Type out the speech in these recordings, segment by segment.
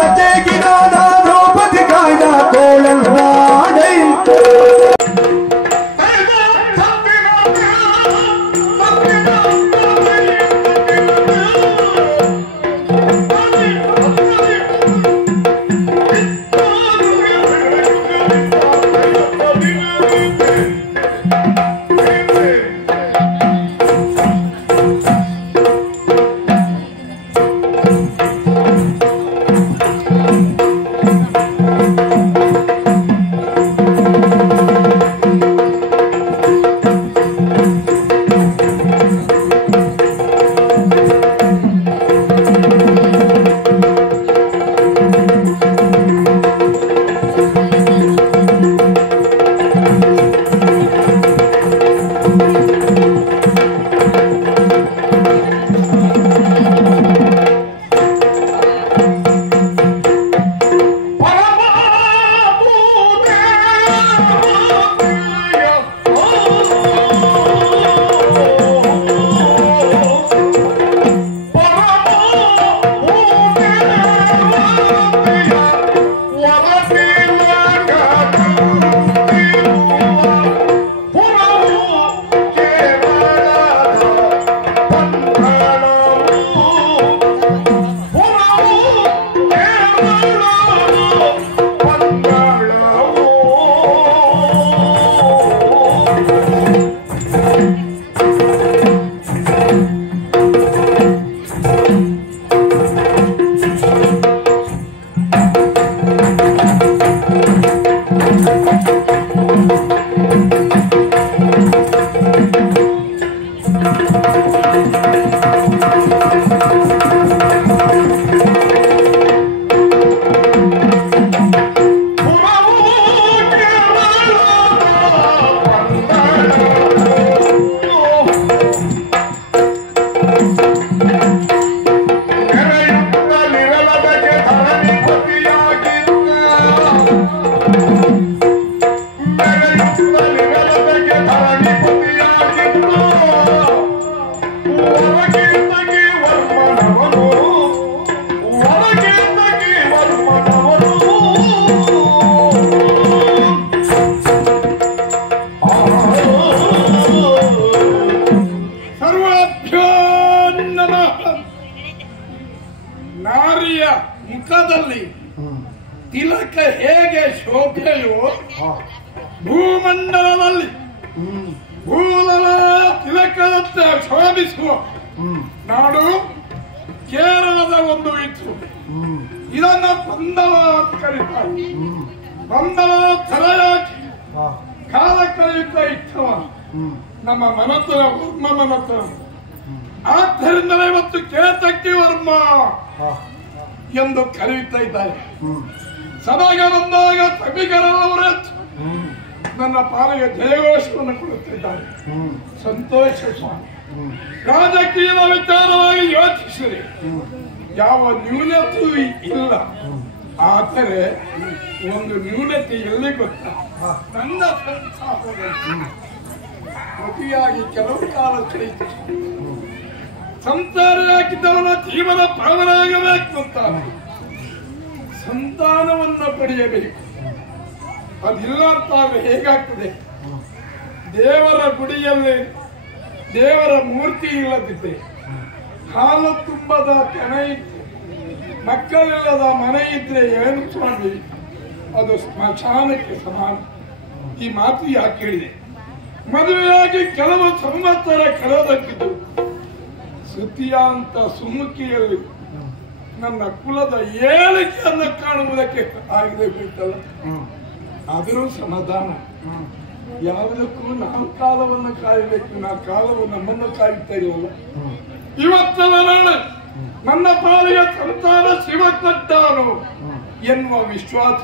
ಲತೆಗಿನಾದ ದ್ರೌಪದಿ ಕಾಯ್ದ ಕೋಳಲ್ರಾಡೈ ಮುಖದಲ್ಲಿ ತಿಲಕ ಹೇಗೆ ಶೋಭೆಯೋ ಭೂಮಂಡಲದಲ್ಲಿ ಭೂಲರ ತಿಲಕದಂತೆ ಶೋಭಿಸುವ ನಾಡು ಕೇರಳದ ಒಂದು ಇತ್ತು. ಇದನ್ನ ಪಂದಲ ಅಂತ ಕರೀತಾರೆ. ಪಂದಲದ ತಲೆಯಾಕಿ ಕಾಲ ಕಳೆಯುತ್ತಾ ಇತ್ತವ ನಮ್ಮ ಮನತರ ವರ್ಮ ಮನತರ. ಆದ್ದರಿಂದಲೇ ಇವತ್ತು ಕೇತಕ್ಕಿ ವರ್ಮ ಎಂದು ಕರೆಯುತ್ತಾ ಇದ್ದಾರೆ. ಸಭೆಗೆ ಬಂದಾಗ ಸಭಿಕರವರು ನನ್ನ ಪಾಲಿಗೆ ಜಯಘೋಷವನ್ನು ಕೊಡುತ್ತಿದ್ದಾರೆ. ಸಂತೋಷ ಸ್ವಾಮಿ. ರಾಜಕೀಯದ ವಿಚಾರವಾಗಿ ಯೋಚಿಸಿರಿ, ಯಾವ ನ್ಯೂನತೆಯೂ ಇಲ್ಲ. ಆದರೆ ಒಂದು ನ್ಯೂನತೆ ಎಲ್ಲಿ ಗೊತ್ತಾ? ನನ್ನ ಪ್ರತಿಯಾಗಿ ಕೆಲವು ಕಾಲ ಚೈತ ಸಂಸಾರ ಹಾಕಿದವನ ಜೀವನ ಪಾವನಾಗಬೇಕು ಅಂತ ಸಂತಾನವನ್ನು ಪಡೆಯಬೇಕು. ಅದಿಲ್ಲ ಅಂತಾದ್ರೆ ಹೇಗಾಗ್ತದೆ? ದೇವರ ಗುಡಿಯಲ್ಲಿ ದೇವರ ಮೂರ್ತಿ ಇಲ್ಲದಿದ್ದರೆ, ಹಾಲು ತುಂಬದ ಕೆನೆ ಇದ್ರೆ, ಮಕ್ಕಳಿಲ್ಲದ ಮನೆ ಇದ್ರೆ ಏನು ಸ್ವಾಮಿ, ಅದು ಸ್ಮಶಾನಕ್ಕೆ ಸಮಾನ. ಈ ಮಾತು ಯಾಕೆ ಹೇಳಿದೆ? ಮದುವೆಯಾಗಿ ಕೆಲವು ಸಂವತ್ಸರ ಕಳೆದಕ್ಕಿದ್ದು ಸುತಿಯ ಅಂತ ಸುಮುಖಿಯಲ್ಲಿ ನನ್ನ ಕುಲದ ಏಳಿಗೆಯನ್ನು ಕಾಣುವುದಕ್ಕೆ ಆಗಿದೆ ಬಿಟ್ಟಲ್ಲ. ಆದರೂ ಸಮಾಧಾನ. ಯಾವುದಕ್ಕೂ ನಾವು ಕಾಲವನ್ನು ಕಾಯಬೇಕು. ನಾವು ಕಾಲವು ನಮ್ಮನ್ನು ಕಾಯುತ್ತಾ ಇರುವಲ್ಲ. ಇವತ್ತಲ್ಲ ನಾಳೆ ನನ್ನ ಪಾಲಿಗೆ ಸಂತಾನ ಶಿವ ಕೊಟ್ಟಾನು ಎನ್ನುವ ವಿಶ್ವಾಸ.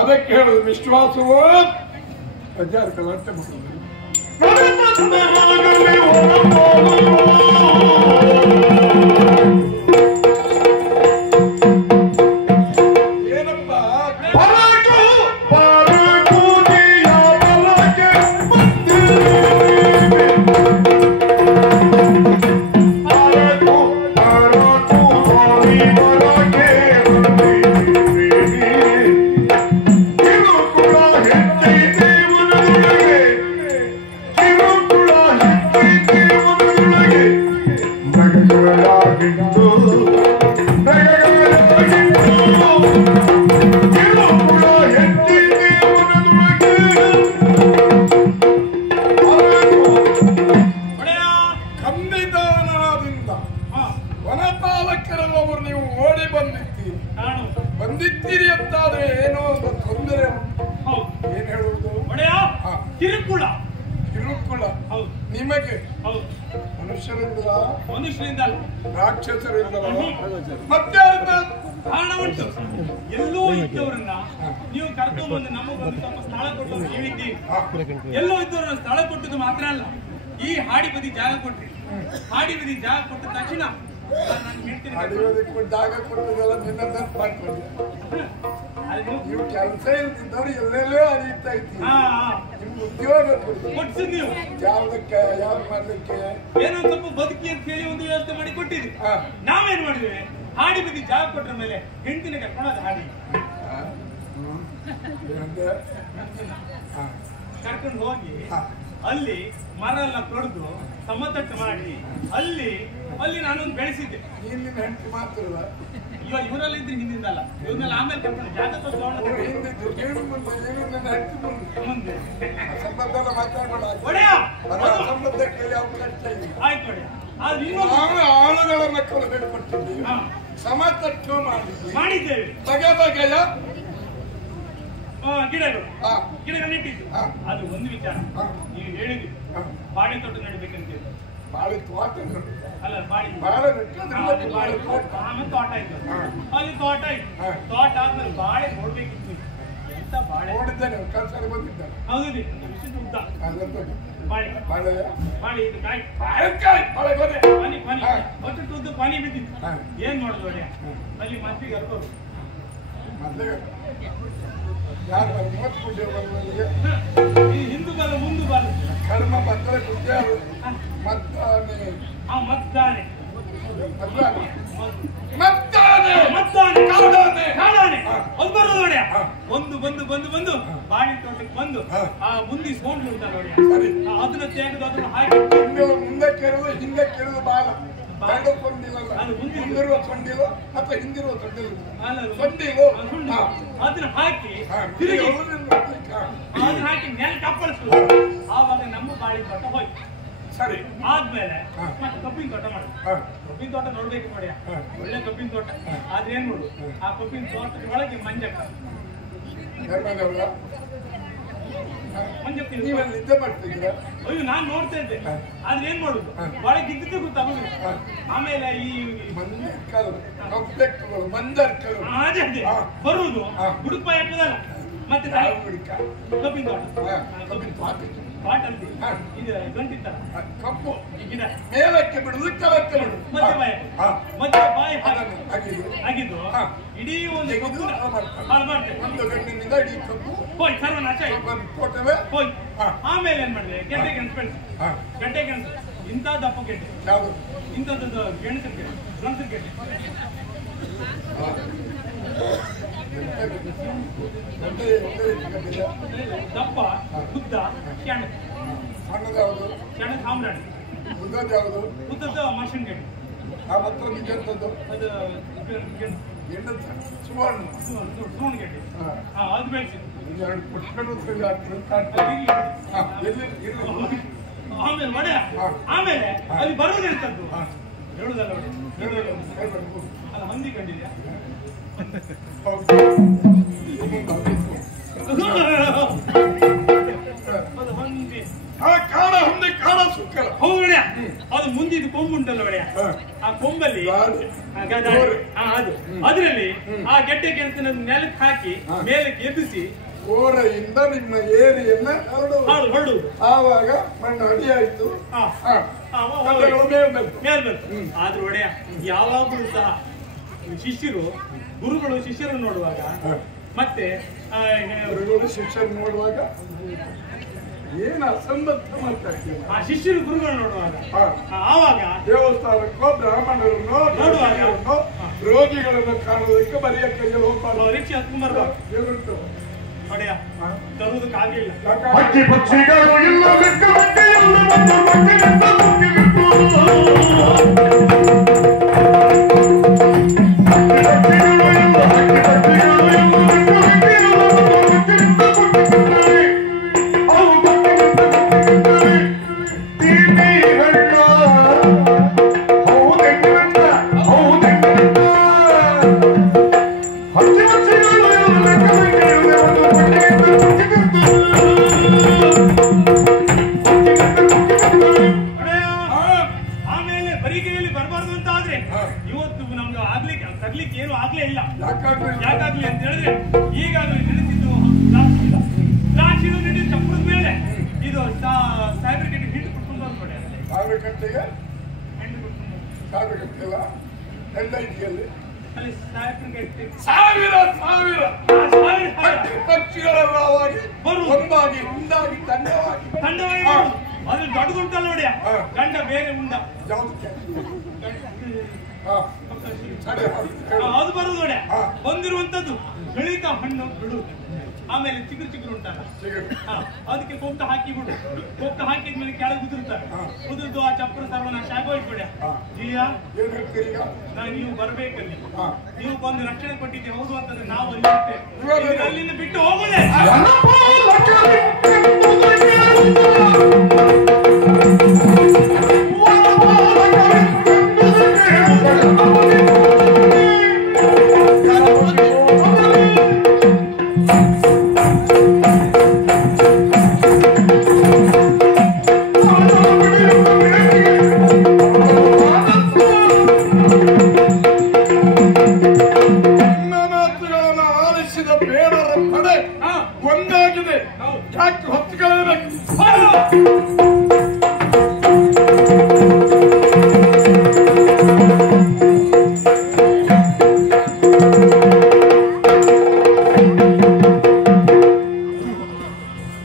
ಅದಕ್ಕೆ ಹೇಳುದು ವಿಶ್ವಾಸವೋ ಅಜ್ಜಾರ ಕಲಾಟೆ ಮಾಡುವುದು. ಆದ್ರೆ ಏನೋ ಒಂದು ತೊಂದರೆ ಉಂಟು. ಹೌದು. ಏನ್ ಹೇಳುವುದು ಒಡೆಯ ಹಾ. ಕಿರುಕುಳ. ಕಿರುಕುಳ ಹೌದು ನಿಮಗೆ ಹೌದು. ಮನುಷ್ಯರಿಂದ ಮನುಷ್ಯರಿಂದ ಅಲ್ಲ. ರಾಕ್ಷಸರಿಂದ ಮತ್ತೆ ಕಾರಣ ಉಂಟು. ಎಲ್ಲೋ ಇದ್ದವರನ್ನ ನೀವು ಕರ್ಕೊಂಡ್ಬಂದು ನಮಗೊಂದು ಸ್ವಲ್ಪ ಸ್ಥಳ ಕೊಟ್ಟು ನೀವಿದ್ದೀರಿ. ಎಲ್ಲೋ ಇದ್ದವರನ್ನ ಸ್ಥಳ ಕೊಟ್ಟದ್ದು ಮಾತ್ರ ಅಲ್ಲ, ಈ ಹಾಡಿ ಬದಿ ಜಾಗ ಕೊಟ್ರಿ. ಹಾಡಿ ಬದಿ ಜಾಗ ಕೊಟ್ಟ ತಕ್ಷಣ ನಾನು ಹೇಳ್ತೀನಿ, ಜಾಗ ಕೊಟ್ಟದೆಲ್ಲ ನಿನ್ನ ಮಾಡ್ಕೊಂಡು ನೀವು ಕೆಲಸ ಇಲ್ದಿದ್ದವ್ರು ಎಲ್ಲೆಲ್ಲೋ ಅರಿಯುತ್ತಾ ಇದ್ದೀವಿ. ನಿಮ್ಗೆ ಉದ್ಯೋಗ ಕೊಡ್ಸಿದ್ ನೀವು ಯಾವ್ದಕ್ಕೆ ಯಾವ್ದು ಮಾಡ್ಲಿಕ್ಕೆ ಏನೋ ಸ್ವಲ್ಪ ಬದುಕಿ ಅಂತ ಹೇಳಿ ಒಂದು ವ್ಯವಸ್ಥೆ ಮಾಡಿ ಕೊಟ್ಟಿದ್ರಿ. ನಾವೇನ್ ಮಾಡಿದ್ವಿ, ಹಾಡಿ ಬದಿ ಜಾಗ ಕೊಟ್ರ ಮೇಲೆ ಹೆಂಡತಿನ ಕರ್ಕೊಂಡೋದು ಹಾಡಿ ಕರ್ಕೊಂಡು ಹೋಗಿ ಅಲ್ಲಿ ಮರ ಎಲ್ಲ ತೊಳೆದು ಸಮತಟ್ಟು ಮಾಡಿ ಅಲ್ಲಿ ನಾನೊಂದು ಬೆಳೆಸಿದ್ದೆ. ಇಲ್ಲಿನ ಹೆಂಡತಿ ಮಾತ್ರಲ್ಲ, ಇವಾಗ ಇವರೆಲ್ಲ ಇದ್ರೆ ಹಿಂದಿಂದಲ್ಲ, ಇವ್ರನ್ನೆಲ್ಲ ಆಮೇಲೆ ಕರ್ಕೊಂಡು ಜಾಗ ಮುಂದೆ ಸಂಬಂಧಕ್ಕೆ ಅವಕಾಶ ಇದೆ. ಆಯ್ತು ಒಡೆಯ. ಆಳುಗಳನ್ನ ಕೊಡಬೇಕು ಕೊಟ್ಟಿದ್ದೀವಿ, ಸಮತಟ್ಟು ಮಾಡಿದ್ದೇವೆ. ಬಗೆ ಬಗೆಯ ಗಿಡಗಳು ನೆಟ್ಟಿದ್ದು. ಅದು ಒಂದು ವಿಚಾರ ನೀವು ಹೇಳಿದ್ವಿ, ಬಾಳೆ ತೋಟ ನಡಿಬೇಕಂತ. ಬಾಳೆ ತೋಟ ಅಲ್ಲ, ಬಾಳೆ ತೋಟ ಇತ್ತು. ಅಲ್ಲಿ ತೋಟ ಇತ್ತು. ತೋಟ ಆದ್ಮೇಲೆ ಬಾಳೆ ನೋಡ್ಬೇಕಿತ್ತು. ಎಂತ ಬಾಳೆ ನೋಡಿದ್ದೇನೆ, ಕೆಲಸ ಬಂದಿದ್ದಾನೆ. ಹೌದು, ವಿಶೇಷ ಉದ್ದ ಬಾಳೆ. ಬಾಳೆ ಬಾಳೆ ಇದು ಕಾಯಿ ಬಾಳೆ ಗೊನೆ ಪಾನಿ ಒಟ್ಟು ಉದ್ದ ಪಾನಿ ಬಿದ್ದಿತ್ತು. ಏನ್ ಮಾಡೋದು ಒಡೆಯ, ಅಲ್ಲಿ ಮತ್ತಿಗೆ ಹರ್ಕೋದು ಮೊದಲೇ ಯಾರು 30 ಕುಡ್ಡೆ ಬರುವಲ್ಲಿಗೆ ಈ ಹಿಂದೂ ಬರ ಮುಂದೆ ಬರ ಕರ್ಮ ಬದ್ದರೆ ಕುಡ್ಡೆ ಮದ್ದಾನೆ ಮದ್ದಾನೆ ಒಂದು ಬಾಡಿ ತೋಟಕ್ಕೆ ಬಂದು ಆ ಮುಂದಿ ಸೋಂಡು ಉಂಟ ನೋಡಿ, ಅದನ್ನ ತೆಗೆದು ಅದನ್ನ ಹಾಕಿ ಮುಂದೆ ಕೆರೆದು ಹಿಂದೆ ಕೆರೆದು ಬಾಲ ಮುಂದಿರುವ ಸೊಂಡಿಲು ಅಥವಾ ಹಿಂದಿರುವ ಸೊಂಡಿಲು ಅದನ್ನ ಹಾಕಿ ತಿರುಗಿ ಅದನ್ನ ಹಾಕಿ ಮೇಲೆ ಕಪ್ಪಳಿಸುದು. ಆವಾಗ ನಮ್ಮ ಬಾಳಿ ತೋಟ ಹೋಯ್ತು. ಸರಿ, ಆದ್ಮೇಲೆ ಮತ್ತೆ ಕಬ್ಬಿನ ತೋಟ ಮಾಡುದು. ಕಬ್ಬಿನ ತೋಟ ನೋಡ್ಬೇಕು ನೋಡಿ, ಒಳ್ಳೆ ಕಬ್ಬಿನ ತೋಟ. ಆದ್ರೆ ಏನ್ ಮಾಡುದು, ಆ ಕಬ್ಬಿನ ತೋಟದ ಒಳಗೆ ಮಂಜಕ್ಕ ನೀವೆಲ್ಲ ನಿದ್ದೆ ಮಾಡ್ತಿದ್ದೀರಾ? ಅಯ್ಯೋ, ನಾನ್ ನೋಡ್ತಾ ಇದ್ದೆ. ಆದ್ರೆ ಏನ್ ಮಾಡುದು, ಒಳಗೆ ಇದ್ದಿದ್ದು ಗೊತ್ತಾಗುದಿಲ್ಲ. ಆಮೇಲೆ ಈ ಅದೇ ಬರುವುದು ಹುಡುಕ ಹಾಕುದಲ್ಲ, ಮತ್ತೆ ಕಬ್ಬಿನ ತೋಟ ಬಾಟಲ್ಲಿ ಇದು ಗಂಟಿತ್ತರ ಕಪ್ಪು ಗಿಡ ಮೇಲಕ್ಕೆ ಬಿಡುದು, ಕೆಳಕ್ಕೆ ಬಿಡುದು, ಮಧ್ಯ ಬಾಯಿ ಆಗಿದ್ದು ಇಡೀ ಒಂದು ಹಾಳು ಮಾಡ್ತೇವೆ. ಒಂದು ಗಂಡಿನಿಂದ ಇಡೀ ಕಪ್ಪು ಹೋಯ್ ಸರ್ವನಾಶ ಫೋಟೋವೇ ಹೋಯ್. ಆಮೇಲೆ ಏನ್ ಮಾಡಿದೆ, ಗೆಡ್ಡೆ ಗೆಣಸು ಬೆಳೆಸಿ. ಗೆಡ್ಡೆ ಗೆಣಸು ಇಂಥ ದಪ್ಪ ಗೆಡ್ಡೆ, ಯಾವುದು ಇಂಥದ್ದು ಗೆಣಸಿನ ಗೆಡ್ಡೆ, ಗಣಸಿನ ಗೆಡ್ಡೆ ದಪ್ಪ ಉದ್ದ ಕೆಣ ಸಣ್ಣದು ಯಾವುದು? ಕೆಣ ಸಾಮ್ರಾಣಿ. ಉದ್ದದ್ದು ಯಾವುದು? ಉದ್ದದ್ದು ಮಷಿನ್ ಗೆಡ್ಡೆ. ಆ ಹತ್ರ ನಿಜಂತದ್ದು ಅದು ಸುವರ್ಣ ಸುವರ್ಣ ಗೆಡ್ಡೆ. ಅದು ಬೆಳೆಸಿ ಆಮೇಲೆ ಒಡೆ. ಆಮೇಲೆ ಅಲ್ಲಿ ಬರೋದಿರ್ತದ್ದು ಹೇಳುದಲ್ಲ ಒಡೆ, ಅದು ಹಂದಿ ಕಂಡಿದ್ಯಾ? ಅದು ಹಂದಿ ಕಾಡ ಹೊಂದಿ ಕಾಡ ಸುಕ್ಕಲ್ಲ. ಹೌದು ಒಡೆಯ, ಅದು ಮುಂದಿದ್ದು ಕೊಂಬು ಉಂಟಲ್ಲ ಒಡೆಯ, ಆ ಕೊಂಬಲ್ಲಿ ಅದು ಅದರಲ್ಲಿ ಆ ಗೆಡ್ಡೆ ಗೆಣಸನ್ನ ನೆಲಕ್ಕೆ ಹಾಕಿ ಮೇಲಕ್ಕೆ ಎಬ್ಬಿಸಿ ಕೋರೆಯಿಂದ ನಿಮ್ಮ ಏರಿಯನ್ನ ಹೊರಡು. ಆವಾಗ ಮಣ್ಣು ಅಡಿಯಾಯ್ತು, ಮೇಲ್ ಬಂತು. ಆದ್ರೆ ಒಡೆಯ, ಯಾವಾಗಲೂ ಸಹ ಶಿಷ್ಯರು ಗುರುಗಳು ಶಿಷ್ಯರನ್ನು ನೋಡುವಾಗ ಮತ್ತೆ ಶಿಷ್ಯರು ನೋಡುವಾಗ ಏನ್ ಅಸಂಬದ್ಧ ಮಾತಾಡ್ತೀವಿ. ಆ ಶಿಷ್ಯರು ಗುರುಗಳು ನೋಡುವಾಗ ಆವಾಗ ದೇವಸ್ಥಾನಕ್ಕೋ ಬ್ರಾಹ್ಮಣರನ್ನು ನೋಡುವಾಗ ರೋಗಿಗಳನ್ನು ಕಾಣುವುದಕ್ಕೆ ಬರಿಯ ಕೈಯಲ್ಲಿ ಹೋಗ್ಬಾರ್ದು, ರಿಕ್ಷೆ ಹತ್ಕೊಂಡ್ ಬರ್ಬಾರ್ದು. ಒಡೆಯ ತರುವುದಕ್ಕಾಗಲಿಲ್ಲ. ಪಕ್ಷಿ ಪಕ್ಷಿಗಳು ಇಲ್ಲ ಹೌದು ತರೀಕೆಯಲ್ಲಿ ಬರಬಾರ್ದು ಅಂತ ಆದ್ರೆ ಇವತ್ತು ನಮ್ಗೆ ತರ್ಲಿಕ್ಕೆ ಏನು ಆಗ್ಲೇ ಇಲ್ಲ. ಯಾಕಾಗ್ಲಿ ಅಂತ ಹೇಳಿದ್ರೆ ಈಗಾಗಲೇ ನಡೆಸಿದ್ದು ದ್ರಾಕ್ಷಿ ನೀಡಿ ಚಪ್ಪರದ ಮೇಲೆ ಇದು ಸಾವಿರ ಗಂಟೆ ಹಿಂಡು ಕುಟ್ಕೊಂಡು ನೋಡಿ. ಸಾವಿರ ಗಂಟೆಗೆ ಸಾವಿರ ಗಂಟೆ ಅಲ್ಲ ಎಲ್ಲ ಅಲ್ಲಿ ಸಾವಿರ ಸಾವಿರ ಪಕ್ಷಿಗಳೆಲ್ಲವಾಗಿ ಒಂದಾಗಿ ಒಂದಾಗಿ ತಂಡವಾಗಿ ಅದ್ರ ದೊಡ್ಡದುಂಟಲ್ಲ ನೋಡಿ ಗಂಡ ಬೇರೆ ಉಂಡ ಅದು ಬರುದು ನೋಡಿ. ಬಂದಿರುವಂತದ್ದು ಬೆಳೀತ ಹಣ್ಣು ಬಿಡುದು, ಆಮೇಲೆ ಚಿಗುರು ಉಂಟಲ್ಲ ಅದಕ್ಕೆ ಕೊಕ್ಕ ಹಾಕಿ ಬಿಡು. ಕೊಕ್ಕ ಹಾಕಿದ್ಮೇಲೆ ಕೆಳಗೆ ಉದುರುತ್ತಾರೆ. ಉದುರ್ದು ಆ ಚಪ್ಪರ ಸರ್ವನಾಶ ಆಗೋಯ್ತು. ಜಿಯಾ ನೀವು ಬರ್ಬೇಕಲ್ಲಿ, ನೀವು ಬಂದು ರಕ್ಷಣೆ ಕೊಟ್ಟಿದ್ದೀವಿ ಹೌದು ಅಂತಂದ್ರೆ ನಾವು ಅಲ್ಲಿ ಅಲ್ಲಿಂದ ಬಿಟ್ಟು ಹೋಗೋದೇ.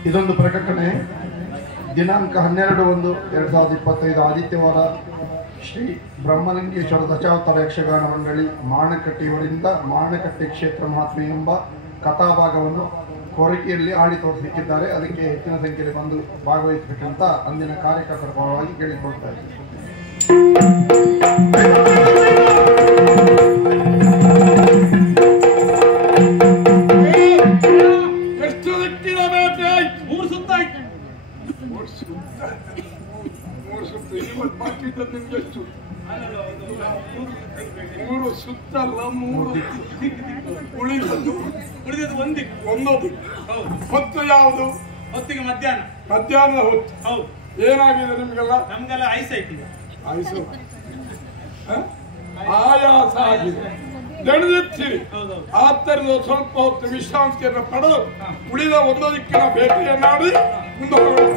ಇದೊಂದು ಪ್ರಕಟಣೆ. ದಿನಾಂಕ 12/1/2025 ಆದಿತ್ಯವಾರ ಶ್ರೀ ಬ್ರಹ್ಮಲಿಂಗೇಶ್ವರ ದಶಾವತಾರ ಯಕ್ಷಗಾನ ಮಂಡಳಿ ಮಾಣಕಟ್ಟಿಯವರಿಂದ ಮಾಣಕಟ್ಟಿ ಕ್ಷೇತ್ರ ಮಹಾತ್ಮೆ ಎಂಬ ಕಥಾಭಾಗವನ್ನು ಕೋರಿಕೆಯಲ್ಲಿ ಆಡಿ ತೋರಿಸಲಿಕ್ಕಿದ್ದಾರೆ. ಅದಕ್ಕೆ ಹೆಚ್ಚಿನ ಸಂಖ್ಯೆಯಲ್ಲಿ ಬಂದು ಭಾಗವಹಿಸಬೇಕಂತ ಅಂದಿನ ಕಾರ್ಯಕರ್ತರ ಪರವಾಗಿ ಕೇಳಿಕೊಳ್ತಾ ಇದ್ದಾರೆ. ಮೂರು ಸುತ್ತಲ್ಲ, ಮೂರು ಉಳಿದದ್ದು ಒಂದೊಂದು ಹೊತ್ತು ಯಾವುದು? ಹೊತ್ತಿಗೆ ಮಧ್ಯಾಹ್ನದ ಹೊತ್ತು. ಹೌದು. ಏನಾಗಿದೆ ನಮ್ಗೆಲ್ಲ ಐಸ್ ಆಯ್ತಿದೆ. ಐಸು ಆಯಾಸ ಆಗಿದೆ, ನಡೆದಿರ್ತೀವಿ. ಆದ್ದರಿಂದ ಸ್ವಲ್ಪ ಹೊತ್ತು ವಿಶ್ರಾಂತಿಯನ್ನು ಪಡೆದು ಉಳಿದ ಒಂದೊಂದಕ್ಕಿನ ಭೇಟಿಯನ್ನಾಡಿ ಮುಂದೆ ಹೋಗೋಣ.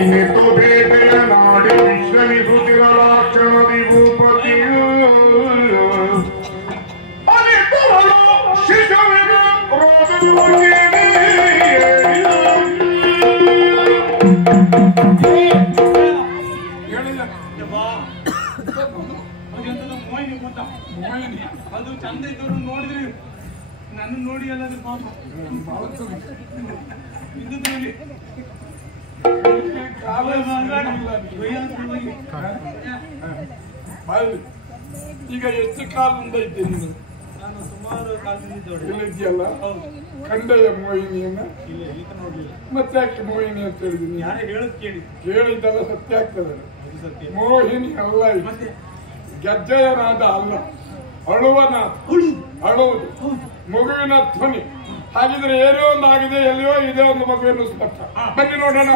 ಇನ್ನಿತ್ತು ಭೇಟಿಯ ನಾಡಿ ವಿಶ್ರಮಿಸುತ್ತಿರಲಾಕ್ಷಣದಿ ಭೂಪತಿಯು ಶಿಶುವಿನ ಅದು ಚಂದ ಇದ್ದವರು ನೋಡಿದ್ರಿ, ನನ್ನ ನೋಡಿ ಎಲ್ಲಾದ್ರೂ ಪಾಪ ಈಗ ಎಷ್ಟು ಕಾಲದಿಂದ ಇದ್ದೀನಿ ನಾನು? ಸುಮಾರು ಕಾಲದಿಂದ ಇಲ್ಲಿದ್ಯಲ್ಲ. ಕಂಡೆಯ ಮೋಹಿನಿಯನ್ನ ಮತ್ತೆ ಯಾಕೆ ಮೋಹಿನಿ ಅಂತ ಹೇಳಿದೀನಿ? ಯಾರೇ ಹೇಳದ್ ಕೇಳಿದ್ದಲ್ಲ ಸತ್ಯ ಆಗ್ತದೆ. ಮೋಹಿನಿ ಅಲ್ಲ, ಗೆಜ್ಜೆಯನಾದ ಅಲ್ಲ, ಅಳುವನಾದ, ಅಳುವುದು ಮಗುವಿನ ಧ್ವನಿ. ಹಾಗಿದ್ರೆ ಏನೋ ಒಂದು ಆಗಿದೆ, ಎಲ್ಲಿಯೋ ಇದೇ ಒಂದು ಮಗುವಿನ ಸ್ಪಷ್ಟ. ಬನ್ನಿ ನೋಡೋಣ.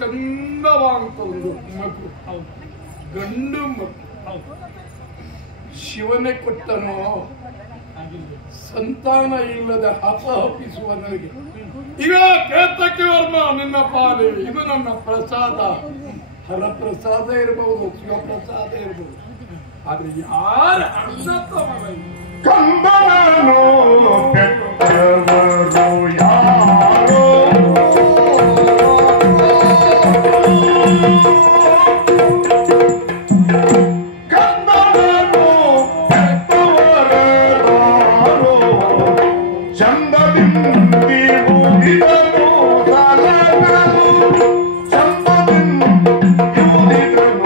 ಚಂದವಾಂತ ಒಂದು ಮಗು, ಗಂಡು ಮಗು. ಶಿವನೇ ಕೊಟ್ಟನೋ ಸಂತಾನ ಇಲ್ಲದ ಹಪಹಪಿಸುವ ನನಗೆ. ಈಗ ಕೇತಕ್ಕೆ ವರ್ಮ ನಿನ್ನ ಪಾಲೆ, ಇದು ನನ್ನ ಪ್ರಸಾದ. ಹರಪ್ರಸಾದ ಇರಬಹುದು, ಶಿವಪ್ರಸಾದ ಇರಬಹುದು, ಆದ್ರೆ ಯಾರ ಕಂದನೋ ಬೆಟ್ಟವರು ಯಾರೋ ಕಂದನೋ ಬೆಟ್ಟವರೋ ಚಂದದಿಂದಿ ಊದಿದನು ತಲಗಲು ಚಂದದಿಂದಿ ಊದಿದನು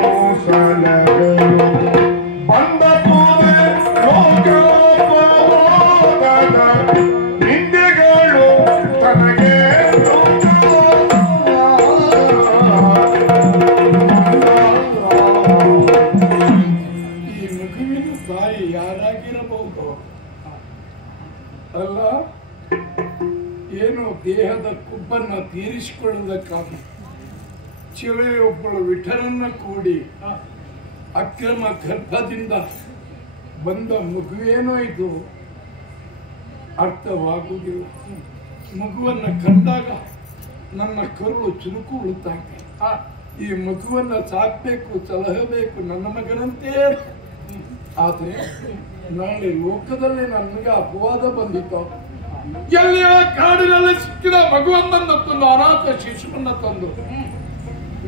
ತೀರಿಸಿಕೊಳ್ಳುವುದಕ್ಕಾಗಿ ಚಿಲೆಯೊಬ್ಬಳು ವಿಠಲನ್ನ ಕೂಡಿ ಅಕ್ರಮ ಗರ್ಭದಿಂದ ಬಂದ ಮಗುವೇನೋ ಇದು ಅರ್ಥವಾಗುವುದಿಲ್ಲ. ಮಗುವನ್ನ ಕಂಡಾಗ ನನ್ನ ಕರುಳು ಚುರುಕು ಉಳುತ್ತಾಗಿದೆ. ಈ ಮಗುವನ್ನ ಸಾಕ್ಬೇಕು, ಸಲಹಬೇಕು, ನನ್ನ ಮಗನಂತೆ. ಆದ್ರೆ ನಾಳೆ ಲೋಕದಲ್ಲಿ ನನಗೆ ಅಪವಾದ ಬಂದಿತ್ತು. ಎಲ್ಲಿಯ ಕಾಡಿನಲ್ಲಿ ಸಿಕ್ಕಿದ ಮಗುವನ್ನ ತಂದು ಅನಾಥ ಶಿಶುವನ್ನ ತಂದು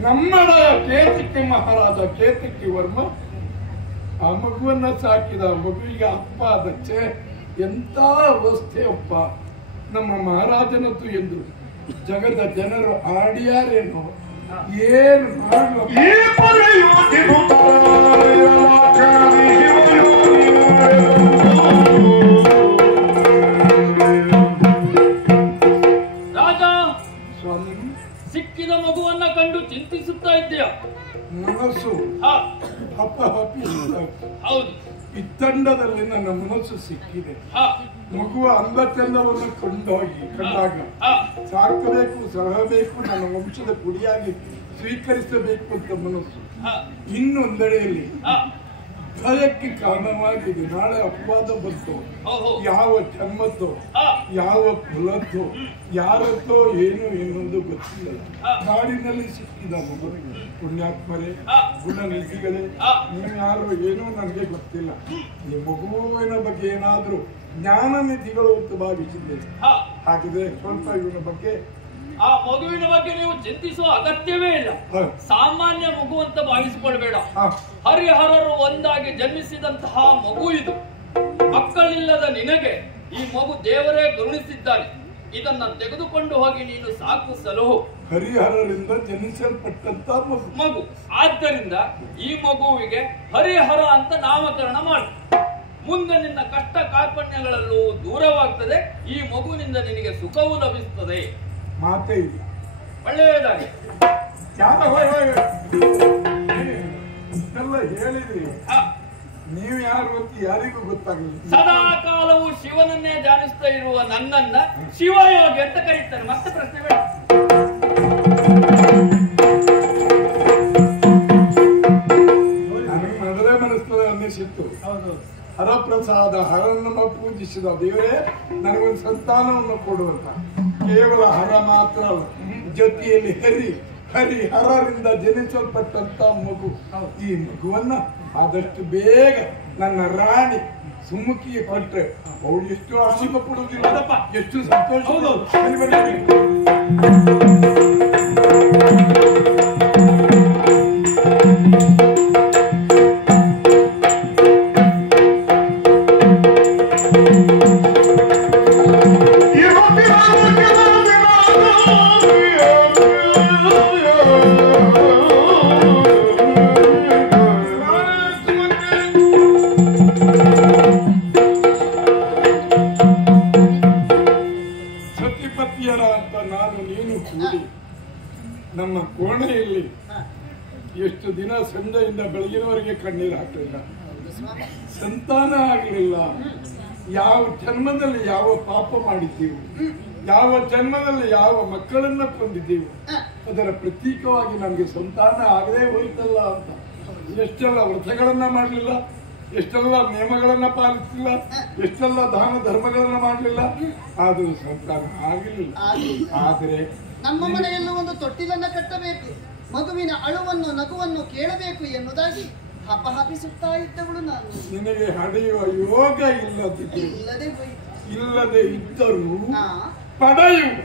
ನಮ್ಮಳೆಯ ಕೇತಕಿ ಮಹಾರಾಜ ಕೇತಕಿ ವರ್ಮ ಆ ಮಗುವನ್ನ ಸಾಕಿದ ಮಗುವಿಗೆ ಅಪ್ಪ ಅದಕ್ಕೆ ಎಂತ ಅವಸ್ಥೆ ಅಪ್ಪ ನಮ್ಮ ಮಹಾರಾಜನದ್ದು ಎಂದು ಜಗದ ಜನರು ಆಡಿಯಾರೇನೋ ಏನು ಮಾಡಲು ಈ ಪರೆಯುತ್ತಿರು ರಾಜ, ಸ್ವಾಮಿ ಸಿಕ್ಕಿದ ಮಗುವನ್ನ ಕಂಡು ಚಿಂತಿಸುತ್ತಾ ಇದ್ದೀಯ? ಮನಸ್ಸು ಹಪ್ಪ ಹಪ್ಪಿ ಹೌದು. ಇತ್ತಂಡದಲ್ಲಿ ನನ್ನ ಮನಸ್ಸು ಸಿಕ್ಕಿದೆ. ಮಗುವ ಅಂದ ಚಂದವನ್ನು ಕಂಡಾಗ ಸಾಕಬೇಕು, ಸಲಹಬೇಕು, ನನ್ನ ವಂಶದ ಕುಡಿಯಾಗಿ ಸ್ವೀಕರಿಸಬೇಕು ಅಂತ ಮನಸ್ಸು. ಇನ್ನೊಂದೆಡೆಯಲ್ಲಿ ಭಯಕ್ಕೆ ಕಾರಣವಾಗಿದೆ. ನಾಳೆ ಅಪವಾದ ಬಂತು. ಯಾವ ಜನ್ಮದ್ದೋ, ಯಾವ ಕುಲದ್ದೋ, ಯಾರದ್ದೋ ಏನು ಎನ್ನುವುದು ಗೊತ್ತಿಲ್ಲ. ಕಾಡಿನಲ್ಲಿ ಸಿಕ್ಕಿದ ಮಗು. ಪುಣ್ಯಾತ್ಮರೇ, ಗುಣನಿಧಿಗಳೇ, ನೀವು ಯಾರು ಏನೋ ನನಗೆ ಗೊತ್ತಿಲ್ಲ. ಈ ಮಗುವಿನ ಬಗ್ಗೆ ಏನಾದ್ರೂ ಜ್ಞಾನ ನಿಧಿಗಳು ಅಂತ ಭಾವಿಸಿದ್ದೇನೆ. ಹಾಗಿದ್ರೆ ಸ್ವಲ್ಪ ಇವನ ಬಗ್ಗೆ ಆ ಮಗುವಿನ ಬಗ್ಗೆ ನೀವು ಚಿಂತಿಸುವ ಅಗತ್ಯವೇ ಇಲ್ಲ. ಸಾಮಾನ್ಯ ಮಗು ಅಂತ ಭಾವಿಸಿಕೊಳ್ಬೇಡ. ಹರಿಹರರು ಒಂದಾಗಿ ಜನ್ಮಿಸಿದಂತಹ ಮಗು ಇದು. ಮಕ್ಕಳಿಲ್ಲದ ನಿನಗೆ ಈ ಮಗು ದೇವರೇ ಕರುಣಿಸಿದ್ದಾನೆ. ಇದನ್ನ ತೆಗೆದುಕೊಂಡು ಹೋಗಿ ನೀನು ಸಾಕು ಸಲಹು. ಹರಿಹರರಿಂದ ಜನಿಸಲ್ಪಟ್ಟಂತ ಮಗು. ಆದ್ದರಿಂದ ಈ ಮಗುವಿಗೆ ಹರಿಹರ ಅಂತ ನಾಮಕರಣ ಮಾಡು. ಮುಂದೆ ನಿನ್ನ ಕಷ್ಟ ಕಾರ್ಪಣ್ಯಗಳಲ್ಲೂ ದೂರವಾಗ್ತದೆ. ಈ ಮಗುವಿನಿಂದ ನಿನಗೆ ಸುಖವೂ ಲಭಿಸುತ್ತದೆ. ಮಾತೇ ಇಲ್ಲ. ಒಳ್ಳೆಯದಾಗಿ ಇಷ್ಟೆಲ್ಲ ಹೇಳಿದ್ರಿ. ನೀವು ಯಾರು ಅಂತ ಯಾರಿಗೂ ಗೊತ್ತಾಗಲಿಲ್ಲ. ಸದಾ ಕಾಲವು ಶಿವನನ್ನೇ ಧ್ಯಾನಿಸ್ತಾ ಇರುವ ನನ್ನನ್ನ ಶಿವಯೋಗಿ ಅಂತ ಕರೀತಾರೆ. ಮತ್ತೆ ಪ್ರಶ್ನೆ ಬೇಡ. ನನಗೆ ಮೊದಲೇ ಮನಸ್ಸು ಅನ್ನಿಸಿತ್ತು. ಹರಪ್ರಸಾದ, ಹರನನ್ನು ಪೂಜಿಸಿದ ದೇವರೇ ನನಗೊಂದು ಸಂತಾನವನ್ನು ಕೊಡುವಂತ. ಕೇವಲ ಹರ ಮಾತ್ರ ಅಲ್ಲ, ಜೊತೆಯಲ್ಲಿ ಹರಿಹರರಿಂದ ಜನಿಸಲ್ಪಟ್ಟಂತ ಮಗು. ಈ ಮಗುವನ್ನ ಆದಷ್ಟು ಬೇಗ ನನ್ನ ರಾಣಿ ಸುಮುಖಿಗೆ ಕೊಟ್ರೆ ಅವಳು ಎಷ್ಟು ಆಶೀಪ ಪಡುವುದಿಲ್ಲ, ಎಷ್ಟು ಸಂತೋಷ. ಸತಿಪತಿಯರ ಅಂತ ನಾನು ನೀನು ಕೂಡಿ ನಮ್ಮ ಕೋಣೆಯಲ್ಲಿ ಎಷ್ಟು ದಿನ ಸಂಜೆಯಿಂದ ಬೆಳಗಿನವರೆಗೆ ಕಣ್ಣೀರು ಹಾಕಲಿಲ್ಲ, ಸಂತಾನ ಆಗಲಿಲ್ಲ. ಯಾವ ಜನ್ಮದಲ್ಲಿ ಯಾವ ಪಾಪ ಮಾಡಿದ್ದೀವಿ, ಯಾವ ಜನ್ಮದಲ್ಲಿ ಯಾವ ಮಕ್ಕಳನ್ನ ಕೊಂದಿದ್ದೀವಿ, ಅದರ ಪ್ರತೀಕವಾಗಿ ನಮಗೆ ಸಂತಾನ ಆಗದೇ ಹೋಯ್ತಲ್ಲ ಅಂತ ಎಷ್ಟೆಲ್ಲ ವ್ರತಗಳನ್ನ ಮಾಡಲಿಲ್ಲ, ಎಷ್ಟೆಲ್ಲ ನಿಯಮಗಳನ್ನ ಪಾಲಿಸಲಿಲ್ಲ, ಎಷ್ಟೆಲ್ಲ ದಾನ ಧರ್ಮಗಳನ್ನ ಮಾಡಲಿಲ್ಲ, ಆದರೂ ಸಂತಾನ ಆಗಲಿಲ್ಲ. ಆದರೆ ನಮ್ಮ ಮನೆಯಲ್ಲೂ ಒಂದು ತೊಟ್ಟಿಲನ್ನ ಕಟ್ಟಬೇಕು, ಮಗುವಿನ ಅಳುವನ್ನು ನಗುವನ್ನು ಕೇಳಬೇಕು ಎನ್ನುವುದಾಗಿ ಹಪಹಪಿಸುತ್ತಾ ಇದ್ದವಳು ನಾನು. ನಿನಗೆ ಹಡೆಯುವ ಯೋಗ ಇಲ್ಲದೆ ಇದ್ದರೂ ಪಡೆಯುವ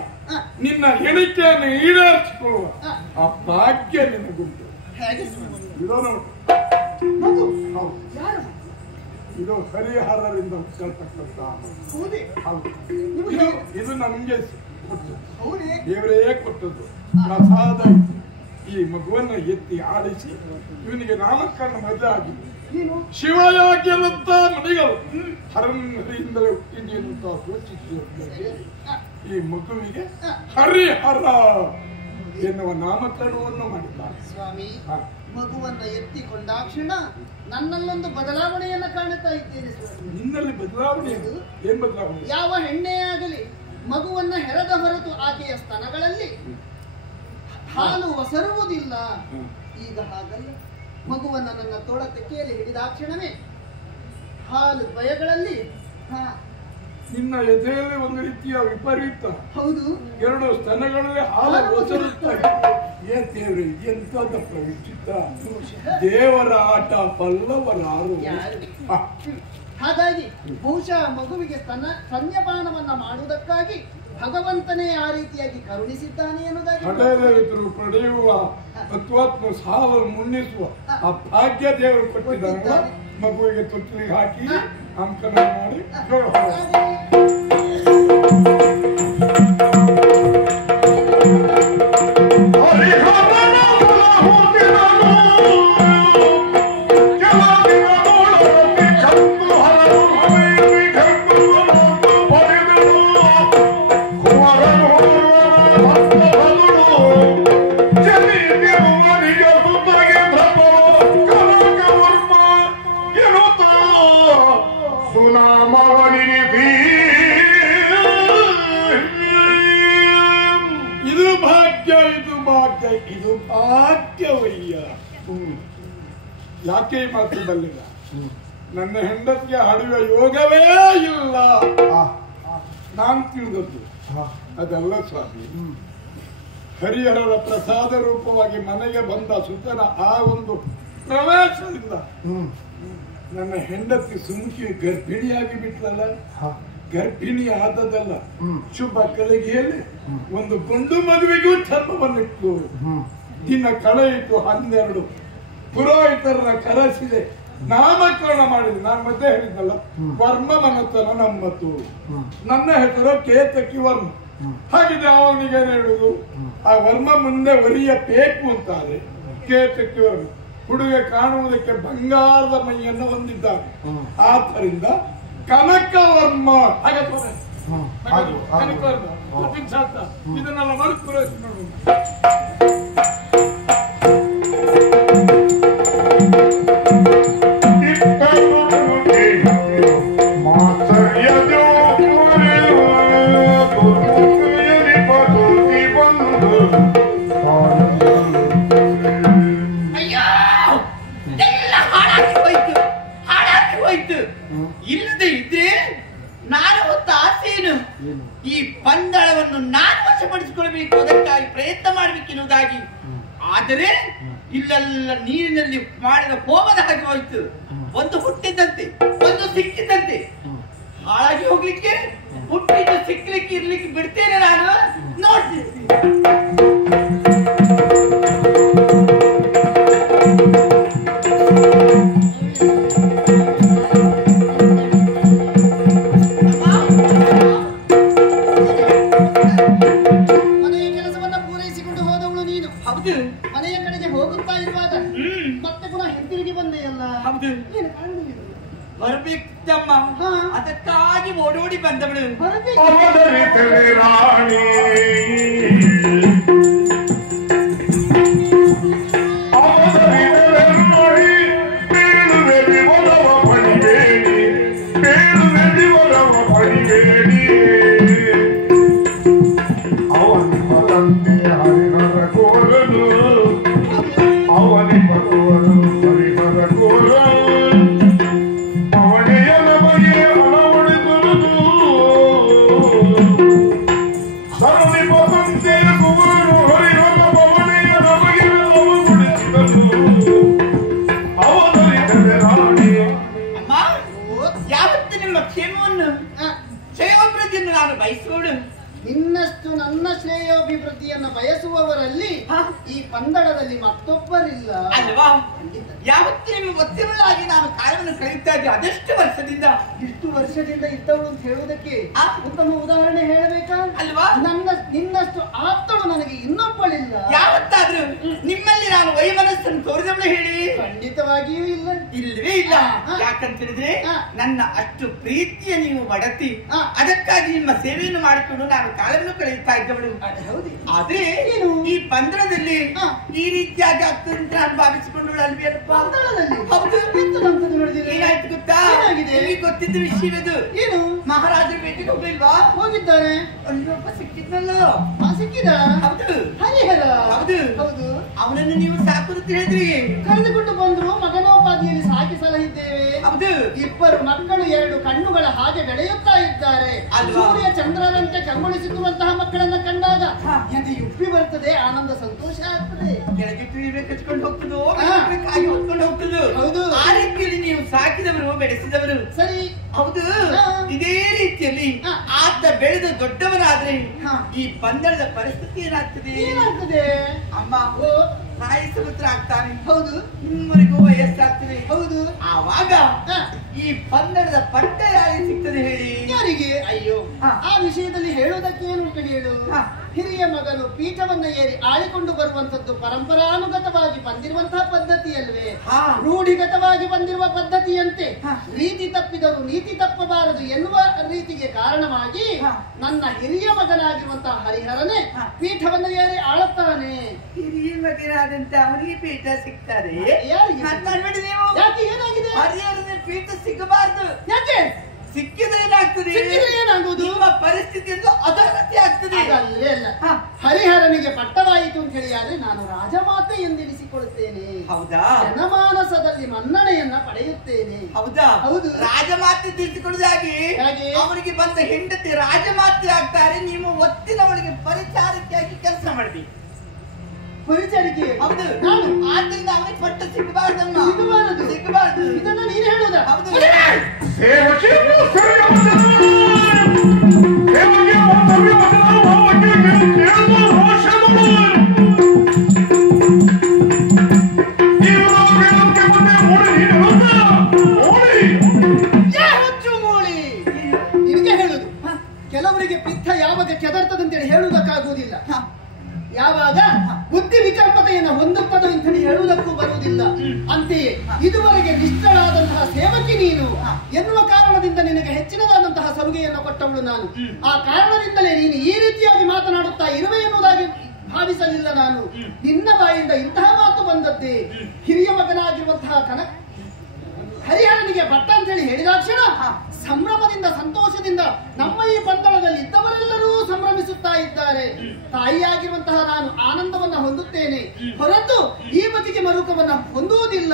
ನಿನ್ನ ಹೇಳಿಕೆಯನ್ನು ಈಡೇರಿಸಿಕೊಳ್ಳುವ ಆ ಭಾಗ್ಯ ನಿನಗುಂಟು. ಇದು ನೋಡಿ, ಇದು ಹರಿಹರರಿಂದ ಹುಟ್ಟಲ್ಪಟ್ಟಂತ ಇದು ನಮ್ಗೆ ಕೊಟ್ಟದ್ದು, ದೇವರೇ ಕೊಟ್ಟದ್ದು ಪ್ರಸಾದ. ಈ ಮಗುವನ್ನು ಎತ್ತಿ ಆಡಿಸಿ ಇವನಿಗೆ ನಾಮಕರಣ ಮದುವಾಗಿ ಶಿವಯೋಗ್ಯರಂತ ಮಣಿಗಳು ಹರರಿಂದಲೇ ಹುಟ್ಟಿದೆಯಂತ ಸೂಚಿಸಿ ಈ ಮಗುವಿಗೆ ಹರಿಹರ ಎನ್ನುವ ನಾಮಕರಣವನ್ನು ಮಾಡಿದ್ದಾರೆ. ಸ್ವಾಮಿ, ಮಗುವನ್ನ ಎತ್ತಿಕೊಂಡಾಕ್ಷಣ ನನ್ನಲ್ಲೊಂದು ಬದಲಾವಣೆಯನ್ನ ಕಾಣುತ್ತಾ ಇದ್ದೇನೆ ಸ್ವಾಮಿ. ನಿನ್ನಲ್ಲಿ ಬದಲಾವಣೆ? ಏನ್ ಬದಲಾವಣೆ? ಯಾವ ಹೆಣ್ಣೆ ಆಗಲಿ ಮಗುವನ್ನ ಹೆರದ ಹೊರತು ಆಕೆಯ ಸ್ತನಗಳಲ್ಲಿ ಹಾಲು ಒಸರುವುದಿಲ್ಲ. ಈಗ ಹಾಗಲ್ಲ, ಮಗುವನ್ನ ನನ್ನ ತೋಳ ತೆಕ್ಕೆಯಲ್ಲಿ ಹಿಡಿದಾಕ್ಷಣವೇ ಹಾಲು ದ್ವಯಗಳಲ್ಲಿ ನಿನ್ನ ಎದೆಯಲ್ಲಿ ಒಂದು ರೀತಿಯ ವಿಪರೀತ. ಹೌದು, ಎರಡು ಸ್ತನಗಳಲ್ಲಿ ಹಾಲು ಒಸರುತ್ತಾರೆ. ದೇವ್ರಿ ಎಂತದಪ್ಪ ವಿಚಿತ್ರ. ದೇವರ ಆಟ ಪಲ್ಲವರಾರು. ಹಾಗಾಗಿ ಬಹುಶಃ ಮಗುವಿಗೆ ಸ್ತನ್ಯಪಾನವನ್ನ ಮಾಡುವುದಕ್ಕಾಗಿ ಭಗವಂತನೇ ಆ ರೀತಿಯಾಗಿ ಕರುಣಿಸಿದ್ದಾನೆ ಎನ್ನುವುದಾಗಿ ಹಠೇಂದ್ರರು ಪಡೆಯುವ ತತ್ವಾತ್ಮ ಸಾವನ್ನು ಮುನ್ನಿಸುವ ಆ ಭಾಗ್ಯ ದೇವರು ಕೊಟ್ಟಿದ್ದಾರೆ. ಮಗುವಿಗೆ ತೊಟ್ಟಿಲಿಗೆ ಹಾಕಿ ಅಂಕನ ಮಾಡಿ ಇದು ಭಾಗ್ಯವಯ್ಯ. ಯಾಕೆ ಈ ಮಾತು ಬಲ್ಲಿಲ್ಲ? ನನ್ನ ಹೆಂಡತಿಗೆ ಹಡೆಯುವ ಯೋಗವೇ ಇಲ್ಲ ನಾನ್ ತಿಳಿದದ್ದು ಅದಲ್ಲ ಸ್ವಾಮಿ. ಹರಿಹರರ ಪ್ರಸಾದ ರೂಪವಾಗಿ ಮನೆಗೆ ಬಂದ ಸುತನ ಆ ಒಂದು ಪ್ರವೇಶದಿಂದ ನನ್ನ ಹೆಂಡತಿ ಸುಮ್ಕಿ ಗರ್ಭಿಣಿಯಾಗಿ ಬಿಟ್ಲಲ್ಲ. ಗರ್ಭಿಣಿ ಆದದಲ್ಲ, ಶುಭ ಕಳಿಗೆಯಲ್ಲಿ ಒಂದು ಗಂಡು ಮಗುವಿಗೂ ಚರ್ಮವನ್ನಿಟ್ಟು ದಿನ ಕಳೆಯಿತು 12. ಪುರೋಹಿತರನ್ನ ಕರೆಸಿದೆ, ನಾಮಕರಣ ಮಾಡಿದೆ. ನಾನು ಮಧ್ಯೆ ಹೇಳಿದ್ನಲ್ಲ, ವರ್ಮ ಮನತನ ನಮ್ಮತ್ತು. ನನ್ನ ಹೆಸರು ಕೇತಕಿ ವರ್ಮ. ಹಾಗಿದೆ ಅವನಿಗೆ ಹೇಳುದು, ಆ ವರ್ಮ ಮುಂದೆ ಒರಿಯ ಬೇಕು ಅಂತಾರೆ. ಕೇತಕಿ ವರ್ಮ ಹುಡುಗ ಕಾಣುವುದಕ್ಕೆ ಬಂಗಾರದ ಮೈಯನ್ನು ಹೊಂದಿದ್ದಾನೆ. ಆದ್ದರಿಂದ ಕನಕ ವರ್ಮ. ಇದನ್ನೆಲ್ಲ ಮಾಡಿ ಪೂರೈಸಿ ನೋಡುವ. ಇಲ್ಲದೆ ಇದ್ರೆ ನಾನು ಹೊತ್ತ ಆಸೆಯನ್ನು ಈ ಪಂದಳವನ್ನು ನಾನು ವಶಪಡಿಸಿಕೊಳ್ಳಬೇಕು, ಅದಕ್ಕಾಗಿ ಪ್ರಯತ್ನ ಮಾಡಬೇಕೆನ್ನುವುದಾಗಿ. ಆದರೆ ಇಲ್ಲೆಲ್ಲ ನೀರಿನಲ್ಲಿ ಮಾಡಿದ ಹೋಮದ ಹಾಗೆ ಹೋಯ್ತು. ಒಂದು ಹುಟ್ಟಿದಂತೆ, ಒಂದು ಸಿಕ್ಕಿದಂತೆ. ಹಾಳಾಗಿ ಹೋಗ್ಲಿಕ್ಕೆ, ಹುಟ್ಟಿದ್ದು ಸಿಕ್ಕಲಿಕ್ಕೆ ಇರ್ಲಿಕ್ಕೆ ಬಿಡ್ತೇನೆ ನಾನು. ನೋಡ್ತೀನಿ. ಮನೆಯ ಕಡೆಗೆ ಹೋಗುತ್ತಾ ಇರುವಾಗ ಮತ್ತೆ ಪುನಃ ಹಿಂತಿರುಗಿ ಬಂದೆಯಲ್ಲ. ಹೌದು, ಬರ್ಬೇಕಮ್ಮ. ಅದಕ್ಕಾಗಿ ಓಡೋಡಿ ಬಂದವಳು. ನಾನು ಬಯಸೋಡು. ನಿನ್ನಷ್ಟು ನನ್ನ ಶ್ರೇಯೋಭಿವೃದ್ಧಿಯನ್ನು ಬಯಸುವವರಲ್ಲಿ ಈ ಪಂದಳದಲ್ಲಿ ಮತ್ತೊಬ್ಬರಿಲ್ಲ ಅಲ್ವಾ? ಯಾವತ್ತು ನಿಮಗೆ ಗೊತ್ತಿರಲಾಗಿ ನಾನು ಕಾಲವನ್ನು ಕಳೆಯುತ್ತಾ ಇದ್ದೆ. ಅದೆಷ್ಟು ವರ್ಷದಿಂದ, ಇಷ್ಟು ವರ್ಷದಿಂದ ಇದ್ದವಳು ಅಂತ ಹೇಳುವುದಕ್ಕೆ ಉತ್ತಮ ಉದಾಹರಣೆ ಹೇಳಬೇಕಾ ಅಲ್ವಾ? ನಿನ್ನಷ್ಟು ಆಪ್ತಳು ನನಗೆ ಇನ್ನೊಬ್ಬಳಿಲ್ಲ. ಯಾವತ್ತಾದ್ರೂ ನಿಮ್ಮಲ್ಲಿ ನಾನು ವೈಮನಸ್ಸನ್ನು ತೋರಿದವಳು ಹೇಳಿ? ಖಂಡಿತವಾಗಿಯೂ ಇಲ್ಲ. ಇಲ್ಲವೇ ಇಲ್ಲ. ಯಾಕಂತ ಹೇಳಿದ್ರೆ ನನ್ನ ಅಷ್ಟು ಪ್ರೀತಿಯ ನೀವು ಮಡತಿ, ಅದಕ್ಕಾಗಿ ನಿಮ್ಮ ಸೇವೆಯನ್ನು ಮಾಡಿಕೊಂಡು ನಾನು ಕಾಲವನ್ನು ಕಳೆಯುತ್ತಾ ಇದ್ದವಳು. ಆದ್ರೆ ಈ ಪಂದಳದಲ್ಲಿ ಈ ರೀತಿಯಾಗಿ ಆಗ್ತದೆ ನಾನು ಭಾವಿಸಿಕೊಂಡಳು ಅಲ್ವೇ? ಪಂದಳದಲ್ಲಿ ಹೌದು. ಏನಾಯ್ತು ಗೊತ್ತಾ? ಗೊತ್ತಿದ್ದ ವಿಷಯವದು. ಏನು ಮಹಾರಾಜರು ಭೇಟಿಗೆ ಹೋಗ್ಲಿಲ್ವಾ? ಹೋಗಿದ್ದಾರೆ. ಅಲ್ಲೊಬ್ಬ ಸಿಕ್ಕಿದ್ನಲ್ಲ. ಸಿಕ್ಕಿದ ಹೌದು ಹರಿಹರ. ಹೌದು ಹೌದು. ಅವನನ್ನು ನೀವು ಸಾಕುದು ತಿಳಿದ್ರಿ. ಕರೆದುಕೊಂಡು ಬಂದ್ರು. ಮಗನೋಪಾದಿಯಲ್ಲಿ ಸಾಕಿ ಸಲಹಿದ್ದೇವೆ. ಹೌದು. ಇಬ್ಬರು ಮಕ್ಕಳು 2 ಕಣ್ಣುಗಳ ಹಾಗೆ ಬೆಳೆಯುತ್ತಾ ಇದ್ದಾರೆ. ಅಲ್ವಾ? ಸೂರ್ಯ ಚಂದ್ರರಂತೆ ಕಂಗೊಳಿಸುತ್ತಿರುವಂತಹ ಮಕ್ಕಳನ್ನ ಕಂಡಾಗ ಎದೆ ಉಪ್ಪಿ ಬರ್ತದೆ, ಆನಂದ ಸಂತೋಷ ಆಗ್ತದೆ. ಕೆಳಗೆ ತುಳಿಬೇಕು ಹಚ್ಕೊಂಡು ಹೋಗ್ತದೋ, ಕಾಯಿ ಹೊತ್ಕೊಂಡು ಹೋಗ್ತದೋ. ಹೌದು. ಆ ರೀತಿಯಲ್ಲಿ ನೀವು ಸಾಕಿದವರು ಬೆಳೆಸಿದವರು. ಸರಿ. ಹೌದು. ಇದೇ ರೀತಿಯಲ್ಲಿ ಆತ ಬೆಳೆದು ದೊಡ್ಡವನಾದ್ರೆ ಈ ಪಂದಳದ ಪರಿಸ್ಥಿತಿ ಏನಾಗ್ತದೆ? ಏನಾಗ್ತದೆ ಅಮ್ಮ ತಾಯಿ ಸಮುದ್ರ ಆಗ್ತಾನೆ. ಹೌದು. ನಿಮ್ಮವರೆಗೂ ವಯಸ್ಸಾಗ್ತದೆ. ಹೌದು. ಆವಾಗ ಈ ಪಂದಳದ ಪಟ್ಟ ಯಾರಿಗೆ ಸಿಗ್ತದೆ ಹೇಳಿ? ಯಾರಿಗೆ? ಅಯ್ಯೋ, ಆ ವಿಷಯದಲ್ಲಿ ಹೇಳೋದಕ್ಕೆ ಏನುಂಟು ಹೇಳು. ಹಿರಿಯ ಮಗನು ಪೀಠವನ್ನ ಏರಿ ಆಳಿಕೊಂಡು ಬರುವಂತದ್ದು ಪರಂಪರಾನುಗತವಾಗಿ ಬಂದಿರುವಂತಹ ಪದ್ಧತಿ ಅಲ್ವೇ? ರೂಢಿಗತವಾಗಿ ಬಂದಿರುವ ಪದ್ಧತಿಯಂತೆ ರೀತಿ ತಪ್ಪಿದರು ನೀತಿ ತಪ್ಪಬಾರದು ಎನ್ನುವ ರೀತಿಗೆ ಕಾರಣವಾಗಿ ನನ್ನ ಹಿರಿಯ ಮಗನಾಗಿರುವಂತಹ ಹರಿಹರನೇ ಪೀಠವನ್ನ ಏರಿ ಆಳುತ್ತಾನೆ. ಹಿರಿಯ ಮಗನಾದಂತ ಅವನಿಗೆ ಪೀಠ ಸಿಗ್ತಾರೆ. ಯಾರಿಗೆ? ಮಾತಾಡ್ಬೇಡಿ ನೀವು. ಯಾಕೆ? ಏನಾಗಿದೆ? ಹರಿಹರನೇ ಪೀಠ ಸಿಗಬಾರ್ದು. ಯಾಕೆ? ಸಿಕ್ಕಿದ್ರೆ ಏನಾಗ್ತದೆ? ಏನಾಗುವುದು? ನಿಮ್ಮ ಪರಿಸ್ಥಿತಿಯನ್ನು ಅಧೋಗತಿ ಆಗ್ತದೆ. ಅದಲ್ಲೇ ಅಲ್ಲ, ಹರಿಹರನಿಗೆ ಪಟ್ಟವಾಯಿತು ಅಂತ ಹೇಳಿ ಆದ್ರೆ ನಾನು ರಾಜಮಾತೆ ಎಂದೆನಿಸಿಕೊಳ್ಳುತ್ತೇನೆ. ಹೌದಾ? ಜನಮಾನಸದಲ್ಲಿ ಮನ್ನಣೆಯನ್ನ ಪಡೆಯುತ್ತೇನೆ. ಹೌದಾ? ಹೌದು. ರಾಜಮಾತೆ ತಿಳಿದುಕೊಳ್ಳುವುದಾಗಿ ಹಾಗೆ ಅವರಿಗೆ ಬಂದ ಹೆಂಡತಿ ರಾಜಮಾತೆ ಆಗ್ತಾರೆ. ನೀವು ಒತ್ತಿನವಳಿಗೆ ಪರಿಚಾರಕ್ಕಾಗಿ ಕೆಲಸ ಮಾಡಬೇಕು. ಪರಿಚಾರಿಕೆ? ಹೌದು. ನಾನು ಆದ್ರಿಂದ ಅವನಿಗೆ ಪಟ್ಟ ಸಿಗಬಾರ್ದಮ್ಮ. ಸಿಗಬಾರದು. ಸಿಗಬಾರ್ದು. ಇದನ್ನ ನೀನು ಹೇಳುವುದ? ಹೌದು. ಸೇವಕಿಯನ್ನು ಸರಿಯಾದ ಸೇವಕಿಯ ಸರಿಯಾದ ಭಾವಕ್ಕೆ ಕೇಳುವ ರೋಷಗಳು ಇವರು ಮುಂದೆ ಮೂಡಿ ಹುಚ್ಚು ಮೂಳಿ ನಿನಗೆ ಹೇಳುದು. ಕೆಲವರಿಗೆ ಪಿತ್ತ ಯಾವಾಗ ಕೆದರ್ತದಂತೇಳಿ ಹೇಳುವುದಕ್ಕಾಗುವುದಿಲ್ಲ. ಯಾವಾಗ ಬುದ್ಧಿ ವಿಕಲ್ಪತೆಯನ್ನು ಹೊಂದುತ್ತದೋ ಅಂತ ಹೇಳುವುದಕ್ಕೂ ಬರುವುದಿಲ್ಲ. ಅಂತೆಯೇ ಇದುವರೆಗೆ ನಿಷ್ಠಳಾದಂತಹ ಸೇವಕಿ ನೀನು ಎನ್ನುವ ಕಾರಣದಿಂದ ನಿನಗೆ ಹೆಚ್ಚಿನದಾದಂತಹ ಸಲುಗೆಯನ್ನು ಕೊಟ್ಟವಳು ನಾನು. ಆ ಕಾರಣದಿಂದಲೇ ನೀನು ಈ ರೀತಿಯಾಗಿ ಮಾತನಾಡುತ್ತಾ ಇರುವೆ ಎನ್ನುವುದಾಗಿ ಭಾವಿಸಲಿಲ್ಲ ನಾನು. ನಿನ್ನ ಬಾಯಿಂದ ಇಂತಹ ಮಾತು ಬಂದದ್ದೇ. ಹಿರಿಯ ಮಗನಾಗಿರುವಂತಹ ಹರಿಹರನಿಗೆ ಭಟ್ಟ ಅಂತ ಹೇಳಿ ಹೇಳಿದಾಕ್ಷಣ ಸಂಭ್ರಮದಿಂದ ಸಂತೋಷದಿಂದ ನಮ್ಮ ಈ ಪಂದಳದಲ್ಲಿ ಇದ್ದವರೆಲ್ಲರೂ ಸಂಭ್ರಮಿಸುತ್ತಾ ಇದ್ದಾರೆ. ತಾಯಿಯಾಗಿರುವಂತಹ ನಾನು ಆನಂದವನ್ನ ಹೊಂದುತ್ತೇನೆ ಹೊರತು ಈ ಬದಿಗೆ ಮರುಕವನ್ನ ಹೊಂದುವುದಿಲ್ಲ.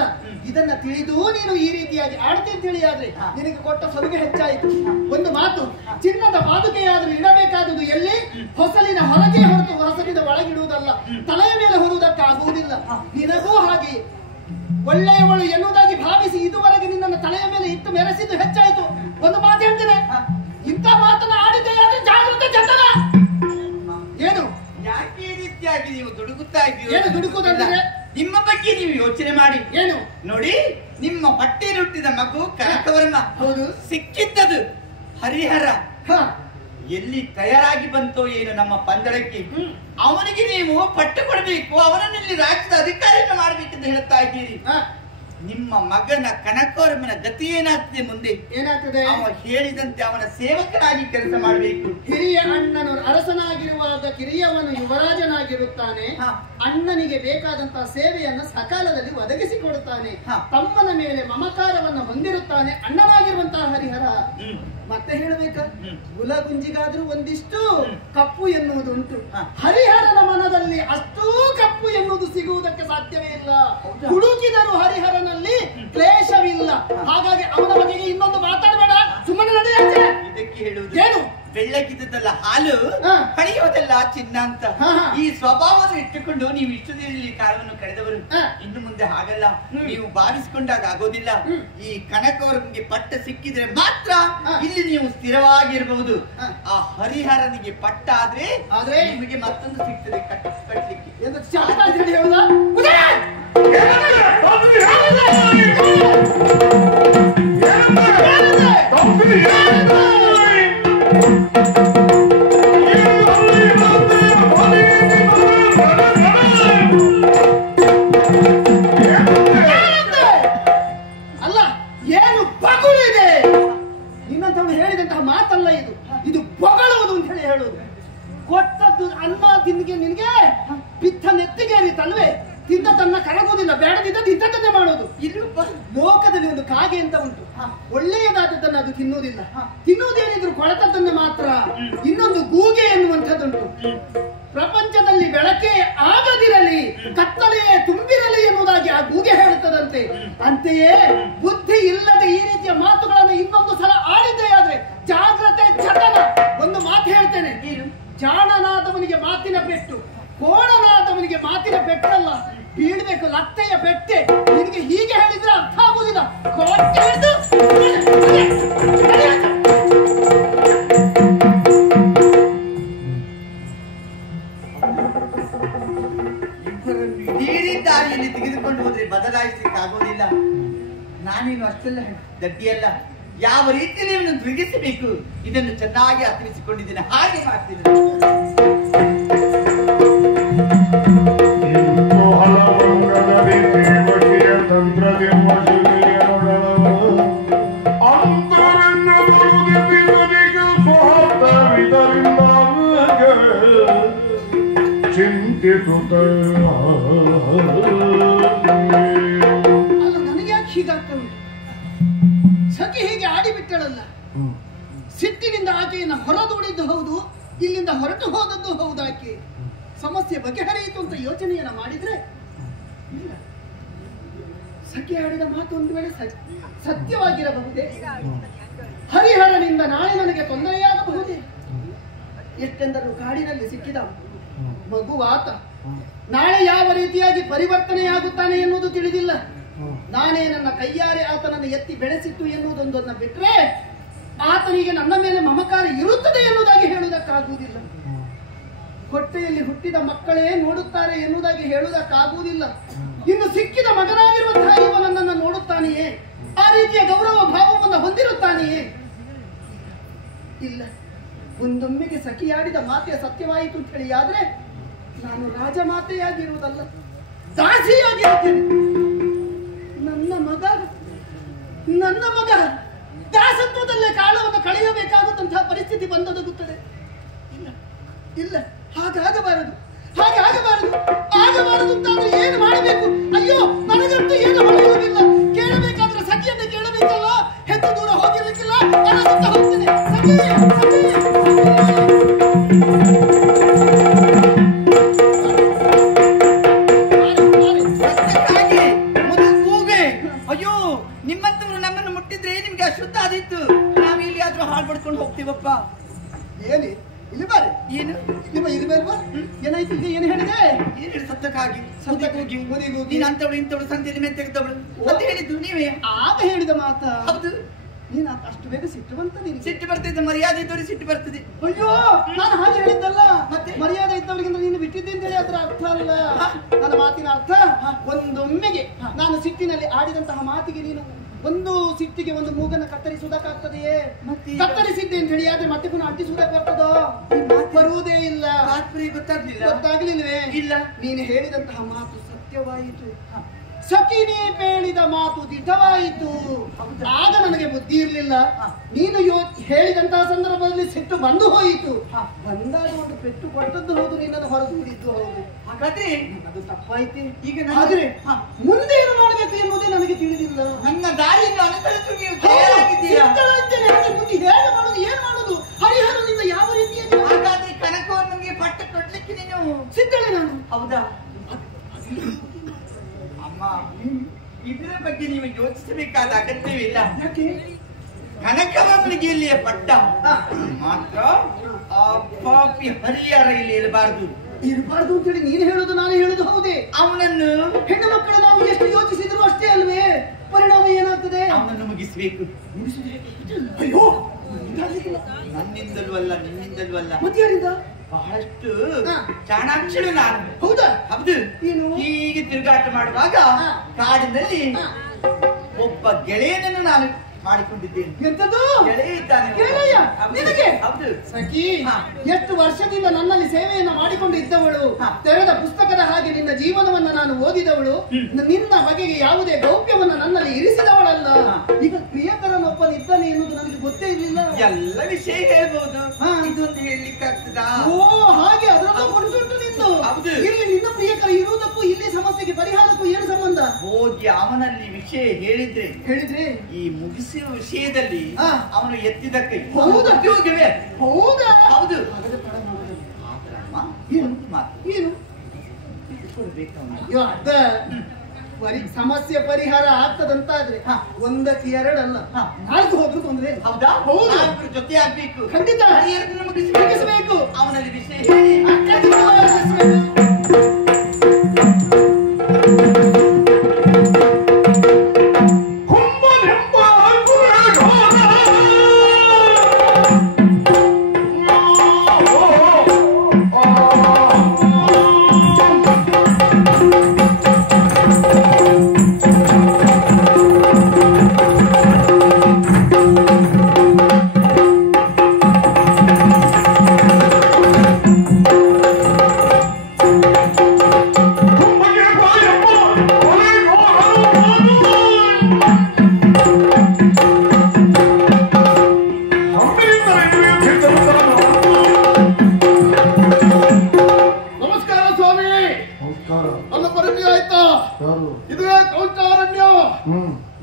ಇದನ್ನ ತಿಳಿದು ನೀನು ಈ ರೀತಿಯಾಗಿ ಆಡ್ತಿ ಅಂತ ಹೇಳಿ ಆದ್ರೆ ನಿನಗೆ ಕೊಟ್ಟ ಸಲುಗೆ ಹೆಚ್ಚಾಯಿತು. ಒಂದು ಮಾತು, ಚಿನ್ನದ ಪಾದುಕೆಯಾದರೂ ಇಡಬೇಕಾದುದು ಎಲ್ಲಿ? ಹೊಸಲಿನ ಹೊರಗೆ ಹೊರತು ಹೊಸಲಿನ ಒಳಗಿಡುವುದಲ್ಲ, ತಲೆಯ ಮೇಲೆ ಹೊರುವುದಕ್ಕಾಗುವುದಿಲ್ಲ. ನಿನಗೂ ಹಾಗೆ ಒಳ್ಳೆಯವಳು ಎನ್ನುವುದಾಗಿ ಭಾವಿಸಿ ಇದುವರೆಗೆ ನಿನ್ನನ್ನು ತಲೆಯ ಮೇಲೆ ಇಟ್ಟು ಮೆರೆಸಿದ್ದು ಹೆಚ್ಚಾಯಿತು. ಒಂದು ಮಾತು ಹೇಳ್ತೇನೆ, ಇಂಥ ಮಾತನ್ನ ಆಡಿದೆಯಾದ್ರೆ ಜಾಗೃತ ಜತನ. ಏನು? ಯಾಕೆ ಈ ರೀತಿಯಾಗಿ ನೀವು ದುಡುಗುತ್ತಾ ಇದ್ದೀರಿ? ಏನು ದುಡುಕುವುದಂದ್ರೆ? ನಿಮ್ಮ ಬಗ್ಗೆ ನೀವು ಯೋಚನೆ ಮಾಡಿ. ಏನು? ನೋಡಿ, ನಿಮ್ಮ ಹೊಟ್ಟೆಯಲ್ಲಿ ಹುಟ್ಟಿದ ಮಗು ಕನಕವರ್ಮ. ಹೌದು. ಸಿಕ್ಕಿದ್ದದು ಹರಿಹರ. ಎಲ್ಲಿ ತಯಾರಾಗಿ ಬಂತೋ ಏನು ನಮ್ಮ ಪಂದಳಕ್ಕೆ, ಅವನಿಗೆ ನೀವು ಪಟ್ಟು ಕೊಡಬೇಕು, ಅವನನ್ನಲ್ಲಿ ರಾಜ್ಯದ ಅಧಿಕಾರಿಯನ್ನು ಮಾಡಬೇಕೆಂದು ಹೇಳುತ್ತಾ ಇದ್ದೀರಿ. ನಿಮ್ಮ ಮಗನ ಕನಕವರ್ಮನ ಗತಿ ಏನಾಗ್ತದೆ ಮುಂದೆ? ಏನಾಗ್ತದೆ? ಅವ ಹೇಳಿದಂತೆ ಅವನ ಸೇವಕನಾಗಿ ಕೆಲಸ ಮಾಡಬೇಕು. ಹಿರಿಯ ಅಣ್ಣನು ಅರಸನಾಗಿರುವಾಗ ಕಿರಿಯವನು ಯುವರಾಜನಾಗಿರುತ್ತಾನೆ. ಅಣ್ಣನಿಗೆ ಬೇಕಾದಂತಹ ಸೇವೆಯನ್ನು ಸಕಾಲದಲ್ಲಿ ಒದಗಿಸಿಕೊಡುತ್ತಾನೆ. ತಮ್ಮನ ಮೇಲೆ ಮಮಕಾರವನ್ನು ಹೊಂದಿರುತ್ತಾನೆ ಅಣ್ಣನಾಗಿರುವಂತಹ ಹರಿಹರ. ಮತ್ತೆ ಹೇಳಬೇಕ, ಗುಲಗುಂಜಿಗಾದ್ರೂ ಒಂದಿಷ್ಟು ಕಪ್ಪು ಎನ್ನುವುದು ಉಂಟು. ಹರಿಹರನ ಮನದಲ್ಲಿ ಅಷ್ಟೂ ಕಪ್ಪು ಎನ್ನುವುದು ಸಿಗುವುದಕ್ಕೆ ಸಾಧ್ಯವೇ ಇಲ್ಲ. ಹುಡುಕಿದರೂ ಹರಿಹರನಲ್ಲಿ ಕ್ಲೇಶವಿಲ್ಲ. ಹಾಗಾಗಿ ಅವನ ಬಗೆಗೆ ಇನ್ನೊಂದು ಮಾತಾಡಬೇಡ, ಸುಮ್ಮನೆ ನಡೆಯುತ್ತೆ. ಇದಕ್ಕೆ ಹೇಳುವುದು ಏನು? ಬೆಳ್ಳಗಿದ್ದಲ್ಲ ಹಾಲು, ಪಡೆಯುವುದಲ್ಲ ಚಿನ್ನ ಅಂತ. ಈ ಸ್ವಭಾವವನ್ನು ಇಟ್ಟುಕೊಂಡು ನೀವು ಇಷ್ಟು ದಿನದಲ್ಲಿ ಕಾಲವನ್ನು ಕಳೆದವರು. ಇನ್ನು ಮುಂದೆ ಹಾಗಲ್ಲ, ನೀವು ಭಾವಿಸಿಕೊಂಡಾಗ ಆಗೋದಿಲ್ಲ. ಈ ಕನಕವರ್ಮನಿಗೆ ಪಟ್ಟ ಸಿಕ್ಕಿದ್ರೆ ಮಾತ್ರ ಇಲ್ಲಿ ನೀವು ಸ್ಥಿರವಾಗಿರಬಹುದು. ಆ ಹರಿಹರನಿಗೆ ಪಟ್ಟ ಆದ್ರೆ ನಿಮಗೆ ಮತ್ತೊಂದು ಸಿಗ್ತದೆ ಕಟ್ಟಲಿಕ್ಕೆ. ಅಲ್ಲ, ಏನು ಬಗುಳಿದೆ ನಿನ್ನಂತವನು ಹೇಳಿದಂತಹ ಮಾತಲ್ಲ ಇದು. ಇದು ಬೊಗಳುವುದು ಅಂತ ಹೇಳಿ ಹೇಳುವುದು. ಕೊಟ್ಟದ್ದು ಅನ್ನ ತಿನ್ನಿಗೆ ನಿನಗೆ ಪಿತ್ತ ನೆತ್ತಿಗೇರಿತಲ್ವೇ? ತಿಂದ ತನ್ನ ಕರಗುವುದಿಲ್ಲ, ಬೇಡದಿದ್ದ ಇಂಥದ್ದನ್ನೇ ಮಾಡೋದು. ಇಲ್ಲಿ ಲೋಕದಲ್ಲಿ ಒಂದು ಕಾಗೆ ಅಂತ ಉಂಟು. ಒಳ್ಳೆಯದಾದದ್ದನ್ನು ಅದು ತಿನ್ನುವುದಿಲ್ಲ. ತಿನ್ನುವುದೇನಿದ್ರು ಕೊಳತದ್ದನ್ನು ಮಾತ್ರ. ಇನ್ನೊಂದು ಗೂಗೆ ಎನ್ನುವಂಥದ್ದುಂಟು. ಪ್ರಪಂಚದಲ್ಲಿ ಬೆಳಕೆ ಆಗದಿರಲಿ, ಕತ್ತಲೆಯೇ ತುಂಬಿರಲಿ ಎನ್ನುವುದಾಗಿ ಆ ಗೂಗೆ ಹೇಳುತ್ತದಂತೆ. ಅಂತೆಯೇ ಬುದ್ಧಿ ಇಲ್ಲದೆ ಈ ರೀತಿಯ ಮಾತುಗಳನ್ನು ಇನ್ನೊಂದು ಸಲ ಆಡಿದ್ದೇ ಆದ್ರೆ ಜಾಗ್ರತೆ ಚಟನ. ಒಂದು ಮಾತು ಹೇಳ್ತೇನೆ, ಜಾಣನಾದವನಿಗೆ ಮಾತಿನ ಪೆಟ್ಟು, ಕೋಣನಾದವನಿಗೆ ಮಾತಿನ ಪೆಟ್ಟಲ್ಲ, ಬೀಳ್ಬೇಕು ಲತ್ತೆಯ ಪೆಟ್ಟೆ. ನಿನಗೆ ಹೀಗೆ ಹೇಳಿದ್ರೆ ಅರ್ಥ ಆಗುವುದಿಲ್ಲ. ಕೊಟ್ಟೆ ಹಿಡಿದು ಇದೇ ದಾರಿಯಲ್ಲಿ ತೆಗೆದುಕೊಂಡು ಹೋದ್ರೆ ಬದಲಾಯಿಸಲಿಕ್ಕೆ ಆಗೋದಿಲ್ಲ. ನಾನೇನು ಅಷ್ಟೆಲ್ಲ ದಡ್ಡಿಯಲ್ಲ. ಯಾವ ರೀತಿಯಲ್ಲಿ ಇವನು ದ್ವಿಗಿಸಬೇಕು ಇದನ್ನು ಚೆನ್ನಾಗಿ ಅರ್ಥವಿಸಿಕೊಂಡಿದ್ದೇನೆ, ಹಾಗೆ ಮಾಡ್ತೀನಿ. ನನಗೆ ಯಾಕೆ ಹೀಗಾಗ್ತಾ ಉಂಟು? ಸಖಿ ಹೀಗೆ ಆಡಿಬಿಟ್ಟಳಲ್ಲ. ಸಿಟ್ಟಿನಿಂದ ಆಕೆಯನ್ನು ಹೊರದೂಡಿದ್ದು ಹೌದು, ಇಲ್ಲಿಂದ ಹೊರಟು ಹೋದದ್ದು ಹೌದು. ಆಕೆ ಸಮಸ್ಯೆ ಬಗೆಹರಿಯಿತು ಅಂತ ಯೋಚನೆಯನ್ನ ಮಾಡಿದ್ರೆ ಇಲ್ಲ. ಸಖಿ ಆಡಿದ ಮಾತು ಒಂದು ವೇಳೆ ಸತ್ಯವಾಗಿರಬಹುದೇ? ಹರಿಹರನಿಂದ ನಾಳೆ ನನಗೆ ತೊಂದರೆಯಾಗಬಹುದೇ? ಎಷ್ಟೆಂದರೂ ಕಾಡಿನಲ್ಲಿ ಸಿಕ್ಕಿದ ಮಗುವಾತ ನಾಳೆ ಯಾವ ರೀತಿಯಾಗಿ ಪರಿವರ್ತನೆಯಾಗುತ್ತಾನೆ ಎನ್ನುವುದು ತಿಳಿದಿಲ್ಲ. ನಾನೇ ನನ್ನ ಕೈಯಾರೆ ಆತನನ್ನು ಎತ್ತಿ ಬೆಳೆಸಿತ್ತು ಎನ್ನುವುದೊಂದನ್ನು ಬಿಟ್ರೆ ಆತನಿಗೆ ನನ್ನ ಮೇಲೆ ಮಮಕಾರ ಇರುತ್ತದೆ ಎನ್ನುವುದಾಗಿ ಹೇಳುವುದಕ್ಕಾಗುವುದಿಲ್ಲ. ಹೊಟ್ಟೆಯಲ್ಲಿ ಹುಟ್ಟಿದ ಮಕ್ಕಳೇ ನೋಡುತ್ತಾರೆ ಎನ್ನುವುದಾಗಿ ಹೇಳುವುದಕ್ಕಾಗುವುದಿಲ್ಲ. ಇನ್ನು ಸಿಕ್ಕಿದ ಮಗನಾಗಿರುವಂತಹ ಇವ ನನ್ನನ್ನು ನೋಡುತ್ತಾನೆಯೇ? ಆ ರೀತಿಯ ಗೌರವ ಭಾವವನ್ನು ಹೊಂದಿರುತ್ತಾನೆಯೇ? ಇಲ್ಲ. ಒಂದೊಮ್ಮೆಗೆ ಸಖಿಯಾಡಿದ ಮಾತೆಯ ಸತ್ಯವಾಯಿತು ಅಂತ ಹೇಳಿ ಆದ್ರೆ ನಾನು ರಾಜಮಾತೆಯಾಗಿರುವುದಲ್ಲ, ದಾಸಿಯಾಗಿರುತ್ತೇನೆ. ನನ್ನ ಮಗ ದಾಸತ್ವದಲ್ಲೇ ಕಾಲವನ್ನು ಕಳೆಯಬೇಕಾದಂತಹ ಪರಿಸ್ಥಿತಿ ಬಂದೊದಗುತ್ತದೆ. ಇಲ್ಲ ಇಲ್ಲ, ಹಾಗಾಗಬಾರದು, ಆಗಬಾರದು ಅಂತಾದ್ರೆ ಏನು ಮಾಡಬೇಕು? ಅಯ್ಯೋ, ನನಗಂತೂ ಏನು ಹೊಳೆಯುವುದಿಲ್ಲ. ಕೇಳಬೇಕಾದ್ರೆ ಸಖಿಯನ್ನು ಕೇಳಬೇಕಲ್ಲ, ಹೆಚ್ಚು ದೂರ ಹೋಗಿರ್ಲಿಕ್ಕಿಲ್ಲ. ಹೋಗ್ತೇನೆ ಸಖಿ. ಅಯ್ಯೋ, ನಿಮ್ಮಂತವ್ರು ನಮ್ಮನ್ನು ಮುಟ್ಟಿದ್ರೆ ನಿಮ್ಗೆ ಅಶುದ್ಧ ಆದಿತ್ತು. ನಾವು ಇಲ್ಲಿ ಆದ್ರೂ ಹಾಳು ಪಡ್ಕೊಂಡು ಹೋಗ್ತೀವಪ್ಪ. ಏನಿ ಇಲ್ಲಿ ಬಾರಿ. ಏನು ನಿಮ್ಮ ಇಲ್ಲಿ ಬೇಲ್ವಾ? ಏನಾಯ್ತು ಈಗ? ಏನು ಹೇಳಿದೆ? ಏನ್ ಹೇಳಿ? ಸತ್ತಕ್ಕಾಗಿ ನೀನ್ ಅಂತವಳು ಇಂಥವಳು ಸಂತೆಯಲ್ಲಿ ಮೇಲೆ ತೆಗೆದವಳು ಅಂತ ಹೇಳಿದ್ದು ನೀವೇ. ಆಗ ಹೇಳಿದ ಮಾತ ಹೌದು. ನೀನ್ ಅಷ್ಟು ಬೇಗ ಸಿಟ್ಟು ಬಂತ? ನೀನು ಸಿಟ್ಟು ಬರ್ತಿದ್ದ, ಮರ್ಯಾದೆ ಇದ್ದವ್ರಿಗೆ ಸಿಟ್ಟು ಬರ್ತದೆ. ಅಯ್ಯೋ, ನಾನು ಹಾಗೆ ಹೇಳಿದ್ದಲ್ಲ. ಮತ್ತೆ ಮರ್ಯಾದೆ ಇದ್ದವಳಿಗಿಂತ ನೀನು ಬಿಟ್ಟಿದ್ದೆ ಅಂತ ಹೇಳಿ ಅದ್ರ ಅರ್ಥ ಅಲ್ಲ. ನನ್ನ ಮಾತಿನ ಅರ್ಥ, ಒಂದೊಮ್ಮೆಗೆ ನಾನು ಸಿಟ್ಟಿನಲ್ಲಿ ಆಡಿದಂತಹ ಮಾತಿಗೆ ನೀನು ಒಂದು ಸಿಟ್ಟಿಗೆ ಒಂದು ಮೂಗನ್ನು ಕತ್ತರಿಸುವುದಕ್ಕಾಗ್ತದೆಯೇ? ಕತ್ತರಿಸಿದ್ದೆ ಅಂತ ಹೇಳಿ ಆದ್ರೆ ಮತ್ತೆ ಪುನಃ ಅಂಟಿಸುವುದಕ್ಕಾಗ್ತದೋ? ಬರುವುದೇ ಇಲ್ಲ. ಗೊತ್ತಾಗ್ಲಿಲ್ವೇ? ಇಲ್ಲ. ನೀನು ಹೇಳಿದಂತಹ ಮಾತು ಸತ್ಯವಾಯಿತು, ಸಖಿನೇ ಹೇಳಿದ ಮಾತು ದಿಟವಾಯಿತು. ಆಗ ನನಗೆ ಬುದ್ಧಿ ಇರಲಿಲ್ಲ. ನೀನು ಹೇಳಿದಂತಹ ಸಂದರ್ಭದಲ್ಲಿ ಸಿಟ್ಟು ಬಂದು ಹೋಯಿತು. ಬಂದಾಗ ಒಂದು ಪೆಟ್ಟು ಕೊಟ್ಟದ್ದು ಹೌದು, ನಿನ್ನನ್ನು ಹೊರದೂಡಿದ್ದು ಹೌದು. ಹಾಗಾದ್ರೆ ಅದು ತಪ್ಪಾಯ್ತು. ಈಗ ಆದ್ರೆ ಮುಂದೆ ಏನು ಮಾಡಬೇಕು ಎನ್ನುವುದೇ ನನಗೆ ತಿಳಿದಿಲ್ಲ. ನನ್ನ ದಾರಿಯನ್ನು ಅನುಸರಿಸು ನೀವು. ಮುಂದೆ ಹೇಗೆ ಮಾಡುದು, ಏನ್ ಮಾಡುದು? ಹರಿಹರನಿಂದ ಯಾವ ರೀತಿಯಾಗಿ? ಹಾಗಾದ್ರೆ ಕನಕವನ್ನು ನಮಗೆ ಪಟ್ಟ ಕೊಡ್ಲಿಕ್ಕೆ ನೀನು ಸಿದ್ಧಳೆ ನಾನು. ಹೌದಾ ಅಮ್ಮ? ಇದರ ಬಗ್ಗೆ ನೀವು ಯೋಚಿಸಬೇಕಾದ ಅಗತ್ಯವಿಲ್ಲ. ಯಾಕೆ? ಕನಕವನಿಗೆ ಇಲ್ಲಿಯ ಪಟ್ಟ ಮಾತ್ರ ಆ ಪಾಪಿ ಹರಿಹರ ಇಲ್ಲಿ ಇರಬಾರದು ಅಂತ ಹೇಳಿ ನೀನು ಹೇಳುದು ನಾನು ಹೇಳುದು ಹೌದೇ? ಅವನನ್ನು ಹೆಣ್ಣು ಮಕ್ಕಳು ನಾವು ಎಷ್ಟು ಯೋಚಿಸಿದ್ರು ಅಷ್ಟೇ ಅಲ್ವೇ? ಪರಿಣಾಮ ಏನಾಗ್ತದೆ? ಅವನನ್ನು ಮುಗಿಸ್ಬೇಕು. ಅಯ್ಯೋ, ನನ್ನಿಂದಲೂ ಅಲ್ಲ, ನಿನ್ನಿಂದಲೂ ಅಲ್ಲ, ಮತ್ತೆ ಯಾರಿಂದ? ಬಹಳಷ್ಟು ಚಾಣಾಕ್ಷಳು ನಾನು. ಹೌದಾ? ಹೌದು. ಏನು? ಹೀಗೆ ತಿರುಗಾಟ ಮಾಡುವಾಗ ಕಾಡಿನಲ್ಲಿ ಒಬ್ಬ ಗೆಳೆಯನನ್ನು ನಾನು ಮಾಡಿಕೊಂಡಿದ್ದೇನೆ. ಎಂತದ್ದು? ಗೆಳೆಯ ಇದ್ದಾನೆ. ಗೆಳೆಯ ನಿನಗೆ? ಹೌದು. ಸಖಿ, ಎಷ್ಟು ವರ್ಷದಿಂದ ನನ್ನಲ್ಲಿ ಸೇವೆಯನ್ನು ಮಾಡಿಕೊಂಡು ಇದ್ದವಳು, ತೆರೆದ ಪುಸ್ತಕದ ಹಾಗೆ ನಿನ್ನ ಜೀವನವನ್ನ ನಾನು ಓದಿದವಳು, ನಿನ್ನ ಬಗೆಗೆ ಯಾವುದೇ ಗೌಪ್ಯವನ್ನು ನನ್ನಲ್ಲಿ ಇರಿಸಿದವಳಲ್ಲ. ಈಗ ಪ್ರಿಯಕರನೊಬ್ಬನಿದ್ದಾನೆ ಎನ್ನುವುದು ನನಗೆ ಗೊತ್ತೇ ಇರಲಿಲ್ಲ. ಎಲ್ಲ ವಿಷಯ ಹೇಳ್ಬಹುದು, ಇದೊಂದು ಹೇಳಲಿಕ್ಕಾಗ್ತದಾ? ಓ ಹಾಗೆ, ಅದರಲ್ಲೂ ಕೊಡುದುಂಟು ನಿಂದು. ಹೌದು. ಇಲ್ಲಿ ನಿನ್ನ ಪ್ರಿಯಕರ ಇರುವುದಕ್ಕೂ ಇಲ್ಲಿ ಸಮಸ್ಯೆಗೆ ಪರಿಹಾರಕ್ಕೂ ಏನು ಸಂಬಂಧ? ಹೋಗಿ ಅವನಲ್ಲಿ ವಿಷಯ ಹೇಳಿದ್ರೆ ಈ ಮುಗಿಸುವ ವಿಷಯದಲ್ಲಿ ಅವನು ಎತ್ತಿದ ಕೈ ಉದ್ಯೋಗವೇ ಹೌದಾ? ಹೌದು. ಏನು ಅದ ಸಮಸ್ಯೆ ಪರಿಹಾರ ಆಗ್ತದಂತಾದ್ರೆ ಒಂದಕ್ಕೆ ಎರಡಲ್ಲ 4 ಹೋದ್ರೂ ತೊಂದ್ರೆ. ಹೌದಾ? ಹೌದು, ಜೊತೆ ಆಗ್ಬೇಕು. ಖಂಡಿತ ಮುಗಿಸಬೇಕು. ಅವನಲ್ಲಿ ವಿಷಯ ಹೇಳಿ.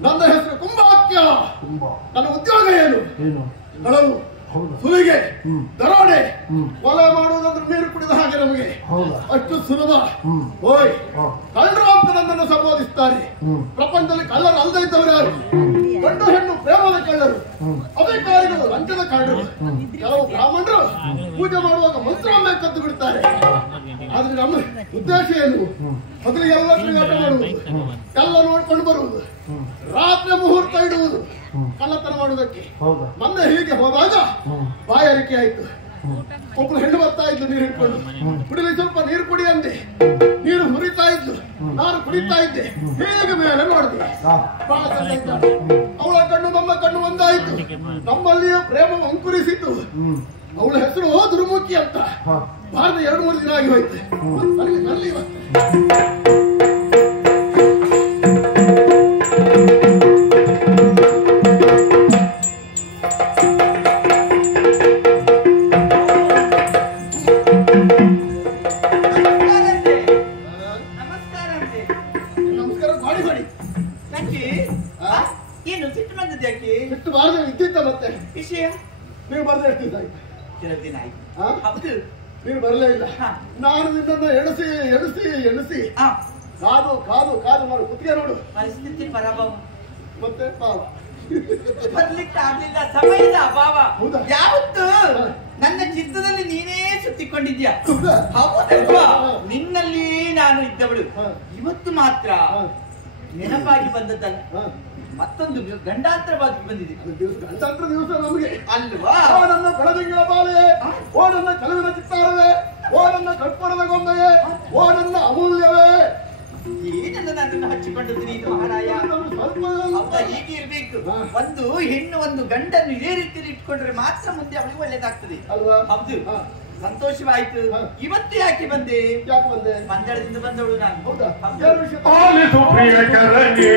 ನನ್ನ ಹೆಸರು ಕುಂಭಾಕ್ಯ. ನನ್ನ ಉದ್ಯೋಗ ಏನು? ಗಳವು, ಸುಲಿಗೆ, ದರೋಡೆ, ಕೊಲೆ ಮಾಡುವುದಂದ್ರೆ ನೀರು ಕುಡಿದ ಹಾಗೆ ನಮಗೆ ಅಷ್ಟು ಸುಲಭ. ಓಯ್, ಕಳ್ಳರು ಅಂತ ನನ್ನನ್ನು ಸಂಬೋಧಿಸುತ್ತಾರೆ. ಪ್ರಪಂಚದಲ್ಲಿ ಕಳ್ಳರು ಅಲ್ಲದೆ ಇದ್ದವರು ಯಾರು? ಗಂಡು ಹೆಣ್ಣು ಪ್ರೇಮದ ಕಳ್ಳರು, ಅಧಿಕಾರಿಗಳು ಲಂಚದ ಕಳ್ಳರು, ಕೆಲವು ಬ್ರಾಹ್ಮಣರು ಪೂಜೆ ಮಾಡುವಾಗ ಮಂತ್ರವನ್ನೇ ಕದ್ದು ಬಿಡ್ತಾರೆ. ಆದ್ರೆ ನಮ್ಮ ಉದ್ದೇಶ ಏನು? ಮೊದಲಿಗೆಲ್ಲ ತಿರುಗಾಟ ಮಾಡುವುದು, ಕಳ್ಳ ನೋಡ್ಕೊಂಡು ಬರುವುದು, ರಾತ್ರಿ ಮುಹೂರ್ತ ಇಡುವುದು, ಕಳ್ಳತನ ಮಾಡುವುದಕ್ಕೆ. ಮೊನ್ನೆ ಹೀಗೆ ಹೋದಾಗ ಬಾಯಾರಿಕೆ ಆಯ್ತು. ಒಬ್ಳು ಹೆಣ್ಣು ಬರ್ತಾ ಇದ್ಲು ನೀರು ಹಿಡ್ಕೊಂಡು. ಕುಡಿಲಿ, ಸ್ವಲ್ಪ ನೀರು ಕುಡಿ ಅಂದೆ. ನೀರು ಹುರಿತಾ ಇದ್ಲು, ನಾನು ಕುಡಿತಾ ಇದ್ದೆ. ಹೇಗೆ ಮೇಲೆ ನೋಡಿದೆ, ಬಹಳ ಚಂದ ಇದ್ದಾಳೆ. ಅವಳ ಕಣ್ಣು ನಮ್ಮ ಕಣ್ಣು ಒಂದಾಯಿತು. ನಮ್ಮಲ್ಲಿಯೂ ಪ್ರೇಮ ಅಂಕುರಿಸಿತು. ಅವಳ ಹೆಸರು ದುರ್ಮುಖಿ ಅಂತ. ಭಾರತ 2-3 ದಿನ ಆಗಿ ಹೋಯ್ತು. ಅಲ್ಲಿ ನಮಸ್ಕಾರ ಮಾಡಿ ಮಾಡಿ. ಏನು ಸಿಟ್ಟು ಬಂದದ್ದು ಯಾಕೆ? ಬಿಟ್ಟು ಬಾರದೆ ಇದ್ದಿದ್ದ ಮತ್ತೆ ವಿಷಯ ನೀವು ಬರ್ದೆ ಎಷ್ಟು ದಿವಸ ಆಯ್ತು? ಕೆಲವು ದಿನ ಆಯ್ತು. ಹೌದು, ನೀನು ಬರಲೇ ಇಲ್ಲ. ನಾನು ನಿನ್ನನ್ನು ಎಣಿಸಿ ಕಾದು ಕಾದು ಕಾದು ಮಾಡಿ ಕುತ್ತಿಗೆ ನೋಡು. ಪರಿಸ್ಥಿತಿ ಪರಾಭವ ಮತ್ತೆ ಪಾವ ಬರ್ಲಿಕ್ಕೆ ಆಗ್ಲಿಲ್ಲ, ಸಮಯದ ಅಭಾವ. ಹೌದಾ? ಯಾವತ್ತು ನನ್ನ ಚಿತ್ತದಲ್ಲಿ ನೀನೇ ಸುತ್ತಿಕೊಂಡಿದ್ಯಾ? ಹೌದಾ? ಹೌದಲ್ವಾ? ನಿನ್ನಲ್ಲಿ ನಾನು ಇದ್ದವಳು ಇವತ್ತು ಮಾತ್ರ ನೆನಪಾಗಿ ಬಂದದ್ದಲ್ಲ, ಮತ್ತೊಂದು ಗಂಡಾಂತರವಾಗಿ ಬಂದಿದೆ. ಗಂಡಾಂತರ ದಿವಸ ನಮಗೆ ಅಲ್ವಾ? ಓ ನನ್ನ ಬೆಳದಿಂಗಳ ಬಾಲೆ, ಓ ನನ್ನ ಕಲವಿನ ಚಿತ್ತಾರವೇ, ಓ ನನ್ನ ಕರ್ಪೂರದ ಗೊಂಬೆಯೇ, ಓ ನನ್ನ ಅಮೂಲ್ಯವೇ. ಏನನ್ನ ನನ್ನನ್ನು ಹಚ್ಚಿಕೊಂಡದ್ದು ನೀನು ಮಹಾರಾಯ? ಹೌದಾ? ಹೀಗೆ ಇರ್ಬೇಕು. ಒಂದು ಹೆಣ್ಣು ಒಂದು ಗಂಡನ್ನು ಇದೇ ರೀತಿಯಲ್ಲಿ ಇಟ್ಕೊಂಡ್ರೆ ಮಾತ್ರ ಮುಂದೆ ಅವಳಿಗೆ ಒಳ್ಳೇದಾಗ್ತದೆ. ಹೌದು, ಸಂತೋಷವಾಯ್ತು. ಇವತ್ತು ಯಾಕೆ ಬಂದೆ? ಮಂದಳದಿಂದ ಬಂದವಳು ನಾನು. ಹೌದಾ? ಆಲಿಸು ಪ್ರಿಯಕರನೇ,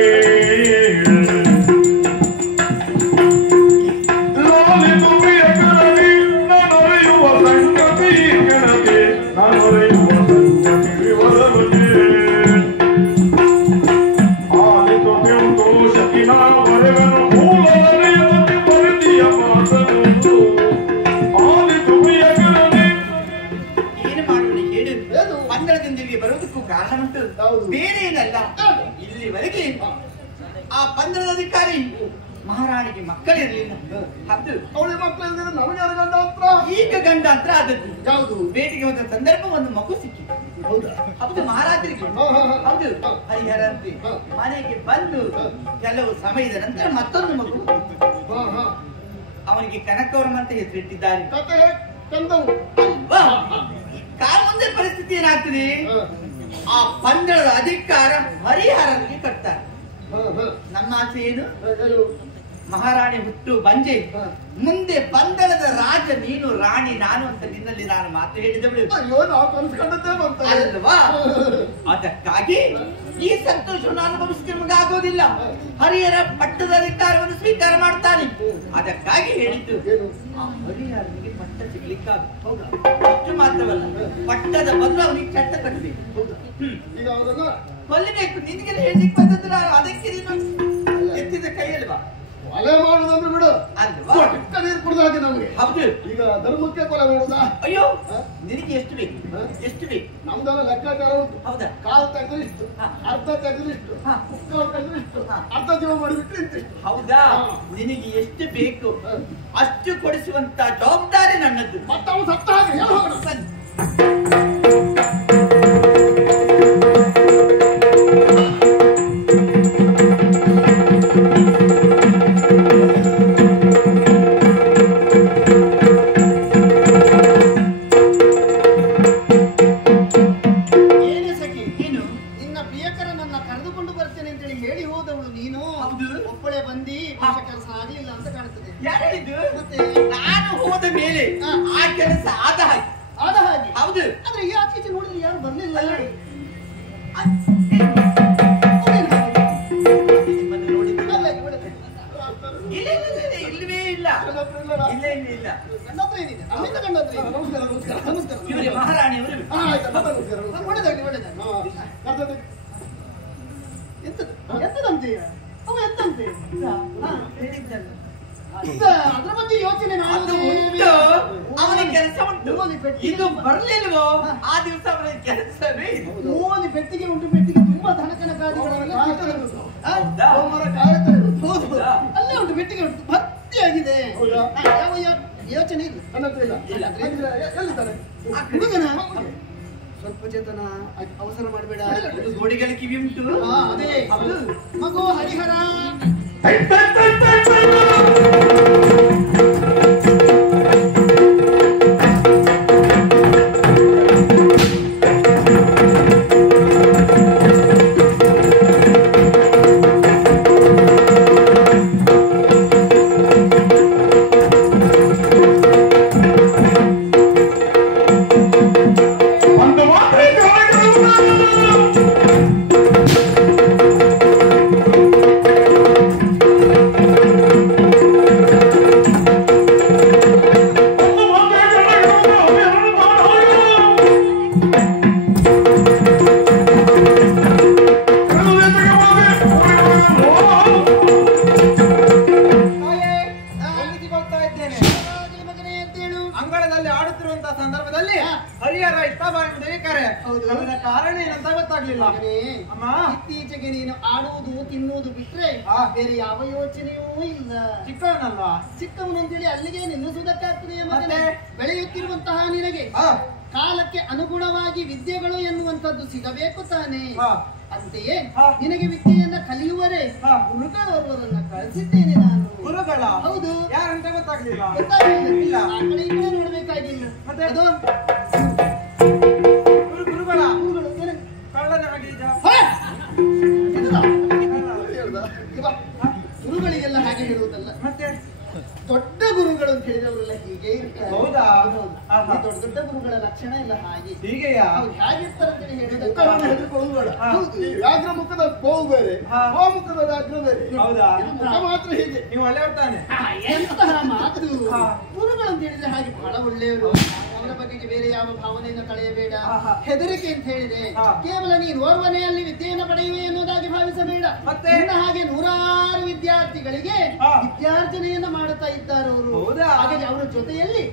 ಲಾಲಿಸು ಪ್ರಿಯಕರನೇ, ನಾನೊರೆಯುವ ಸಂಗತಿ ಕೆಳಗೆ, ನಾನೊರೆಯುವ ಸಂಗತಿ ವಿವರವೇ. ಆಲಿಸು ಸಂತೋಷಕಿನ ಬರೆವನು ಮೂಲವರೆಯುವಂತೆ ಪರಿಧಿಯ ಮಾತನು. ಆಲಿಸು ಪ್ರಿಯಕರನೇ, ಏನು ಮಾಡುವಳಿ ಹೇಳು. ಮಂಗಳದಿಂದ ಇಲ್ಲಿಗೆ ಬರುವುದಕ್ಕೂ ಕಾರಣ ಉಂಟು, ಬೇರೆ ಏನಲ್ಲ. ಇಲ್ಲಿವರೆಗೆ ಆ ಪಂದ್ರದ ಅಧಿಕಾರಿ ಮಹಾರಾಣಿಗೆ ಮಕ್ಕಳಿರ್ಲಿಲ್ಲ. ಹೌದು, ಅವಳಿಗೆ ಮಕ್ಕಳಿಂದ ನಮಗೆ ಗಂಡಾಂತರ. ಈಗ ಗಂಡಾಂತರ ಆದದ್ದು. ಯಾವುದು? ಬೇಟಿಗೆ ಹೋದ ಸಂದರ್ಭ ಒಂದು ಮಗು ಸಿಕ್ಕಿ. ಹೌದಾ? ಹೌದು, ಮಹಾರಾಜರಿಗೆ. ಹೌದು, ಹರಿಹರ ಅಂತೆ ಮನೆಗೆ ಬಂದು ಕೆಲವು ಸಮಯದ ನಂತರ ಮತ್ತೊಂದು ಮಗು. ಅವನಿಗೆ ಕನಕವರಂ ಅಂತ ಹೆಸರಿಟ್ಟಿದ್ದಾರೆ. ಕತೆ ಚಂದವು ಅಲ್ವಾ? ಮುಂದೆ ಪರಿಸ್ಥಿತಿ ಏನಾಗ್ತದೆ? ಆ ಪಂದ್ರದ ಅಧಿಕಾರ ಹರಿಹರನಿಗೆ ಕಟ್ತಾರೆ. ನಮ್ಮ ಆಸೆ ಏನು? ಮಹಾರಾಣಿ ಹುಟ್ಟು ಬಂಜೆ, ಮುಂದೆ ಪಂದಳದ ರಾಜ ನೀನು, ರಾಣಿ ನಾನು ಅಂತ ನಿನ್ನಲ್ಲಿ ನಾನು ಮಾತು ಹೇಳಿದವಳು. ಅಯ್ಯೋ, ನಾವು ಕನಸ್ಕೊಂಡದ್ದೇ ಬಂತ ಅಲ್ವಾ? ಅದಕ್ಕಾಗಿ ಈ ಸಂತೋಷವನ್ನು ಅನುಭವಿಸಿದ್ರೆ ನಮಗೆ ಆಗೋದಿಲ್ಲ. ಹರಿಹರ ಪಟ್ಟದ ಅಧಿಕಾರವನ್ನು ಸ್ವೀಕಾರ ಮಾಡ್ತಾನೆ. ಅದಕ್ಕಾಗಿ ಹೇಳಿದ್ದು ಆ ಹರಿಹರನಿಗೆ ಪಟ್ಟ ಸಿಗ್ಲಿಕ್ಕಾಗ. ಅಷ್ಟು ಮಾತ್ರವಲ್ಲ, ಪಟ್ಟದ ಬದಲು ಅವನಿಗೆ ಚಟ್ಟ ಕಟ್ಟಬೇಕು. ಈಗ ಅವರನ್ನ ಕೊಲ್ಲಬೇಕು ನಿನಗೆಲ್ಲ ಹೇಳಿಕ್ ಬಂದದ್ದು ನಾನು ಅದಕ್ಕೆ ನೀನು ಎತ್ತಿದ ಕೈ ಅಲ್ವಾ ಕೊಲೆ ಮಾಡುದಂದ್ರೆ ಬಿಡು ಅಲ್ವಾ ಚಿಕ್ಕ ನೀರು ಕುಡ್ದ ಹಾಗೆ ನಮ್ಗೆ ಹೌದು ಈಗ ಧರ್ಮಕ್ಕೆ ಕೊಲೆ ಮಾಡುದಾ ಅಯ್ಯೋ ನಿನಗೆ ಎಷ್ಟು ಬೇಕು ಎಷ್ಟು ಬೇಕು ನಮ್ದೆಲ್ಲ ಲೆಕ್ಕಾಚಾರ ಉಂಟು ಹೌದಾ ಕಾಲು ತೆಗೆದಿಷ್ಟು ಅರ್ಧ ತೆಗೆದಿಷ್ಟು ಮುಕ್ಕಾಲು ತೆಗೆದಿಷ್ಟು ಅರ್ಧ ಜೀವ ಮಾಡಿಬಿಟ್ರೆ ಇಂತಿಷ್ಟು ಹೌದಾ ನಿನಗೆ ಎಷ್ಟು ಬೇಕು ಅಷ್ಟು ಕೊಡಿಸುವಂತ ಜವಾಬ್ದಾರಿ ನನ್ನದು ಮತ್ತೆ ಅವನು ಸತ್ತ ಹಾಗೆ ಹೇಳು ಹೋಗೋಣ ಬನ್ನಿ. ಏನೇ ಸಖಿ ನೀನು ನಿನ್ನ ಪ್ರಿಯಕರನನ್ನ ಕರೆದುಕೊಂಡು ಬರ್ತೇನೆ ಅಂತೇಳಿ ಹೇಳಿ ಹೋದವಳು ನೀನು ಒಬ್ಬಳೆ ಬಂದಿ ಕೆಲಸ ಆಗ್ಲಿಲ್ಲ ಅಂತ ಕಾಣ್ತದೆ ಯಾರು ಹೇಳಿದ್ದು ಮತ್ತೆ ನಾನು ಹೋದ ಮೇಲೆ ಆ ಕೆಲಸ ಆದ ಹಾಗೆ ಆದ ಹಾಗೆ ಹೌದು ಆದ್ರೆ ಈ ಆಚೀಚೆ ನೋಡಿದ್ರೆ ಯಾರು ಬರ್ಲಿಲ್ಲ ನಿಮ್ಮನ್ನು ನೋಡಿದ್ದು ಅಲ್ಲ, ಇವಳೆ. ಇಲ್ಲ ಇಲ್ಲ ಇಲ್ಲ ಇಲ್ಲವೇ ಇಲ್ಲ ಇಲ್ಲ ಇಲ್ಲ ಇಲ್ಲ ಗಂಡ ಹತ್ರ ಏನಿದೆ ಅಲ್ಲಿಂದ ಗಂಡ ಹತ್ರ ಏನಿದೆ? ನಮಸ್ಕಾರ ನಮಸ್ಕಾರ ನಮಸ್ಕಾರ ಇವರೇ ಮಹಾರಾಣಿಯವರು ಹಾ, ಆಯ್ತು, ನಮಸ್ಕಾರ. ಒಳ್ಳೆದಾಗ್ಲಿ ಒಳ್ಳೆದಾಗ್ಲಿ ಕರ್ತವ್ಯ. ಎಂತದು ಎಂತದಂತೆ ಅವ ಎಂತಂತೆ ಹೇಳಿದ್ದಲ್ಲ ಅದ್ರ ಬಗ್ಗೆ ಯೋಚನೆ ಅದು ಉಂಟು ಅವನ ಕೆಲಸ ಉಂಟು ಇದು ಬರ್ಲಿಲ್ವೋ ಆ ದಿವಸ ಅವನ ಕೆಲಸವೇ ಇಲ್ಲ. ಮೂವಲ್ಲಿ ಪೆಟ್ಟಿಗೆ ಉಂಟು ಪೆಟ್ಟಿಗೆ ತುಂಬಾ ಧನಕನಕಾದಿಗಳೆಲ್ಲ ಹೌದಾ? ಹೌದು ಅಲ್ಲೇ ಉಂಟು ಪೆಟ್ಟಿಗೆ ಉಂಟು ಭರ್ತಿಯಾಗಿದೆ ಯಾವ ಯೋಚನೆ ಇಲ್ಲ ನನ್ನ ಹತ್ರ ಇಲ್ಲ ಎಲ್ಲಿದ್ದಾರೆ ಹುಡುಗನ ಸ್ವಲ್ಪ ಚೇತನ ಅವಸರ ಮಾಡಬೇಡ ಗೋಡೆಗಳ ಕಿವಿ ಉಂಟು ಅದೇ ಮಗು ಹರಿಹರ ಅಂಗಳದಲ್ಲಿ ಆಡುತ್ತಿರುವಂತಹ ಸಂದರ್ಭದಲ್ಲಿ ಹರಿಹರ ಇಷ್ಟಬಾರದೆ ಕರೆ ಅದರ ಕಾರಣ ಏನಂತ ಗೊತ್ತಾಗ್ಲಿಲ್ಲ ಅಮ್ಮ ಇತ್ತೀಚೆಗೆ ನೀನು ಆಡುವುದು ತಿನ್ನುವುದು ಬಿಟ್ರೆ ಬೇರೆ ಯಾವ ಯೋಚನೆಯೂ ಇಲ್ಲ ಚಿಕ್ಕವನಲ್ವಾ ಚಿಕ್ಕವನು ಅಂತೇಳಿ ಅಲ್ಲಿಗೆ ನಿಲ್ಲಿಸುವುದಕ್ಕಾಗ್ತದೆ ಮಗನೇ ಬೆಳೆಯುತ್ತಿರುವಂತಹ ನಿನಗೆ ಕಾಲಕ್ಕೆ ಅನುಗುಣವಾಗಿ ವಿದ್ಯೆಗಳು ಎನ್ನುವಂಥದ್ದು ಸಿಗಬೇಕು ತಾನೆ ಅಂತೆಯೇ ನಿನಗೆ ವಿದ್ಯೆಯನ್ನ ಕಲಿಯುವರೆ ಗುರುಗಳವರನ್ನ ಕಳಿಸಿದ್ದೇನೆ ನಾನು ಗುರುಗಳ ಹೌದು ಯಾರಂತ ಗೊತ್ತಾಗ್ಲಿಲ್ಲ ಇಲ್ಲ ಆ ಕಡೆ ಈ ಕಡೆ ನೋಡ್ಬೇಕಾಗಿಲ್ಲ ಮತ್ತೆ ಅದು ಗುರುಗಳ ಗುರುಗಳು ಏನು? ಕಳ್ಳನ ಹಾಗೆ ಈಗ ಹ! ಇದುದಾ? ಇವ, ಗುರುಗಳಿಗೆಲ್ಲ ಹಾಗೆ ಹೇಳುವುದಲ್ಲ ಮತ್ತೆ ದೊಡ್ಡ ಗುರುಗಳು ಅಂತ ಹೇಳಿದವರೆಲ್ಲ ಹೀಗೆ ಇರ್ತಾರೆ ಹೌದಾ? ಹೌದು. ಈ ದೊಡ್ಡ ದೊಡ್ಡ ಗುರುಗಳ ಲಕ್ಷಣ ಎಲ್ಲ ಹಾಗೆ ಹೀಗೆಯಾ ಅವ್ರು ಹೇಗಿರ್ತಾರೆ ಅಂತ ಹೇಳಿದ್ರೆ ವ್ಯಾಘ್ರ ಮುಖದ ಗೋವು ಬೇರೆ ಗೋಮುಖದ ವ್ಯಾಘ್ರ ಬೇರೆ ಹೌದಾ ಮುಖ ಮಾತ್ರ ಹೀಗೆ ನೀವು ಒಳ್ಳೆ ಇರ್ತಾನೆ ಎಂತಹ ಮಾತು ಗುರುಗಳು ಅಂತ ಹೇಳಿದ್ರೆ ಹಾಗೆ ಬಹಳ ಒಳ್ಳೆಯವರು ಅವರ ಬಗೆಗೆ ಬೇರೆ ಯಾವ ಭಾವನೆಯನ್ನು ಕಳೆಯಬೇಡ ಹೆದರಿಕೆ ಅಂತ ಹೇಳಿದೆ ಕೇವಲ ನೀನು ಓರ್ವನೆಯಲ್ಲಿ ವಿದ್ಯೆಯನ್ನು ಪಡೆಯುವೆ ಎನ್ನುವುದಾಗಿ ಭಾವಿಸಬೇಡ ಮತ್ತೆ? ನಿನ್ನ ಹಾಗೆ ನೂರಾರು ವಿದ್ಯಾರ್ಥಿಗಳಿಗೆ ವಿದ್ಯಾರ್ಜನೆಯನ್ನ ಮಾಡುತ್ತಾ ಇದ್ದಾರೆ ಅವರು ಹೌದಾ? ಹಾಗಾಗಿ ಅವರ ಜೊತೆಯಲ್ಲಿ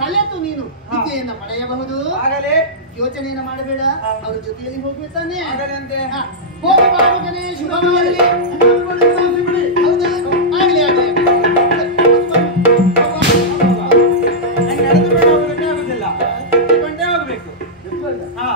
ಕಲೆತು ನೀನು ವಿದ್ಯೆಯನ್ನ ಪಡೆಯಬಹುದು ಆಗಲೇ ಯೋಚನೆಯನ್ನ ಮಾಡಬೇಡ ಅವರ ಜೊತೆಯಲ್ಲಿ ಹೋಗ್ಬೇಕು ತಾನೆ ಆಗಲೇ ಅಂತೆ ಹೋಗಿ ಬಾ ಮಗನೇ, ಶುಭವಾಗಲಿ. ಹೌದಾ? ಆಗ್ಲಿ ಆಗ್ಲಿ ನಂಗೆ ಎಳೆದು ಬೇಡ ಹೋಗೋದಕ್ಕೆ ಆಗುದಿಲ್ಲ ಕೊಂಡೇ ಹೋಗ್ಬೇಕು ಹಾ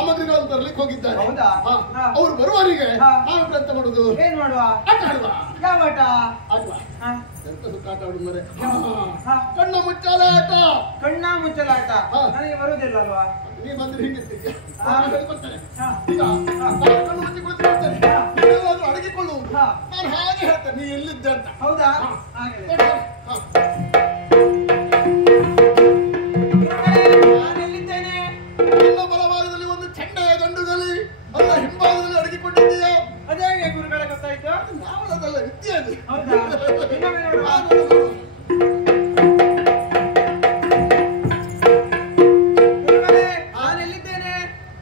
ಸಾಮಗ್ರಿಗಳನ್ನು ತರಲಿಕ್ಕೆ ಹೋಗಿದ್ದಾರೆ. ಹೌದಾ? ಅವ್ರು ಬರುವವರಿಗೆ ಹಾ. ನಾವು ಎಂತ ಮಾಡುದು? ಏನ್ ಮಾಡುವ? ಆಟ ಆಡುವ. ಯಾವ ಆಟ? ಆಡುವ. ಹಾ. ಎಂತ ಸುತ್ತಾಟ ಆಡುದು ಮರೆ? ಹಾ. ಕಣ್ಣ ಮುಚ್ಚಾಲೆ ಆಟ. ಕಣ್ಣ ಮುಚ್ಚಲಾಟ. ಹಾ. ನನಗೆ ಬರುವುದಿಲ್ಲ ಅಲ್ವಾ? ನೀ ಬಂದ್ರೆ ಹಿಂಗಿರ್ತೀಯ. ಹಾ. ನಾನು ಹೇಳ್ಕೊಡ್ತೇನೆ. ಹಾ. ಈಗ ನಾನು ಕಣ್ಣು ಮುಚ್ಚಿ ಕುಳಿತುಕೊಳ್ತೇನೆ. ನೀವೆಲ್ಲಾದ್ರೂ ಅಡಗಿಕೊಳ್ಳು. ಹಾ. ನಾನು ಹಾಗೆ ಹೇಳ್ತೇನೆ ನೀ ಎಲ್ಲಿದ್ದೆ ಅಂತ. ಹೌದಾ? ಹಾ. ಹಾಗೆ ಹಾ. ನಾನೆಲ್ಲಿದ್ದೇನೆ? ನಿನ್ನ ಬಲಭಾಗದಲ್ಲಿ ಒಂದು ಚೆಂಡೆಯ ಗಂಡುಗಲಿ ಅಲ್ಲ ಹಿಂಭಾಗದಲ್ಲಿ ಅಡಗಿಕೊಂಡಿದ್ದೀಯಾ? ಅದೇ ಹೇಗೆ ಗುರುಗಳೇ ಗೊತ್ತಾಯ್ತು? ನಾವದಲ್ಲ ವಿದ್ಯೆ ಅದು. ಹೌದಾ? ಇನ್ನೊಮ್ಮೆ ನೋಡುವ. ಹಾ, ನೋಡು, ನೋಡು. ಗುರುಗಳೇ, ನಾನೆಲ್ಲಿದ್ದೇನೆ?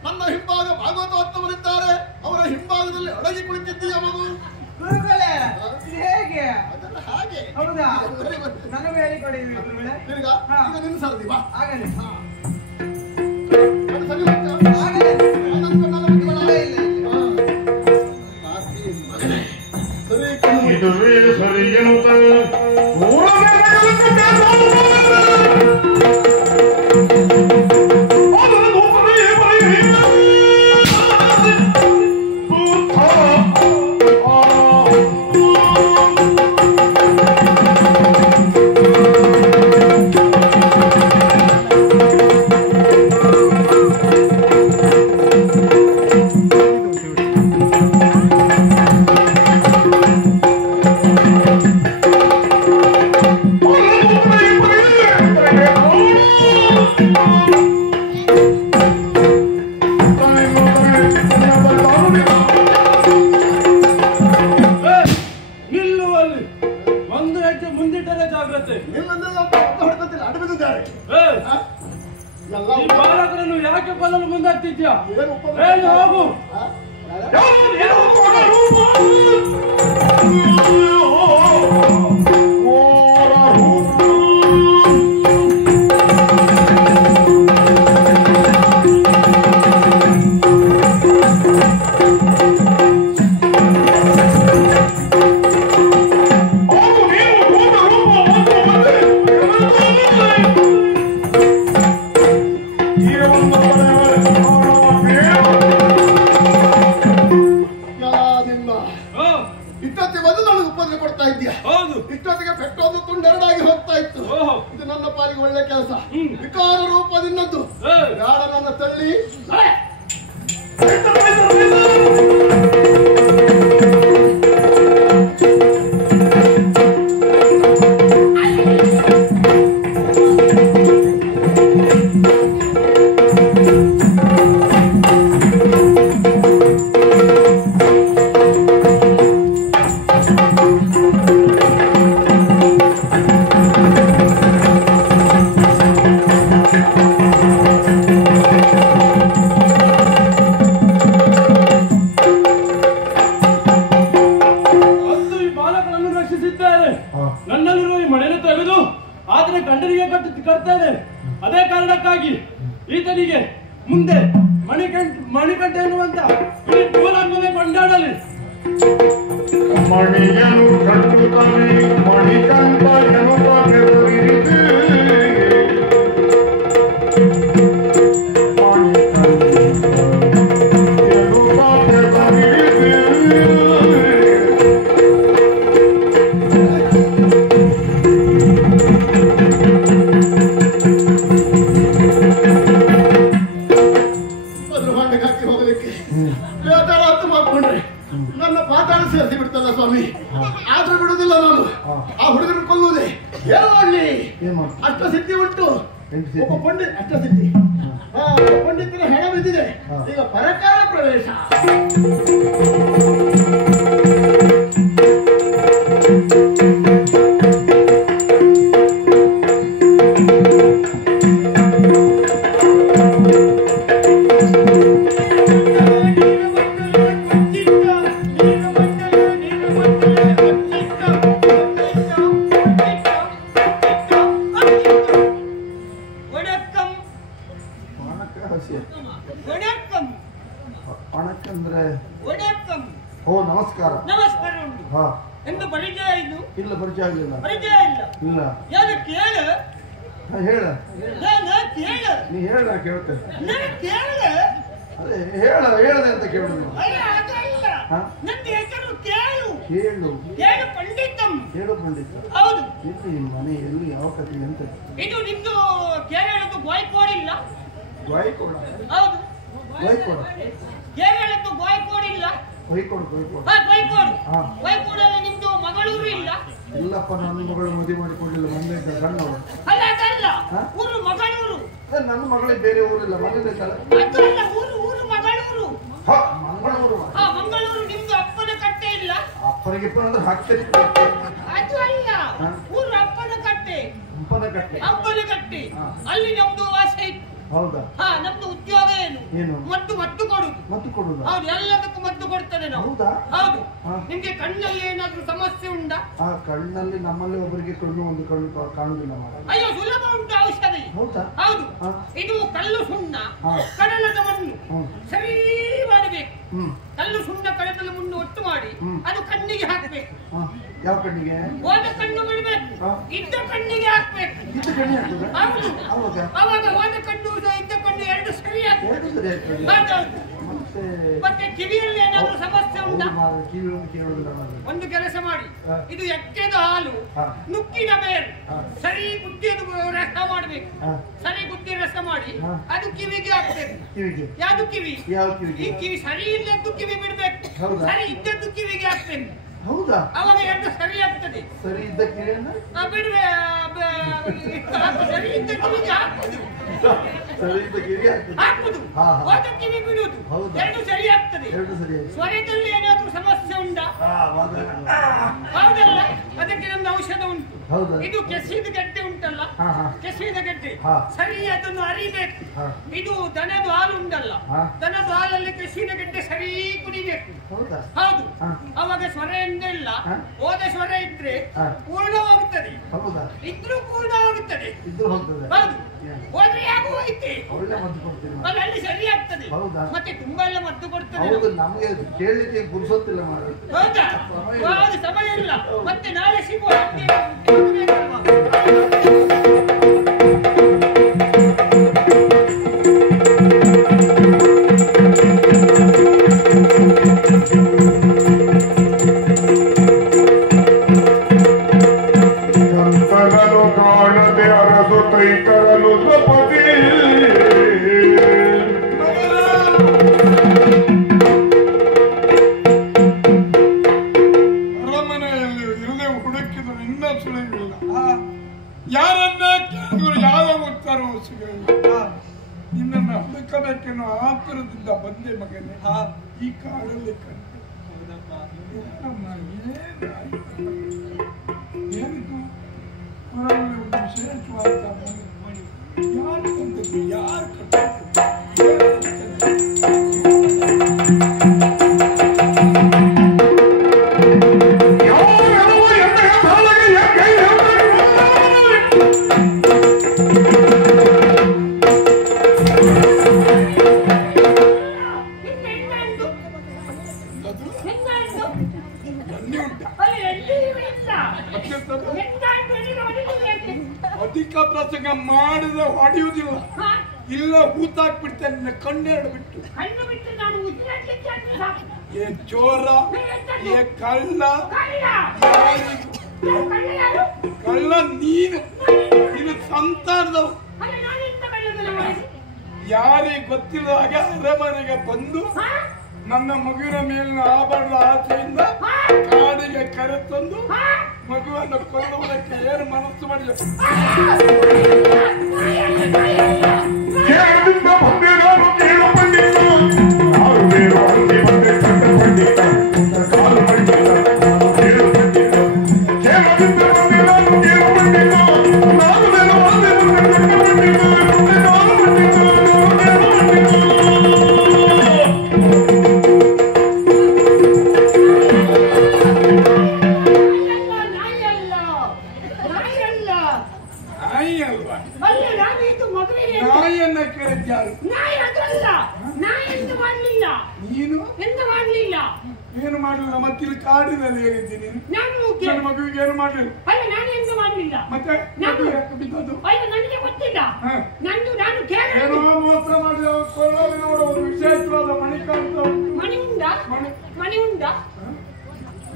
ನನ್ನ ಹಿಂಭಾಗ ಭಾಗವತೋತ್ತಮರಿದ್ದಾರೆ ಅವರ ಹಿಂಭಾಗದಲ್ಲಿ ಅಡಗಿ ಕುಳಿತಿದ್ದೀಯ ಮಗು. ಗುರುಗಳೇ, ಇದು ಹೇಗೆ? ಅದೆಲ್ಲ ಹಾಗೆ. ಹೌದಾ? ಎಲ್ಲರಿಗೂ ಗೊತ್ತಿದೆ. ನನಗೂ ಹೇಳಿಕೊಡಿ ಗುರುಗಳೇ. ತಿರ್ಗ ಹಾ. ಈಗ ನಿನ್ನ ಸರ್ದಿ ಬಾ. ಆಗಲಿ. ಅದು ಸರಿ ಹೋಗ್ತಾ? ಆಗಲಿ. ಆನಂದ್ ಕಣ್ಣಲ್ಲಿ ಮುಚ್ಚಿಕೊಳ್ಳ. ಇಲ್ಲ, ಇಲ್ಲ. ಹಾ. ಕಾಸಿ ಮಗನೇ. ಸರಿ ಕಣ್ಣು ಇದುವೇ ಸರಿ ಎನ್ನುತ್ತ ನಿಲ್ಲುವಲ್ಲಿ ಒಂದು ಹೆಜ್ಜೆ ಮುಂದಿಟ್ಟರೆ ಜಾಗ್ರತೆ. ನಿನ್ನನ್ನೆಲ್ಲ ಹೊಡ್ಕೊತಿಲ್ಲ ಅಡ್ಡ ಬಿದ್ದಿದ್ದಾರೆ. ಎಲ್ಲ ಈ ಬಾಲಕರನ್ನು ಯಾಕೆ ಕೊಲ್ಲಲು ಮುಂದಾಗ್ತಿದ್ಯಾ? ಏನು ಉಪದ್ರ? ಹೇಳಿ ಹೋಗು. ಹಾ? ಇಷ್ಟೊತ್ತಿಗೆ ಬಂದು ನನಗೆ ಉಪದ್ರ ಕೊಡ್ತಾ ಇದ್ದೀಯ. ಹೌದು. ಇಷ್ಟೊತ್ತಿಗೆ ಪೆಟ್ಟೊಂದು ತುಂಡೆರಡಾಗಿ ಹೋಗ್ತಾ ಇತ್ತು. ಓಹೋ. ಇದು ನನ್ನ ಪಾಲಿಗೆ ಒಳ್ಳೆ ಕೆಲಸ. ವಿಕಾರ ರೂಪ ನಿನ್ನದ್ದು. ಯಾರ ನನ್ನ ತಳ್ಳಿ ನನ್ನಲ್ಲಿರುವ ಈ ಮಳೆಯನ್ನು ತೆಗೆದು ಆತನ ಗಂಡನಿಗೆ ಕಟ್ತೇನೆ. ಅದೇ ಕಾರಣಕ್ಕಾಗಿ ಈತನಿಗೆ ಮುಂದೆ ಮಣಿಕಂಠ ಎನ್ನುವಂತ ಈ ಮೂಲಕವೇ ಕೊಂಡಾಡಲಿ. ಮಣಿಯನು ಕಟ್ಟುತ್ತವೆ ಮಣಿಕಂಠ ಎನ್ನುವ ಹೆಸರಿದೆ. ಹಾಕಿ ಹೋಗಲಿಕ್ಕೆ ಬೇತಾರಾತು ಮಾಡ್ಕೊಂಡ್ರೆ ನನ್ನ ಪಾತಾಳ ಸೇರಿಸಿ ಬಿಡ್ತಲ್ಲ ಸ್ವಾಮಿ. ಆದ್ರೂ ಬಿಡುದಿಲ್ಲ ನಾನು. ಆ ಹುಡುಗನ ಕೊಲ್ಲುವುದೇ ಏನು ಮಾಡ್ಲಿ? ಅಷ್ಟಸಿದ್ಧಿ ಉಂಟು. ಒಬ್ಬ ಪಂಡಿತ್ ಅಷ್ಟಸಿದ್ಧಿ ಪಂಡಿತರ ಹೆಣ ಬಿದ್ದಿದೆ. ಈಗ ಪರಕಾರ ಪ್ರವೇಶ. ಅಣಕ್ಕಂದ್ರೆ ಓ ನಮಸ್ಕಾರ. ನಮಸ್ಕಾರ ಉಂಟು. ಹಾ ಎಂದು ಪರಿಚಯ ಇದು? ಇಲ್ಲ ಪರಿಚಯ ಆಗಲಿಲ್ಲ. ಪರಿಚಯ ಇಲ್ಲ. ಇಲ್ಲ ಯಾರು ಕೇಳ? ಹೇಳ ನಾನು ಕೇಳ. ನೀ ಹೇಳ ನಾ ಕೇಳ್ತೇನೆ. ನಾನು ಕೇಳ. ಅದೇ ಹೇಳದೆ ಅಂತ ಕೇಳು ನೀವು. ಅಲ್ಲ ಅದಲ್ಲ, ನನ್ನ ಹೆಸರು ಕೇಳು. ಕೇಳು ಕೇಳು ಪಂಡಿತಂ. ಕೇಳು ಪಂಡಿತ. ಹೌದು. ಎಲ್ಲಿ ಮನೆ ಎಲ್ಲಿ ಯಾವ ಕಥೆ ಅಂತ? ಇದು ನಿಮ್ದು ಕೇರಳದ್ದು ಗೋಯ್ಕೋಡ್ ಇಲ್ಲ. ಗೋಯ್ಕೋಡ? ಹೌದು. ಗೋಯ್ಕೋಡ ಕೇರಳದ್ದು ಗೋಯ್ಕೋಡ್ ಇಲ್ಲ. ಗೋಯ್ಕೋಡ್ ಗೋಯ್ಕೋಡ್ ಗೋಯ್ಕೋಡ್. ಗೋಯ್ಕೋಡಲ್ಲಿ ನಿಮ್ದು ಮಗಳೂರು ಇಲ್ಲ. ಇಲ್ಲಪ್ಪ, ನನ್ನ ಮಗಳು ಮದುವೆ ಮಾಡಿಕೊಂಡಿಲ್ಲ, ಮನೆ ಗಣ್ಣವರು. ಅಲ್ಲ ಅದಲ್ಲ, ಊರು ಮಗಳೂರು. ನನ್ನ ಮಗಳಿಗೆ ಬೇರೆ ಊರಿಲ್ಲ, ಮನೇಲಿ ಇದ್ದಾಳೆ. ಅದಲ್ಲ, ಊರು ಮಗಳೂರು. ಮಂಗಳೂರು. ಮಂಗಳೂರು ನಿಮ್ದು ಅಪ್ಪನ ಕಟ್ಟೆ ಇಲ್ಲ. ಅಪ್ಪನಿಗೆ ಅಂದ್ರೆ ಹಾಕ್ತೇನೆ. ಅದು ಅಲ್ಲ, ಊರು ಅಪ್ಪನ ಕಟ್ಟೆ. ಅಪ್ಪನ ಕಟ್ಟೆ ಅಲ್ಲಿ ನಮ್ದು ವಾಸ ಇತ್ತು. ಹೌದಾ? ನಮ್ದು ಉದ್ಯೋಗ ಏನು? ಮದ್ದು ಕೊಡುದು. ಮದ್ದು ಕೊಡುದು? ಹೌದು, ಎಲ್ಲದಕ್ಕೂ ಮದ್ದು ಕೊಡ್ತೇನೆ ನಾವು. ಹೌದು. ನಿಮ್ಗೆ ಕಣ್ಣಲ್ಲಿ ಏನಾದ್ರೂ ಸಮಸ್ಯೆ ಉಂಟಾ? ಕಣ್ಣಲ್ಲಿ ನಮ್ಮಲ್ಲಿ ಒಬ್ಬರಿಗೆ ಕಣ್ಣು ಒಂದು ಕಣ್ಣು ಕಾಣುದಿಲ್ಲ. ಅಯ್ಯೋ, ಸುಲಭ ಉಂಟು ಔಷಧಿ. ಹೌದು. ಇದು ಕಲ್ಲು ಸುಣ್ಣ, ಕಡಲದ ಮಣ್ಣು ಸರಿ ಮಾಡಬೇಕು. ಕಲ್ಲು ಸುಣ್ಣ ಕಡಲದ ಮಣ್ಣು ಒಟ್ಟು ಮಾಡಿ ಅದು ಕಣ್ಣಿಗೆ ಹಾಕ್ಬೇಕು. ಯಾವ ಕಣ್ಣಿಗೆ? ಹೋದ ಕಣ್ಣು ಬಿಡ್ಬೇಕು, ಇದ್ದ ಕಣ್ಣಿಗೆ ಹಾಕ್ಬೇಕು. ಹೌದು. ಅವಾಗ ಹೋದ ಕಣ್ಣು ಇದ್ದ ಕಣ್ಣು ಎರಡು ಸರಿ ಆಗ್ತದೆ. ಮತ್ತೆ ಕಿವಿಯಲ್ಲಿ ಏನಾದ್ರೂ ಸಮಸ್ಯೆ ಉಂಟಾ? ಒಂದು ಕೆಲಸ ಮಾಡಿ, ಇದು ಎಕ್ಕೆದ ಹಾಲು, ನುಕ್ಕಿನ ಬೇರು ಸರಿ ಬುದ್ಧಿಯನ್ನು ರಸ ಮಾಡ್ಬೇಕು. ಸರಿ ಬುದ್ಧಿ ರಸ ಮಾಡಿ ಅದು ಕಿವಿಗೆ ಹಾಕ್ಬೇಕು. ಯಾವ್ದು ಕಿವಿ? ಈ ಕಿವಿ ಸರಿ ಇಲ್ಲದ್ದು ಕಿವಿ ಬಿಡ್ಬೇಕು, ಸರಿ ಇದ್ದದ್ದು ಕಿವಿಗೆ ಹಾಕ್ಬೇಕು. ಹೌದಾ? ಅವಾಗ ಎರಡು ಸರಿ ಆಗ್ತದೆ. ಸರಿ ಇದ್ದ ಕಿವಿಯನ್ನು ಬಿಡ್ವೆ, ಸರಿ ಇದ್ದ ಕಿವಿಗೆ ಹಾಕುದು, ಹಾಕುದು, ಹೋದ ಕಿವಿ ಬಿಡುವುದು, ಎರಡು ಸರಿ ಆಗ್ತದೆ. ಸ್ವರದಲ್ಲಿ ಏನಾದ್ರೂ ಸಮಸ್ಯೆ ಉಂಟಾ? ಹೌದಲ್ಲ, ಅದಕ್ಕೆ ನಮ್ದು ಔಷಧ ಉಂಟು. ಇದು ಕೆಸಿದ ಗಡ್ಡೆ ಉಂಟಲ್ಲ, ಕೆಸಿದ ಗಡ್ಡೆ ಸರಿ ಅದನ್ನು ಅರಿಬೇಕು. ಇದು ದನದ ಹಾಲು ಉಂಟಲ್ಲ, ದನದ ಹಾಲಲ್ಲಿ ಕೆಸಿದ ಗಡ್ಡೆ ಸರಿ ಕುಡಿಬೇಕು. ಹೌದು. ಅವಾಗ ಸ್ವರ ಎಂದಿಲ್ಲ, ಹೋದ ಸ್ವರ ಇದ್ರೆ ಪೂರ್ಣವಾಗುತ್ತದೆ, ಇದ್ರೂ ಪೂರ್ಣವಾಗುತ್ತದೆ. ಹೌದು. ಹೋದ್ರೆ ಯಾಕೋ ಐತೆ ಅಲ್ಲಿ ಸರಿ ಆಗ್ತದೆ. ಮತ್ತೆ ತುಂಬಾ ಎಲ್ಲ ಮದ್ದು ಕೊಡ್ತದೆ. ನಮಗೆ ಕೇಳಲಿಕ್ಕೆ ಪುರುಸೊತ್ತಿಲ್ಲ ಮಾಡಿ. ಹೌದಾ? ಹೌದು, ಸಮಯ ಇಲ್ಲ. ಮತ್ತೆ ನಾಳೆ ಸಿಗುವ. ಸಂತನನು ಕಾಣದೆ ಅರಸು ತೈತರನು ದ್ರೌಪದಿ ಅರಮನೆಯಲ್ಲಿ ಇಲ್ಲದೆ ಹುಡುಕಿದ್ರು ಇನ್ನ ಸುಳಿವಿಲ್ಲ. ಯಾರನ್ನೇ ಕೇಳಿದ್ರು ಯಾವ ಉತ್ತರವೂ ಸಿಗಲಿಲ್ಲ. ನಿನ್ನನ್ನು ಹುಡುಕಬೇಕೆನ್ನೋ ಆತುರದಿಂದ ಬಂದೆ ಮಗನೇ. ಈ ಕಾಡಲ್ಲಿ ಕಂಡು ಏನಿದು ಹೊರಗಡೆ ಒಂದು ವಿಶೇಷವಾದ ಯಾರು ತಂದದ್ದು, ಯಾರು ಅಧಿಕ ಪ್ರಸಂಗ ಮಾಡಿದ್ರೆ ಹೊಡೆಯುವುದಿಲ್ಲ, ಇಲ್ಲ ಹೂತಾಕ್ಬಿಡ್ತೇನೆ ಕಣ್ಣೆರಡು ಬಿಟ್ಟು. ಏ ಚೋರ, ಏ ಕಳ್ಳ, ಕಳ್ಳ ನೀನು, ನೀನು ಸಂತಾನದವು. ಯಾರಿಗೆ ಗೊತ್ತಿಲ್ಲದಾಗ ಅರಮನೆಗೆ ಬಂದು ನನ್ನ ಮಗುವಿನ ಮೇಲಿನ ಆಭರಣದ ಆಸೆಯಿಂದ ಕಾಡಿಗೆ ಕರೆತಂದು ಮಗುವನ್ನು ಕೊಲ್ಲುವುದಕ್ಕೆ ಏನು ಮನಸ್ಸು ಮಾಡಿದ? ನಾಯಿಯನ್ನ ಕೇಳಿದ್ಯಾರು? ನೀನು ಏನು ಮಾಡಲಿಲ್ಲ, ಮತ್ತಿಲ್ಲಿ ಕಾಡಿನಲ್ಲಿ ಹೇಳಿದ್ದೀನಿ. ನನ್ನ ಮಗುವಿಗೆ ಏನು ಮಾಡಲಿಲ್ಲ. ಮತ್ತೆ ಏನೋ ಮೋಸ ಮಾಡಿ ಕೊಳ್ಳೋದು ನೋಡು, ವಿಶೇಷವಾದ ಮಣಿ ಉಂಟಾ?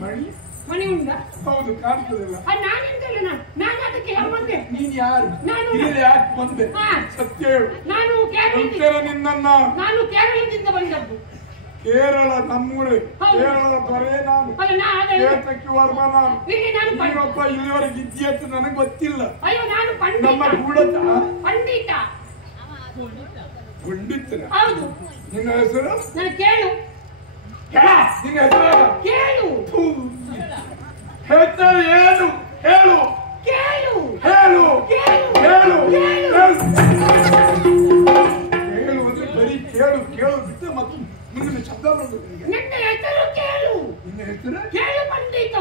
ಮಣಿ ಮಣಿ ಉಂಟಾ? ಹೌದು, ಕಾಣ್ತದಿಲ್ಲ. ನಾನೆಂತಲ್ಲ ನಾನು ಅದಕ್ಕೆ ಹೇಗೆ ಬಂದೆ? ನೀನ್ ಯಾರು? ನಾನು ಇಲ್ಲಿ ಯಾಕೆ ಬಂದೆ? ಸತ್ಯ ಹೇಳು. ನಾನು ನಿನ್ನನ್ನ ನಾನು ಕೇರಳದಿಂದ ಬಂದದ್ದು. ಕೇರಳ ನಮ್ಮೂರೇ, ಕೇರಳ ದೊರೆ ನಾನು, ಕೇತಕಿ ವರ್ಮ ನಾನು. ನೀನೊಬ್ಬ ಇಲ್ಲಿವರೆಗೆ ಇದ್ದೀಯ ಅಂತ ನನಗೆ ಗೊತ್ತಿಲ್ಲ. ಅಯ್ಯೋ ನಾನು ನಮ್ಮ ಕೂಡ ಪಂಡಿತ. ಪಂಡಿತನ? ಹೌದು. ನಿನ್ನ ಹೆಸರು? ನಾನು ಕೇಳು. ನಿನ್ನ ಹೆಸರು ಕೇಳು. ಹೆಸರು ಏನು? ಹೇಳು. ಕೇಳು. ಹೇಳು. ಕೇಳು. ಹೇಳು ಅಂದ್ರೆ ಬರೀ ಕೇಳು ಕೇಳು ಬಿಟ್ಟು ಮತ್ತು ಮುಂದಿನ ಶಬ್ದ ಬರೋದು. ನನ್ನ ಹೆಸರು ಕೇಳು. ನಿನ್ನ ಹೆಸರು? ಕೇಳು ಪಂಡಿತ.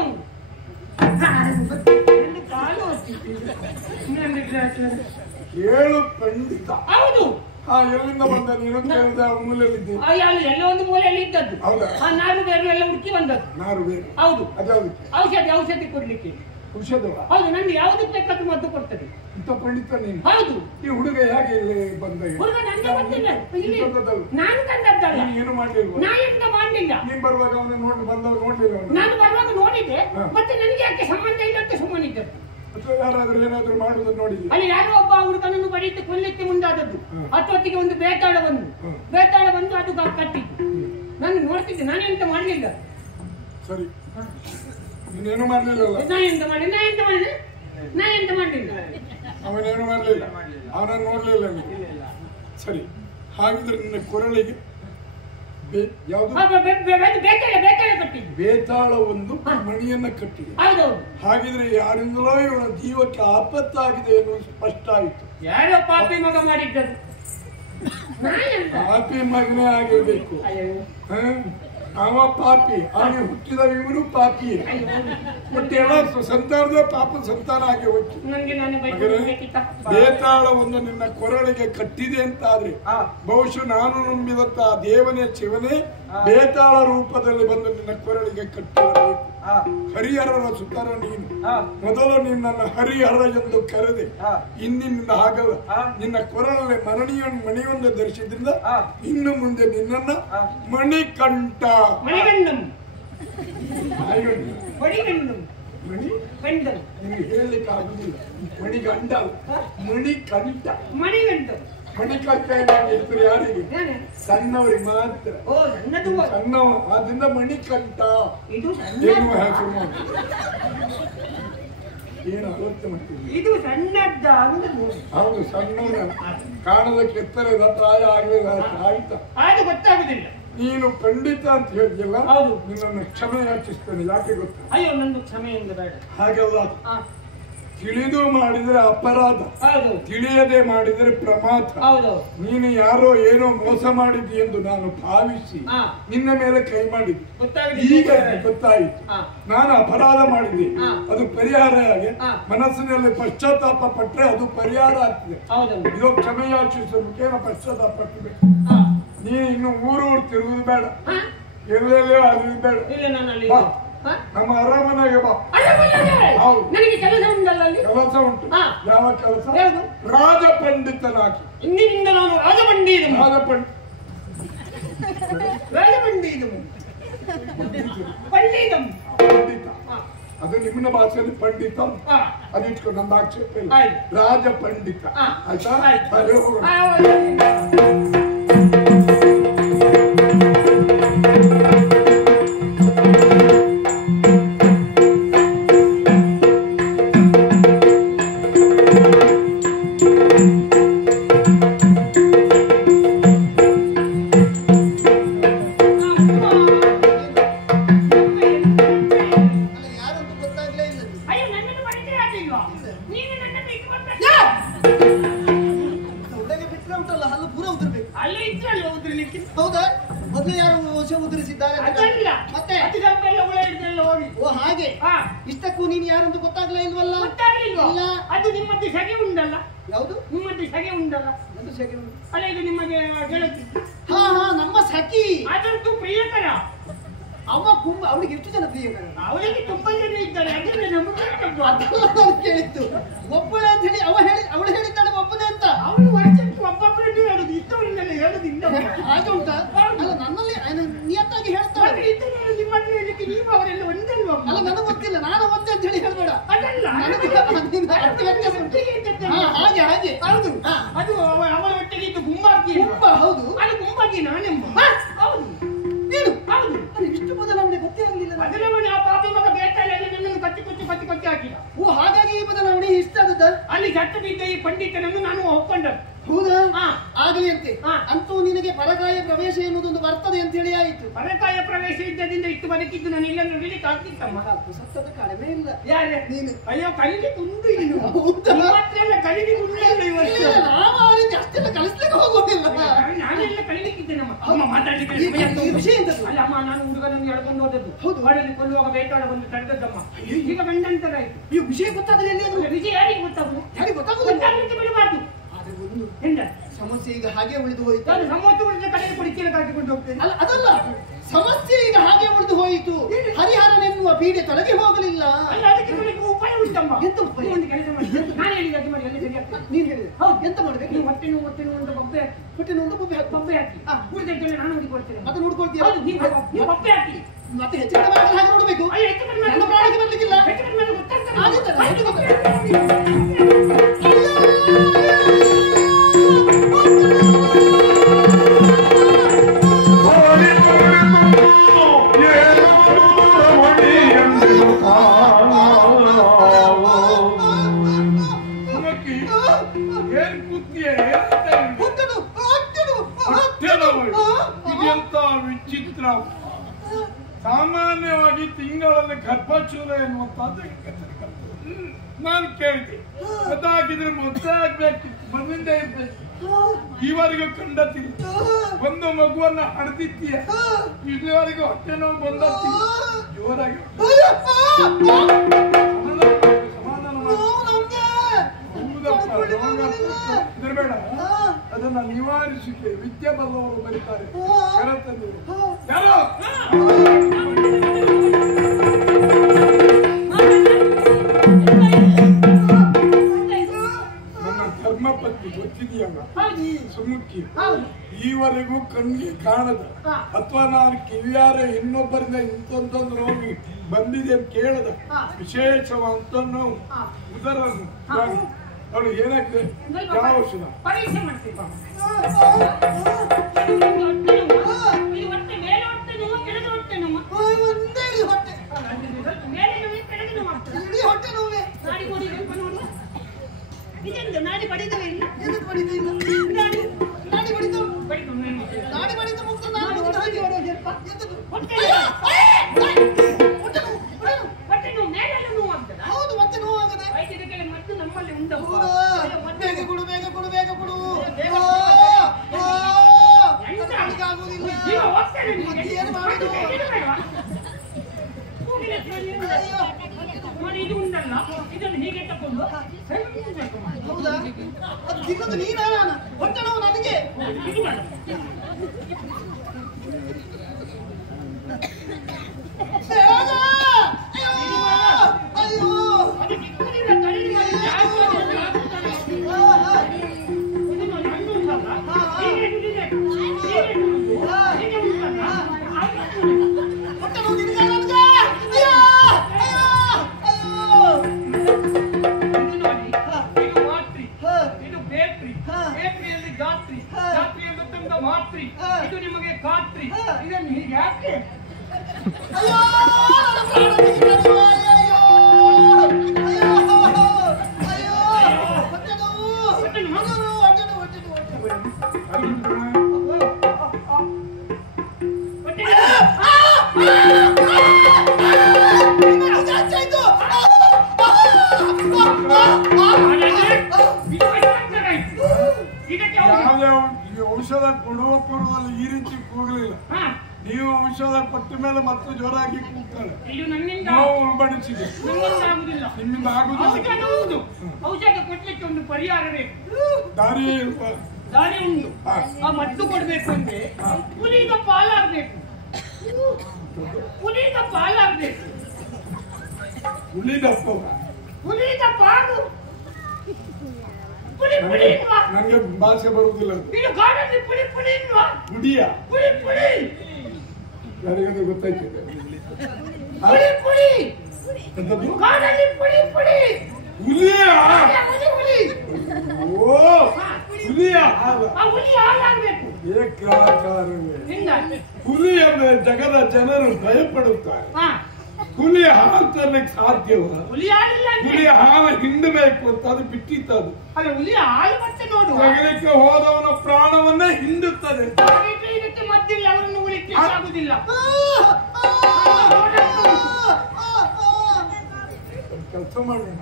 ಕೇಳು ಪಂಡಿತ. ಹೌದು. ಎಲ್ಲಿಂದ ಬಂದ ನೀನು? ಕೇಳಿದ ಮೂಲೆಯಲ್ಲಿದ್ದೆ. ಎಲ್ಲ ಒಂದು ಮೂಲೆಯಲ್ಲಿ ಇದ್ದದ್ದು. ಹೌದಾ? ನಾನು ಬೇರೆ ಎಲ್ಲ ಹುಡುಕಿ ಬಂದದ್ದು. ನಾರು ಬೇರೆ? ಹೌದು. ಅದ್ಯಾವುದಕ್ಕೆ? ಔಷಧಿ ಕೊಡ್ಲಿಕ್ಕೆ. ಔಷಧವ? ಹೌದು, ನಂಗೆ ಯಾವುದಕ್ಕೆ ಬೇಕಾದ್ರೂ ಮದ್ದು ಕೊಡ್ತದೆ. ಇಂಥ ಪಂಡಿತ ನೀನು? ಹೌದು. ಈ ಹುಡುಗ ಹೇಗೆ ಇಲ್ಲಿ ಬಂದ? ಹುಡುಗ ನನಗೆ ಗೊತ್ತಿಲ್ಲ. ನಾನು ತಂದದ್ದಲ್ಲ. ಏನು ಮಾಡ್ಲಿಲ್ವ? ನಾ ಎಂತ ಮಾಡ್ಲಿಲ್ಲ. ನೀನ್ ಬರುವಾಗ ಅವನು ಬಂದವ ನೋಡ್ಲಿಲ್ಲ? ನಾನು ಬರುವಾಗ ನೋಡಿದ್ದೆ, ಮತ್ತೆ ನನಗೆ ಯಾಕೆ ಸಂಬಂಧ ಇಲ್ಲ ಅಂತ ಸುಮ್ಮನಿದ್ದೆ. ಯಾರಾದ್ರೂ ಏನಾದ್ರೂ ಮಾಡುವುದು ನೋಡಿದ್ದೆ? ಅಲ್ಲಿ ಯಾರೋ ಒಬ್ಬ ಹುಡುಗನನ್ನು ಬಡಿತು ಕೊಲ್ಲಿಕ್ಕೆ ಮುಂದಾದದ್ದು. ಹತ್ತೊತ್ತಿಗೆ ಒಂದು ಬೇತಾಳ ಬಂದು ಅದು ಕಟ್ಟಿದ್ದು. ನಾನು ನೋಡ್ತಿದ್ದೆ, ನಾನೆಂತ ಮಾಡ್ಲಿಲ್ಲ. ಸರಿ, ನೀನೇನು ಮಾಡ್ಲಿಲ್ಲ? ನಾ ಎಂತ ಮಾಡ್ಲಿಲ್ಲ. ಅವನೇನು ಮಾಡ್ಲಿಲ್ಲ, ಅವನನ್ನು ನೋಡ್ಲಿಲ್ಲ ನೀನು. ಸರಿ, ಹಾಗಿದ್ರೆ ನಿನ್ನ ಕೊರಳಿಗೆ ಯಾವ್ದು? ಬೇತಾಳ ಕಟ್ಟಿದ್ದು. ಬೇತಾಳ ಒಂದು ಮಣಿಯನ್ನ ಕಟ್ಟಿದೆ. ಹಾಗಿದ್ರೆ ಯಾರಿಂದಲೋ ಇವಳ ಜೀವಕ್ಕೆ ಆಪತ್ತಾಗಿದೆ ಎನ್ನುವುದು ಸ್ಪಷ್ಟ ಆಯಿತು. ಯಾರೋ ಪಾಪಿ ಮಗ ಮಾಡಿದ್ದದು. ಪಾಪಿ ಮಗನೇ ಆಗಿರ್ಬೇಕು. ಅವ ಪಾಪಿ, ಅವನಿಗೆ ಹುಟ್ಟಿದ ಇವನು ಪಾಪಿ. ಮತ್ತೆ ಎಲ್ಲ ಸಂತಾನದ ಪಾಪ ಸಂತಾನ ಆಗಿ ಹೋಯ್ತು. ಬೇತಾಳ ಒಂದು ನಿನ್ನ ಕೊರಳಿಗೆ ಕಟ್ಟಿದೆ ಅಂತಾದ್ರೆ ಬಹುಶಃ ನಾನು ನಂಬಿದಂತ ದೇವನೇ ಶಿವನೇ ಬೇತಾಳ ರೂಪದಲ್ಲಿ ಬಂದು ನಿನ್ನ ಕೊರಳಿಗೆ ಕಟ್ಟಿರಬೇಕು. ಹರಿಹರರ ಸುತರ ನೀನು. ಮೊದಲು ನಿನ್ನನ್ನು ಹರಿಹರ ಎಂದು ಕರೆದೆ, ಇಂದಿನಿಂದ ಹಾಗಲ್ಲ. ನಿನ್ನ ಕೊರಳಲ್ಲಿ ಮಣಿಯೊಂದು ಧರಿಸಿದ್ರಿಂದ ಇನ್ನು ಮುಂದೆ ನಿನ್ನನ್ನ ಮಣಿಕಂಠ ನಿಮಗೆ ಹೇಳಲಿಕ್ಕೆ ಆಗುದಿಲ್ಲ. ಮಣಿಗಂಡ ಮಣಿಕಂಠ. ಮಣಿಕಂಠ ಏನಾಗಿರ್ತಾರೆ ಯಾರಿಗೆ? ಸಣ್ಣವರಿಗೆ ಮಾತ್ರ. ಸಣ್ಣವ, ಆದ್ರಿಂದ ಮಣಿಕಂಠ ಎನ್ನುವ ಹೆಸರು. ಏನು ಆಲೋಚನೆ ಮಾಡ್ತೀವಿ? ಇದು ಸಣ್ಣದ್ದ. ಹೌದು, ಸಣ್ಣವನ ಕಾಣೋದಕ್ಕೆ ಎತ್ತರದ ಪ್ರಾಯ ಆಗಲಿಲ್ಲ ಆಯ್ತಾ? ಅದು ಗೊತ್ತಾಗುದಿಲ್ಲ. ನೀನು ಪಂಡಿತ ಅಂತ ಹೇಳಿದ್ಯಲ್ಲ, ನಿನ್ನನ್ನು ಕ್ಷಮೆ ಯಾಚಿಸ್ತೇನೆ. ಯಾಕೆ ಗೊತ್ತ? ಅಯ್ಯೋ, ನಂದು ಕ್ಷಮೆಯಿಂದ ಬೇಡ. ಹಾಗಲ್ಲ, ತಿಳಿದು ಮಾಡಿದ್ರೆ ಅಪರಾಧ, ತಿಳಿಯದೆ ಮಾಡಿದ್ರೆ ಪ್ರಮಾದ. ನೀನು ಯಾರೋ ಏನೋ ಮೋಸ ಮಾಡಿದ್ದಿ ಎಂದು ನಾನು ಭಾವಿಸಿ ನಿನ್ನ ಮೇಲೆ ಕೈ ಮಾಡಿದ್ದೆ. ಈಗ ಗೊತ್ತಾಯಿತು ನಾನು ಅಪರಾಧ ಮಾಡಿದ್ದೆ. ಅದು ಪರಿಹಾರ ಆಗಿ ಮನಸ್ಸಿನಲ್ಲಿ ಪಶ್ಚಾತ್ತಾಪ ಪಟ್ಟರೆ ಅದು ಪರಿಹಾರ ಆಗ್ತದೆ. ಇದು ಕ್ಷಮೆ ಯಾಚಿಸೋದಕ್ಕೆ ಪಶ್ಚಾತ್ತಾಪ ಪಟ್ಟಬೇಕು. ನೀನು ಇನ್ನು ಊರು ತಿರುಗುದು ಬೇಡ, ಎಲ್ಲೆಲ್ಲೋ ಅಲ್ಲಿ ಬೇಡ. ನಮ್ಮ ಅರಮನೆಗೆ ಬಾ. ನನಗೆ ಕೆಲಸ ಉಂಟಲ್ಲ? ಕೆಲಸ ಉಂಟು. ಯಾವ ಕೆಲಸ? ರಾಜ ಪಂಡಿತನಾಗಿ. ಇಂದಿನಿಂದ ನಾನು ರಾಜಪಂಡಿತ. ಪಂಡಿತ ಅದು ನಿಮ್ಮ ಭಾಷೆಯಲ್ಲಿ ಪಂಡಿತ. ಅದು ಇಟ್ಕೊಂಡು ನನ್ನ ಆಕ್ಷೇಪ ಇಲ್ಲ. ರಾಜ ಪಂಡಿತ ಆಯ್ತಾ? ಹೌದಾ? ಮೊದಲು ಯಾರು ಉದುರಿಸಿದ್ದಾರೆ? ಹಾಗೆ ಇಷ್ಟಕ್ಕೂ ನೀನು ಯಾರಂತ ಗೊತ್ತಾಗ್ಲೇ ಇಲ್ವಲ್ಲ? ಅದು ನಿಮ್ಮದ್ದು ಸೆಗೆ ಉಂಟಲ್ಲ? ಯಾವುದು ನಿಮ್ಮದ್ದು ಸೆಗೆ ಉಂಟಲ್ಲ? ಅದು ಸೆಗೆ ಉಂಟು. ಅಲ್ಲ, ಇದು ನಿಮಗೆ ಗೆಳತಿ. ಹಾ ಹಾ, ನಮ್ಮ ಸಖಿ. ಅದಂತೂ ಪ್ರಿಯಕರ. ಅವಳಿಗೆ ಎಷ್ಟು ಜನ ಪ್ರಿಯಕರ? ಅವಳಿಗೆ ತುಂಬಾ ಜನ ಇದ್ದಾರೆ. ಅದನ್ನ ನಮಗೆ ಕೇಳಿತ್ತು ಒಬ್ಬಳೆ ಅಂತ ಹೇಳಿ ಅವಳು ಹೇಳಿದ್ದಾಳೆ ಒಬ್ಬನೇ ಅಂತ. ಅವಳು ವರ್ಷಕ್ಕೆ ಒಬ್ಬೊಬ್ಬರನ್ನು ಹೇಳುದು, ಇದ್ದವರಿಂದಲೇ ಹೇಳುದಿಲ್ಲ. ಹಾಗೆ ಉಂಟಾ? ಅಲ್ಲ, ನನ್ನಲ್ಲಿ ನಿಯತ್ತಾಗಿ ಹೇಳ್ತಾಳೆ. ಅದಲ್ಲ ಹಾಗೆ ಹಾಗೆ ಹೌದು ಅದು ಅವಳ ಒಟ್ಟಿಗೆ ಇದ್ದು ಗುಂಬಾಕಿ ಗುಂಬ ಹೌದು ಅದು ಗುಂಬಾಕಿ ನಾನೆಂಬ ಹೌದು ನೀನು ಹೌದು ಅದು ಇಷ್ಟು ಬದಲಾವಣೆ ಗೊತ್ತೇ ಆಗಲಿಲ್ಲ ಬದಲಾವಣೆ ಆ ಪಾಪಿ ಮಗ ಬೇಟೆಯಲ್ಲಿ ನನ್ನನ್ನು ಕಚ್ಚಿ ಹಾಕಿದ. ಓ ಹಾಗಾಗಿ ಈ ಬದಲಾವಣೆ ಇಷ್ಟ ಆದದ್ದ ಅಲ್ಲಿ ಜಟ್ಟದಿದ್ದ ಈ ಪಂಡಿತನನ್ನು ನಾನು ಒಪ್ಕೊಂಡ. ಹೌದಾ ಹಾ. ಆಗಲಿ ಅಂತೆ ಹಾ. ಅಂತೂ ನಿನಗೆ ಪರಕಾಯ ಪ್ರವೇಶ ಎನ್ನುವುದೊಂದು ಬರ್ತದೆ ಅಂತ ಹೇಳಿ ಆಯಿತು. ಪರಕಾಯ ಪ್ರವೇಶ ಇದ್ದದಿಂದ ಇಟ್ಟು ಬದುಕಿದ್ದು ನಾನು ಇಲ್ಲ ನೋಡ್ಲಿಕ್ಕೆ ಆಗ್ತಿತ್ತಮ್ಮ. ಸತ್ತದ ಕಡಿಮೆ ಇಲ್ಲ ಯಾರೇ ನೀನು. ಅಯ್ಯೋ ಕಲಿಗೆ ತುಂಡು ಇನ್ನು ಹೌದಾ? ಮಾತ್ರ ಕಲಿಗೆ ಉಂಡಿಲ್ಲ ಈ ವರ್ಷ. ನಾವು ಆ ರೀತಿ ಅಷ್ಟೆಲ್ಲ ಕಲಿಸ್ಲಿಕ್ಕೆ ಹೋಗೋದಿಲ್ಲ. ನಾನೆಲ್ಲ ಕಲಿಲಿಕ್ಕಿದ್ದೇನಮ್ಮ. ಅಮ್ಮ ಮಾತಾಡ್ಲಿಕ್ಕೆ ಈ ವಿಷಯ ಎಂತದ್ದು? ಅಲ್ಲ ಅಮ್ಮ ನಾನು ಹುಡುಗನನ್ನು ಎಳ್ಕೊಂಡು ಹೋದದ್ದು. ಹೌದು. ಬಾಡಲ್ಲಿ ಕೊಲ್ಲುವಾಗ ಬೇಟಾಡ ಬಂದು ತಡೆದದ್ದಮ್ಮ. ಈಗ ಗಂಡಂತರ ಆಯ್ತು. ಈ ವಿಷಯ ಗೊತ್ತಾಗಲಿ ಎಲ್ಲಿ ವಿಜಯ ಯಾರಿಗೆ ಗೊತ್ತಾಗುದು? ಯಾರಿಗೆ ಗೊತ್ತಾಗುದಿಲ್ಲ. ಗೊತ್ತಾಗ್ಲಿಕ್ಕೆ ಬಿಡಬಾರ್ದು. ಆದ್ರೆ ಒಂದು ಹೆಂಡ ಸಮಸ್ಯೆ ಈಗ ಹಾಗೆ ಉಳಿದು ಹೋಯಿತು. ನಾನು 30 ವರ್ಷದ ಕಡೆಗೆ ಕುಡಿಕೆಲ್ಲ ಕಾಕಿಕೊಂಡು ಹೋಗ್ತೇನೆ. ಅಲ್ಲ ಅದಲ್ಲ ಸಮಸ್ಯೆ ಈಗ ಹಾಗೆ ಉಳಿದು ಹೋಯಿತು. ಹರಿಹರನೆನ್ನುವ ಪೀಡೆ ತೊಲಗಿ ಹೋಗಲಿಲ್ಲ. ಅಲ್ಲ ಅದಕ್ಕೆ ನನಗೆ ಉಪಾಯ ಉಂಟಮ್ಮ. ಎಂತ ಉಪಾಯ? ಒಂದು ಕೆಲಸ ಮಾಡಿ ನಾನು ಹೇಳಿದಾಗೆ ಮಾಡಿ ಎಲ್ಲ ಸರಿ ಆಗ್ತದೆ. ನೀನ್ ಹೇಳಿದೆ ಹೌದು. ಎಂತ ಮಾಡ್ಬೇಕು? ನೀವು ಹೊಟ್ಟೆ ನೋವು ಅಂತ ಬೊಬ್ಬೆ ಹಾಕಿ ಹೊಟ್ಟೆ ನೋವು ಬೊಬ್ಬೆ ಹಾಕಿ ಬೊಬ್ಬೆ ಹಾಕಿ ಉಳಿದೈತೆ ನಾನು ಹುಡುಕೊಡ್ತೇನೆ. ಮತ್ತೆ ನೋಡ್ಕೊಳ್ತೀಯ? ಹೌದು ನೀವು ಬೊಬ್ಬೆ ಹಾಕಿ ಮತ್ತೆ ಹೆಚ್ಚು ಕಡಿಮೆ ಆದ್ರೆ ಹಾಗೆ ನೋಡ್ಬೇಕು. ಅಯ್ಯೋ ಹೆಚ್ಚು ಕಡಿಮೆ ನನ್ನ ಪ್ರಾಣಕ್ಕೆ ಬರ್ಲಿಕ್ಕಿಲ್ಲ. ಹೆಚ್ಚು ಕಡಿಮೆ ಗೊತ್ತಾಗ್ತದೆ. ಆಗುತ್ತಲ್ಲ, ಹೆಚ್ಚು ಕಡಿಮೆ. ಇದೆಂತ ವಿಚಿತ್ರ. ಸಾಮಾನ್ಯವಾಗಿ ತಿಂಗಳಲ್ಲಿ ಗರ್ಭಚೂರ ಎನ್ನುವಂತದ್ದು ನಾನು ಕೇಳಿದೆ. ಅದಾಗಿದ್ರೆ ಮೊದಲೇ ಆಗ್ಬೇಕಿತ್ತು, ಮೊದಲಿಂದ ಇರ್ಬೇಕು. ಈವರೆಗೂ ಕಂಡತಿಲ್ಲ. ಒಂದು ಮಗುವನ್ನ ಹಡ್ದಿತ್ತೀಯ, ಇಲ್ಲಿವರೆಗೂ ಹೊಟ್ಟೆ ನೋವು ಬಂದತ್ತಿ ಜೋರಾಗಿ ಸಮಾಧಾನ ಬೇಡ. ಅದನ್ನ ನಿವಾರಿಸಿಕೆ ವಿದ್ಯೆ ಬಲ್ಲವರು ಬರೀತಾರೆ. ಯಾರೋ ನನ್ನ ಧರ್ಮಪತ್ನಿ ಗೊತ್ತಿದೆಯಲ್ಲ ಸುಮುಖಿ, ಈವರೆಗೂ ಕಣ್ಣಿಗೆ ಕಾಣದ ಅಥವಾ ನಾನು ಕಿವಿಯಾರ ಇನ್ನೊಬ್ಬರಿಂದ ಇಂಥೊಂದೊಂದು ನೋವು ಬಂದಿದೆ ಅಂತ ಕೇಳದ ವಿಶೇಷವಂತ ನೋವು ಉದರನ್ನು ಅವಳು ಏನಾಗ್ತದೆ? ಯಾವ ಔಷಧ? ಪರೀಕ್ಷೆ ಮಾಡ್ತೀವಿ. ನಾಡಿ ಬಡಿದವೇ ಇಲ್ಲ. ಹೌದು ಮತ್ತೆ ನೋವಾಗದೆ. ಮತ್ತು ನಮ್ಮಲ್ಲಿ ಉಂಟು. ಬೇಗ ಕೊಡು ಬೇಗ ಕೊಡು ಬೇಗ ಕೊಡು. ಏನು ಮಾಡುದು? ಇದು ಉಂಟಲ್ಲ, ಇದನ್ನು ಹೀಗೆ ತಕೊಂಡು ಹೌದಾ? ಅದು ತಿನ್ನೋದು ನೀನಾ? ಹೊಟ್ಟೆ ನೋವು ನನಗೆ. ಇದು ಮಾಡ ಮಾತ್ರಿ, ಇದು ನಿಮಗೆ ಖಾತ್ರಿ. ಇದನ್ನು ಹೀಗೆ ಯಾಕೆ? ಔಷಧ ಕೊಡುವ ಪೂರ್ವದಲ್ಲಿ ಈ ರೀತಿ ಕೂಗಲಿಲ್ಲ. ನೀವು ಔಷಧ ಕೊಟ್ಟ ಮೇಲೆ ಮತ್ತೆ ಜೋರಾಗಿ ಕೂಗ್ತಾಳೆ. ನಾವು ಉಲ್ಬಣಿಸಿದೆ. ನಿಮ್ಮಿಂದ ಆಗುದಿಲ್ಲ. ಔಷಧ ಕೊಡ್ಲಿಕ್ಕೆ ಒಂದು ಪರಿಹಾರ ಬೇಕು. ದಾರಿಯೇ ಇಲ್ವಾ? ದಾರಿ ಉಂಟು. ಆ ಮದ್ದು ಕೊಡ್ಬೇಕು ಅಂದ್ರೆ ಹುಲಿದ ಪಾಲಾಗ್ಬೇಕು. ಹುಲಿದ ಪಾಲಾಗ್ಬೇಕು. ಹುಲಿದಪ್ಪ ಹುಲಿದ ಪಾಲು. ಪುಳಿ ಪುಳಿ ಇಲ್ವಾ? ನನಗೆ ಭಾಷೆ ಬರುವುದಿಲ್ಲ. ಇದು ಗಾಡಲ್ಲಿ ಪುಳಿ ಪುಳಿ ಇಲ್ವಾ? ಹುಡಿಯ ಪುಳಿ ಪುಳಿ ಯಾರಿಗಾದ್ರೂ ಗೊತ್ತಾಯ್ತಿದೆ? ಪುಳಿ ಪುಳಿ ಕಾಡಲ್ಲಿ ಪುಡಿ ಪುಡಿ ಹುಲಿಯ ಹುಲಿ ಹುಲಿ ಓ ಹುಲಿಯ ಹಾಲು ಆ ಹುಲಿ ಹಾಲಾಗ್ಬೇಕು ಏಕಾಕಾರವೇ ಹಿಂಗಾಗ್ಬೇಕು. ಹುಲಿ ಅಂದ್ರೆ ಜಗದ ಜನರು ಭಯಪಡುತ್ತಾರೆ. ಹಾ ಹುಲಿ ಹಾಲು ತರಲಿಕ್ಕೆ ಸಾಧ್ಯವ? ಹುಲಿ ಹಾಲಿಲ್ಲ ಅಂದ್ರೆ ಹುಲಿ ಹಾಲು ಹಿಂಡಬೇಕು ಅಂತ ಅದು ಬಿಟ್ಟಿತ್ತದು. ಅಲ್ಲ ಹುಲಿ ಹಾಲು ಮತ್ತೆ ನೋಡು ಜಗಲಿಕ್ಕೆ ಹೋದವನ ಪ್ರಾಣವನ್ನೇ ಹಿಂಡುತ್ತದೆ. ಇದಕ್ಕೆ ಮದ್ದಿಲ್ಲ ಅವರನ್ನು ಉಳಿಕ್ಕೆ ಆಗುದಿಲ್ಲ. ಕೆಲಸ ಮಾಡೋಣ.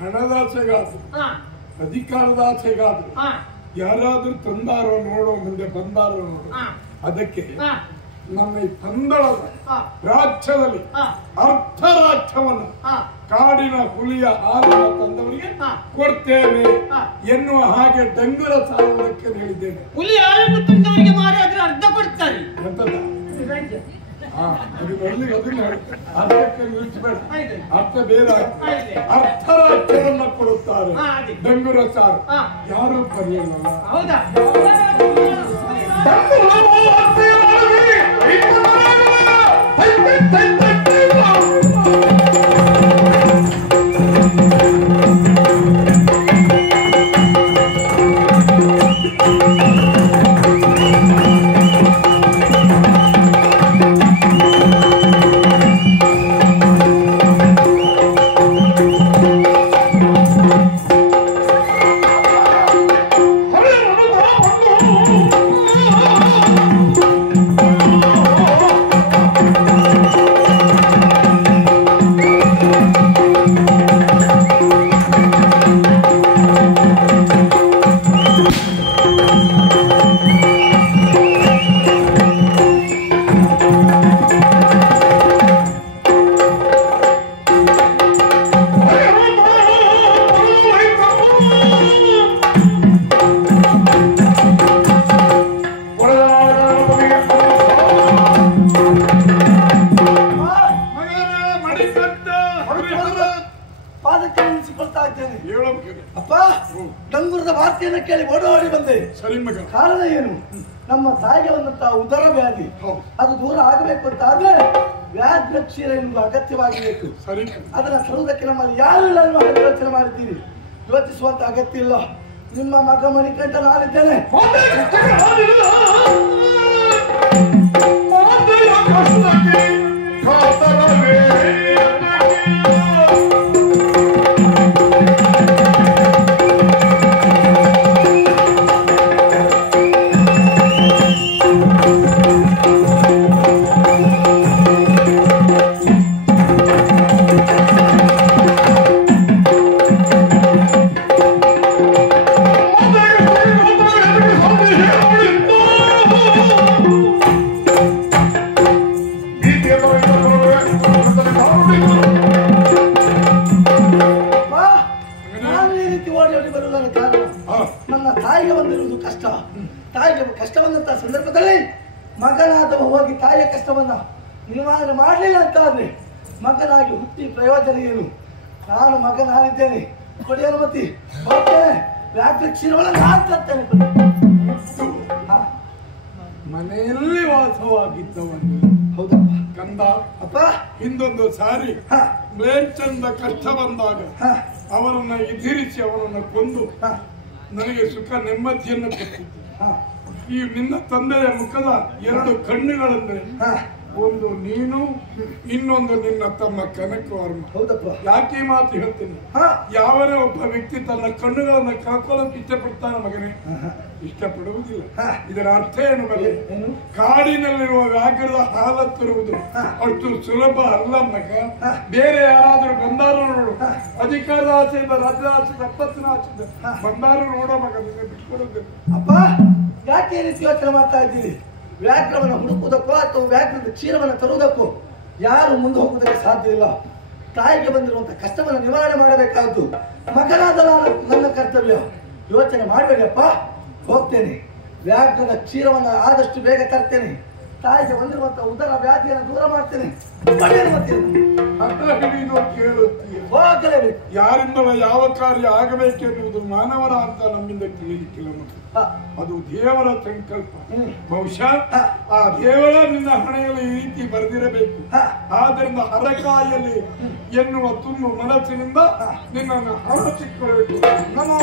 ಹಣದಾಸೆಗಾದ್ರು ಹಾ ಅಧಿಕಾರದಾಸೆಗಾದ್ರು ಹಾ ಯಾರಾದ್ರೂ ತಂದಾರೋ ನೋಡೋ ಮುಂದೆ ಬಂದಾರೋ ನೋಡು. ಹಾ ಅದಕ್ಕೆ ಹಾ ನಮ್ಮ ಈ ಪಂದಳದ ಹಾ ರಾಜ್ಯದಲ್ಲಿ ಹಾ ಅರ್ಧ ರಾಜ್ಯವನ್ನು ಹಾ ಕಾಡಿನ ಹುಲಿಯ ಹಾಲನ್ನು ತಂದವರಿಗೆ ಹಾ. ಕೊಡ್ತೇವೆ ಹಾ. ಎನ್ನುವ ಹಾಗೆ ಡಂಗುರ ಸಾರುವುದಕ್ಕೆ ಹೇಳಿದ್ದೇನೆ. ಹುಲಿ ಹಾಲನ್ನು ತಂದವರಿಗೆ ಮಾರಿ ಅದ್ರ ಅರ್ಧ ಕೊಡ್ತಾರೆ. ಎಂತದ? ಅದನ್ನ ಅರ್ಧಕ್ಕೆ ನಿಲ್ಲಿಸಬೇಡ. ಆಯ್ತು. ಅರ್ಥ ಬೇರೆ ಆಯ್ತು. ಅರ್ಧ ರಾಜ್ಯವನ್ನು ಕೊಡುತ್ತಾರೆ. ಹಾ, ಅದೇ. ಡಂಗುರ ಸಾರು ಹಾ. ಯಾರು ಕರೆಯಲ್ಲ. ಹೌದಾ ಪಾದಕ್ಕೆ ನಿಲ್ಲಿಸಿಕೊಳ್ತಾ ಇದ್ದೇನೆ. ಹೇಳೋ ಅಪ್ಪ ಡಂಗುರದ ವಾರ್ತೆಯನ್ನು ಕೇಳಿ ಓಡೋಡಿ ಬಂದೆ. ಸರಿ ಮಗ. ಕಾರಣ ಏನು? ನಮ್ಮ ತಾಯಿಗೆ ಬಂದಂತ ಉದರ ವ್ಯಾಧಿ ಹೌದು. ಅದು ದೂರ ಆಗಬೇಕು ಅಂತ ಆದ್ರೆ ವ್ಯಾಘ್ರ ಕ್ಷೀರ ಎನ್ನುವುದು ಅಗತ್ಯವಾಗಿರಬೇಕು. ಸರಿ ಅದನ್ನ ತರುವುದಕ್ಕೆ ನಮ್ಮಲ್ಲಿ ಯಾರು ಇಲ್ಲ ಅನ್ನುವ ಹಾಗೆ ಯೋಚನೆ ಮಾಡಿದ್ದೀರಿ. ಯೋಚಿಸುವಂತ ಅಗತ್ಯ ಇಲ್ಲ. ನಿಮ್ಮ ಮಗ ಮಣಿಕಂಠ ನಾನಿದ್ದೇನೆ. ನಾನು ಈ ರೀತಿ ಓಡಿ ಓಡಿ ಬರುವುದರ ಕಾರಣ ನನ್ನ ತಾಯಿಗೆ ಬಂದಿರುವುದು ಕಷ್ಟ. ತಾಯಿಗೆ ಕಷ್ಟ ಬಂದಂತಹ ಸಂದರ್ಭದಲ್ಲಿ ಮಗನಾದವ ಹೋಗಿ ತಾಯಿಯ ಕಷ್ಟವನ್ನ ನಿವಾರಣೆ ಮಾಡಲಿಲ್ಲ ಅಂತ ಆದ್ರೆ ಮಗನಾಗಿ ಹುಟ್ಟಿ ಪ್ರಯೋಜನ ಏನು? ನಾನು ಮಗನಾಗಿದ್ದೇನೆ. ಕೊಡಿ ಅನುಮತಿ. ಹೋಗ್ತೇನೆ. ವ್ಯಾಘ್ರ ಕ್ಷೀರವನ್ನ ನಾನು ತರ್ತೇನೆ. ಮನೆಯಲ್ಲಿ ವಾಸವಾಗಿದ್ದವನು. ಹೌದಪ್ಪ. ಕಂದ ಅಪ್ಪ ಹಿಂದೊಂದು ಸಾರಿ ಮೇಲ್ಚಂದ ಕಷ್ಟ ಬಂದಾಗ ಹ, ಅವರನ್ನ ಎದುರಿಸಿ ಅವರನ್ನು ಕೊಂದು ಹ, ನನಗೆ ಸುಖ ನೆಮ್ಮದಿಯನ್ನು ಕೊಟ್ಟಿದ್ದು. ಹ, ಈ ನಿನ್ನ ತಂದೆಯ ಮುಖದ ಎರಡು ಕಣ್ಣುಗಳಂದ್ರೆ ಹ. ಒಂದು ನೀನು, ಇನ್ನೊಂದು ನಿನ್ನ ತಮ್ಮ ಕನಕವರ್ಮ. ಹೌದಪ್ಪ. ಯಾಕೆ ಈ ಮಾತು ಹೇಳ್ತೀನಿ? ಹ, ಯಾವನೇ ಒಬ್ಬ ವ್ಯಕ್ತಿ ತನ್ನ ಕಣ್ಣುಗಳನ್ನು ಕಳ್ಕೊಳ್ಳೋಕೆ ಇಷ್ಟಪಡ್ತಾನೆ ಮಗನೇ? ಹ, ಇಷ್ಟಪಡುವುದಿಲ್ಲ. ಹ. ಇದರ ಅರ್ಥ ಏನು ಬರಲಿ? ಏನು? ಕಾಡಿನಲ್ಲಿರುವ ವ್ಯಾಘ್ರದ ಹಾಲ ತರುವುದು ಹ. ಅಷ್ಟು ಸುಲಭ ಅಲ್ಲ ಮಗ. ಹ. ಬೇರೆ ಯಾರಾದ್ರೂ ಬಂದಾರು ನೋಡು. ಹ. ಅಧಿಕಾರದ ಆಸೆಯಿಂದ ರಾಜ್ಯದ ಆಸೆ ತಪ್ಪತ್ತಿನ ಆಸೆಯಿಂದ ಹ. ಬಂದಾರು ನೋಡೋ ಮಗ, ಬಿಟ್ಕೊಡೋದು. ಅಪ್ಪ ಯಾಕೆ ಈ ರೀತಿ ಯೋಚನೆ ಮಾಡ್ತಾ ಇದ್ದೀರಿ? ವ್ಯಾಘ್ರವನ್ನು ಹುಡುಕುವುದಕ್ಕೋ ಅಥವಾ ವ್ಯಾಘ್ರದ ಕ್ಷೀರವನ್ನು ತರುವುದಕ್ಕೋ ಯಾರು ಮುಂದೆ ಹೋಗುವುದಕ್ಕೆ ಸಾಧ್ಯ ಇಲ್ಲ. ತಾಯಿಗೆ ಬಂದಿರುವಂತಹ ಕಷ್ಟವನ್ನು ನಿವಾರಣೆ ಮಾಡಬೇಕಾದ್ದು ಮಗನಾದ ನನ್ನ ಕರ್ತವ್ಯ. ಯೋಚನೆ ಮಾಡಬೇಡಪ್ಪ. ಹೋಗ್ತೇನೆ. ವ್ಯಾಘ್ರದ ಕ್ಷೀರವನ್ನು ಆದಷ್ಟು ಬೇಗ ತರ್ತೇನೆ. ತಾಯಿಗೆ ಬಂದಿರುವಂತ ಉದರ ವ್ಯಾಧಿಯನ್ನು ದೂರ ಮಾಡ್ತೇನೆ. ಬನ್ನೇನು ಮತ್ತೇನು? ಹಠ ಹಿಡಿದು ಕೇಳುತ್ತೀಯ. ಹೋಗಲೇಬೇಕು. ಯಾರಿಂದಲೂ ಯಾವ ಕಾರ್ಯ ಆಗಬೇಕೆನ್ನುವುದು ಮಾನವರ ಅಂತ ನಮ್ಮಿಂದ ತಿಳಿಯಲಿಕ್ಕಿಲ್ಲ ಮತ್ತು ಅದು ದೇವರ ಸಂಕಲ್ಪ. ಬಹುಶಃ ಆ ದೇವರ ನಿನ್ನ ಹಣೆಯಲ್ಲಿ ಈ ರೀತಿ ಬರೆದಿರಬೇಕು. ಆದ್ದರಿಂದ ಹರಕಾಯಲ್ಲಿ ಎನ್ನುವ ತುಂಬು ಮನಸ್ಸಿನಿಂದ ನಿನ್ನನ್ನು ಹರಚಿಕೊಳ್ಳಬೇಕು. ನಮೋ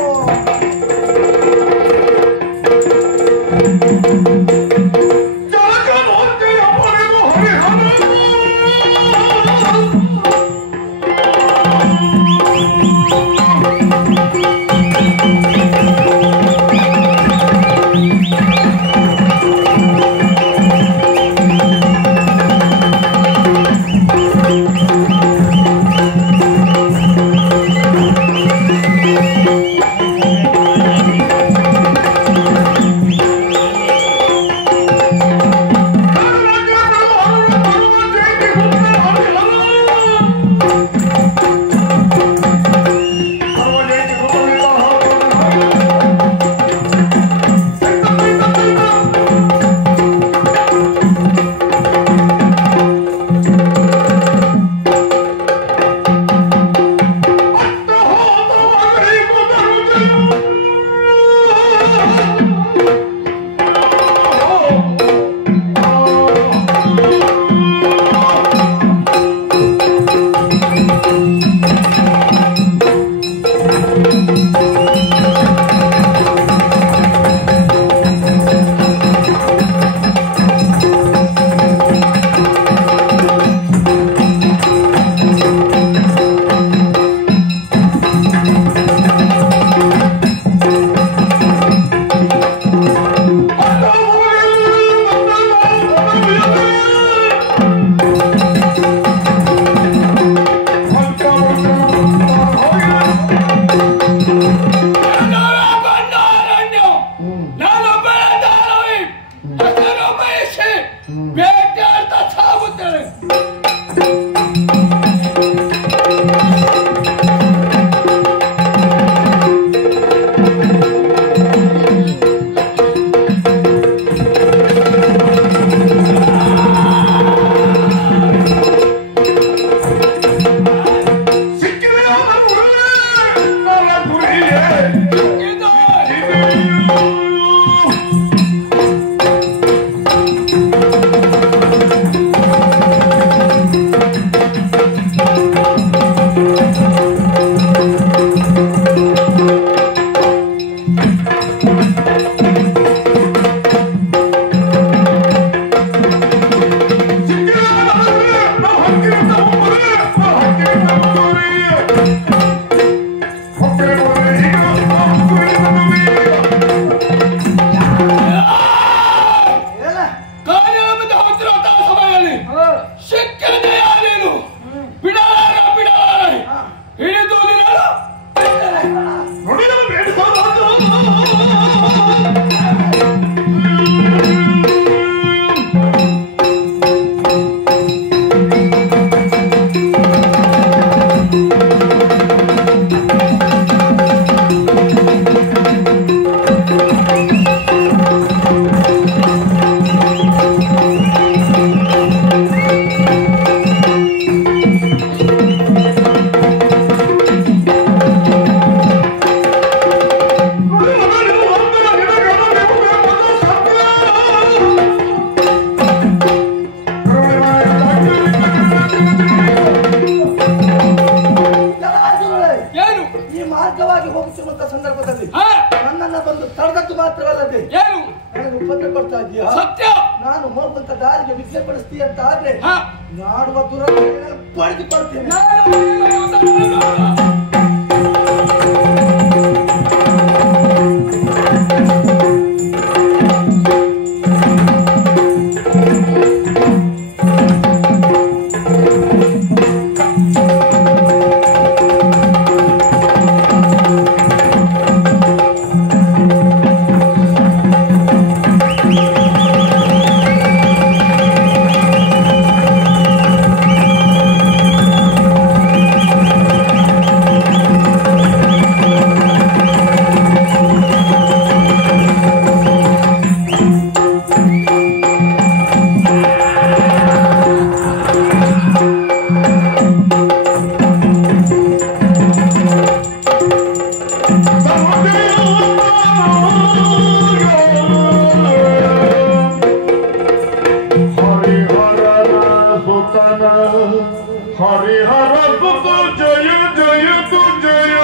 ಹರಿಹರ ಸುತ ಜಯ ಜಯ ತು ಜಯ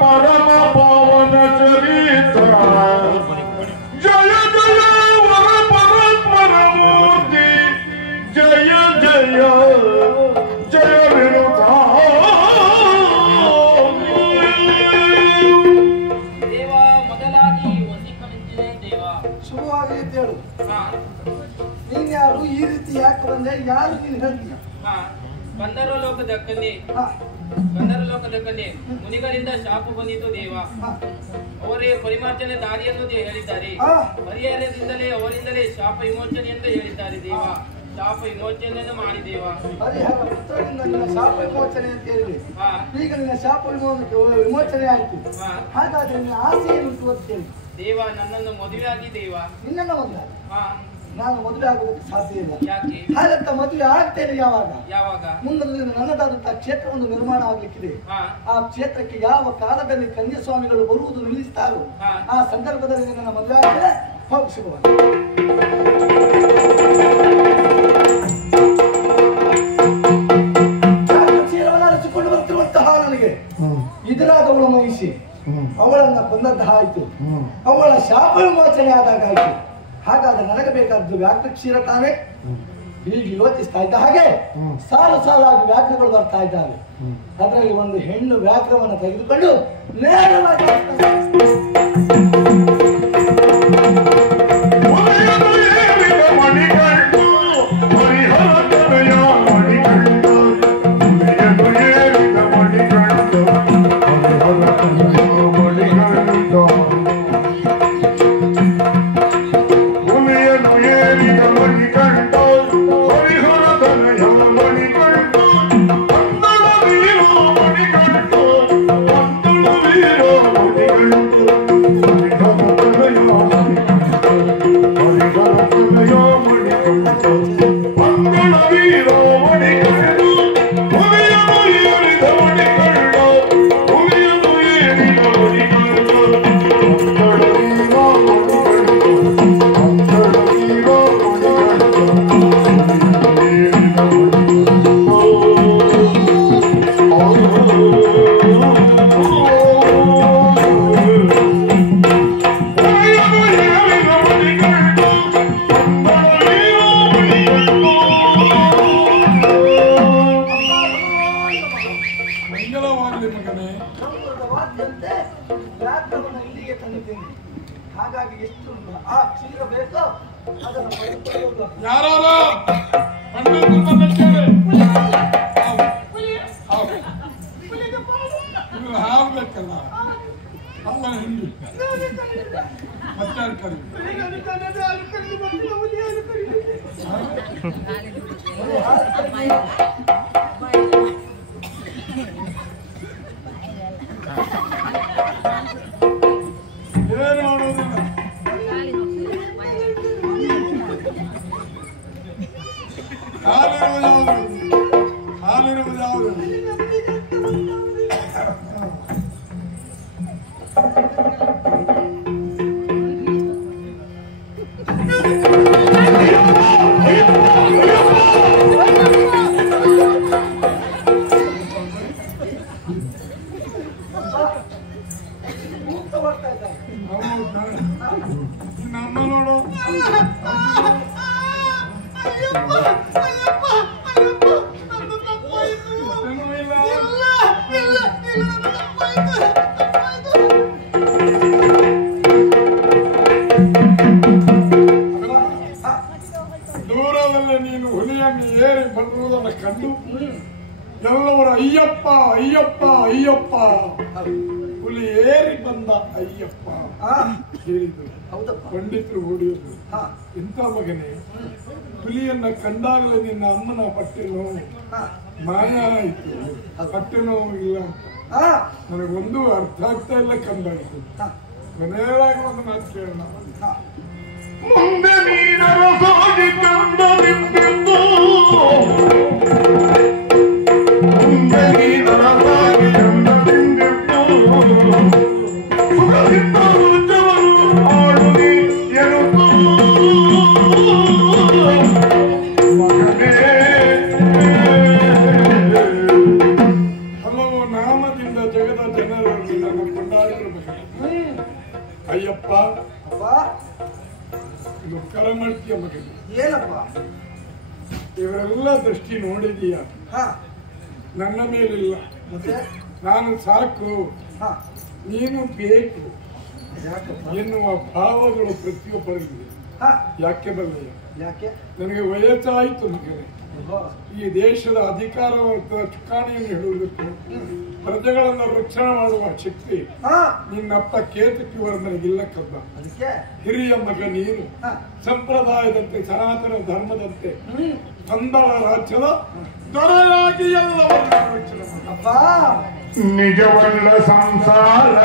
ಪರಮ ಪಾವನ ಚರಿತ ಜಯ ಜಯ ವರ ಪರಸ್ಪರ ಮೂರ್ತಿ ಜಯ ಜಯ ಜಯ ವಿನುತ ದೇವ ಮೊದಲಾಗಿ ಒಸಿಕನಿಂದಿದೆ ದೇವ. ಶುಭವಾಗಿ ಹೇಳು. ಹಾ ನೀನ್ ಯಾರು, ಈ ರೀತಿ ಯಾಕೆ ಬಂದೆ, ಯಾರು ನೀನು ಹೇಳ್ತೀಯ? ಹಾ ಗಂಧರ್ವ ಲೋಕದ ಕನ್ಯೆ, ಹಾ, ಗಂಧರ್ವ ಲೋಕದ ಕನ್ಯೆ ಮುನಿಗಳಿಂದ ಶಾಪ ಬಂದಿತು ದೇವ. ಹಾ, ಅವರೇ ಪರಿಮಾರ್ಜನೆ ದಾರಿಯನ್ನು ಹೇಳಿದ್ದಾರೆ. ಹಾ. ಪರಿಹಾರದಿಂದಲೇ ಅವರಿಂದಲೇ ಶಾಪ ವಿಮೋಚನೆ ಅಂತ ಹೇಳಿದ್ದಾರೆ ದೇವ. ಶಾಪ ವಿಮೋಚನೆಯನ್ನು ಮಾಡಿ ದೇವ. ಹರಿಹರ ಪುತ್ರನಿಂದ ನಿನ್ನ ಶಾಪ ವಿಮೋಚನೆ ಅಂತ ಹೇಳಿದೆ. ಹಾ ಈಗ ನಿನ್ನ ಶಾಪ ವಿಮೋಚನೆ ಆಯ್ತು. ಹಾ ಹಾಗಾದ್ರೆ ನಿನ್ನ ಆಸೆ ಏನುಂಟು ಅಂತ ಹೇಳಿ. ದೇವ ನನ್ನನ್ನು ಮದುವೆಯಾಗಿ ದೇವ. ನಿನ್ನನ್ನ ಮದುವೆ ಹಾ ನಾನು ಮದುವೆ ಆಗೋದಕ್ಕೆ ಸಾಧ್ಯ ಇಲ್ಲ. ಯಾಕೆ? ಹಾಗಂತ ಮದುವೆ ಆಗ್ತೇನೆ ಯಾವಾಗ? ಯಾವಾಗ? ಮುಂದೆ ನನ್ನದಾದಂತಹ ಕ್ಷೇತ್ರ ಒಂದು ನಿರ್ಮಾಣ ಆಗ್ಲಿಕ್ಕಿದೆ. ಹಾ ಆ ಕ್ಷೇತ್ರಕ್ಕೆ ಯಾವ ಕಾಲದಲ್ಲಿ ಕನ್ಯಾಸ್ವಾಮಿಗಳು ಬರುವುದು ನಿಲ್ಲಿಸ್ತಾರೋ ಹಾ. ಆ ಸಂದರ್ಭದಲ್ಲಿ ನನ್ನ ಮದುವೆ ಆಗಿದೆ. ಹೋಗಿ ಶುಭವಾಗಿ. ಚೀರವನ್ನಿಸಿಕೊಂಡು ಬರ್ತಿರುವಂತಹ ನನಗೆ ಇದರಾದವಳು ಮಹಿಷಿ, ಅವಳನ್ನ ಕೊಂದದ್ದು ಆಯ್ತು, ಅವಳ ಶಾಪ ವಿಮೋಚನೆ ಆದಾಗ ಆಯ್ತು. ಹಾಗಾದ್ರೆ ನನಗೆ ಬೇಕಾದ್ದು ವ್ಯಾಘ್ರ ಕ್ಷೀರ ತಾನೆ. ಹೀಗೆ ಯೋಚಿಸ್ತಾ ಇದ್ದ ಹಾಗೆ ಸಾಲು ಸಾಲಾಗಿ ವ್ಯಾಘ್ರಗಳು ಬರ್ತಾ ಇದ್ದಾವೆ. ಅದರಲ್ಲಿ ಒಂದು ಹೆಣ್ಣು ವ್ಯಾಘ್ರವನ್ನು ತೆಗೆದುಕೊಂಡು ನೇರವಾಗಿ ವ್ಯಾಘ್ರವನ್ನು ಇಲ್ಲಿಗೆ ತಂದಿದ್ದೇನೆ. ಹಾಗಾಗಿ ಎಷ್ಟು ಆ ಕ್ಷೀರ ಬೇಕೋ ಅದನ್ನು ಪಡೆದುಕೊಳ್ಳುವುದು. ಯಾರು ಹಾಕ್ಬೇಕಲ್ಲ ಅಲ್ಲ ಹಿಂದಿ ಮತ್ತೆ ಕರಿ ಏನು ಮಾಡೋದಿಲ್ಲ. ಹಾಲಿರುವುದು ಯಾವುದು? ನಮ್ಮ ನೋಡು ದೂರದಲ್ಲೇ ನೀನು ಹುಲಿಯನ್ನು ಏರಿ ಬರುವುದನ್ನು ಕಂಡು ಎಲ್ಲವರು ಅಯ್ಯಪ್ಪ ಅಯ್ಯಪ್ಪ ಅಯ್ಯಪ್ಪ, ಹುಲಿ ಏರಿ ಬಂದ ಅಯ್ಯಪ್ಪ ಹೇಳಿದ್ರು. ಪಂಡಿತರು ಓಡಿಯೋದು, ಇಂಥ ಮಗನೇ ಹುಲಿಯನ್ನ ಕಂಡಾಗಲೇ ನಿನ್ನ ಅಮ್ಮನ ಹೊಟ್ಟೆ ನೋವು ಮಾಯ ಆಯ್ತು, ಹೊಟ್ಟೆ ನೋವು ಇಲ್ಲ ಅಂತ ನನಗೊಂದು ಅರ್ಥ ಆಗ್ತಾ ಇಲ್ಲ. ಕಂಡಾಯ್ತು ಕೊನೆಯದಾಗಿ ಒಂದು ಮಾತು ಕೇಳೋಣ. ಮುಂದೆ ನೀನರ ಸಾಗಿ ಕಂಡ ನಿಂತಿದ್ದು, ಮುಂದೆ ನೀನರ ಸಾಗಿ ಕಂಡ ನಿಂತಿದ್ದು, ಸುಖದಿಂದ ರುಚವನ್ನು ಆಡುನಿ ಎನ್ನುತ್ತು ಮಗನೇ. ಇವರೆಲ್ಲ ದೃಷ್ಟಿ ನೋಡಿದೀಯ, ಹಾ ನನ್ನ ಮೇಲಿಲ್ಲ. ಮತ್ತೆ ನಾನು ಸಾಕು, ಹಾ ನೀನು ಬೇಕು ಯಾಕಪ್ಪ? ಎನ್ನುವ ಭಾವಗಳು ಪ್ರತಿಯೊಬ್ಬರಿಗಿದೆ. ಹಾ ಯಾಕೆ ಬರಲಿಲ್ಲ? ಯಾಕೆ? ನನಗೆ ವಯಸ್ಸಾಯಿತು ಮಗನೇ. ಓಹೋ. ಈ ದೇಶದ ಅಧಿಕಾರವಂತ ಚುಕ್ಕಾಣಿಯನ್ನು ಹಿಡಿಯಬೇಕು, ಪ್ರಜೆಗಳನ್ನು ರಕ್ಷಣೆ ಮಾಡುವ ಶಕ್ತಿ ಹಾ ನಿನ್ನಪ್ಪ ಕೇತಕಿ ವರ್ಮನಿಗಿಲ್ಲ ಕಬ್ಬ. ಅದಕ್ಕೆ ಹಿರಿಯ ಮಗ ನೀನು, ಹಾ ಸಂಪ್ರದಾಯದಂತೆ ಸನಾತನ ಧರ್ಮದಂತೆ ಕಂದಳ ರಾಜ್ಯದ ದೊರೆಯಾಗಿ ಎಲ್ಲವನ್ನೂ ರಕ್ಷಣೆ ಮಾಡು. ಅಪ್ಪ ನಿಜವಲ್ಲ ಸಂಸಾರ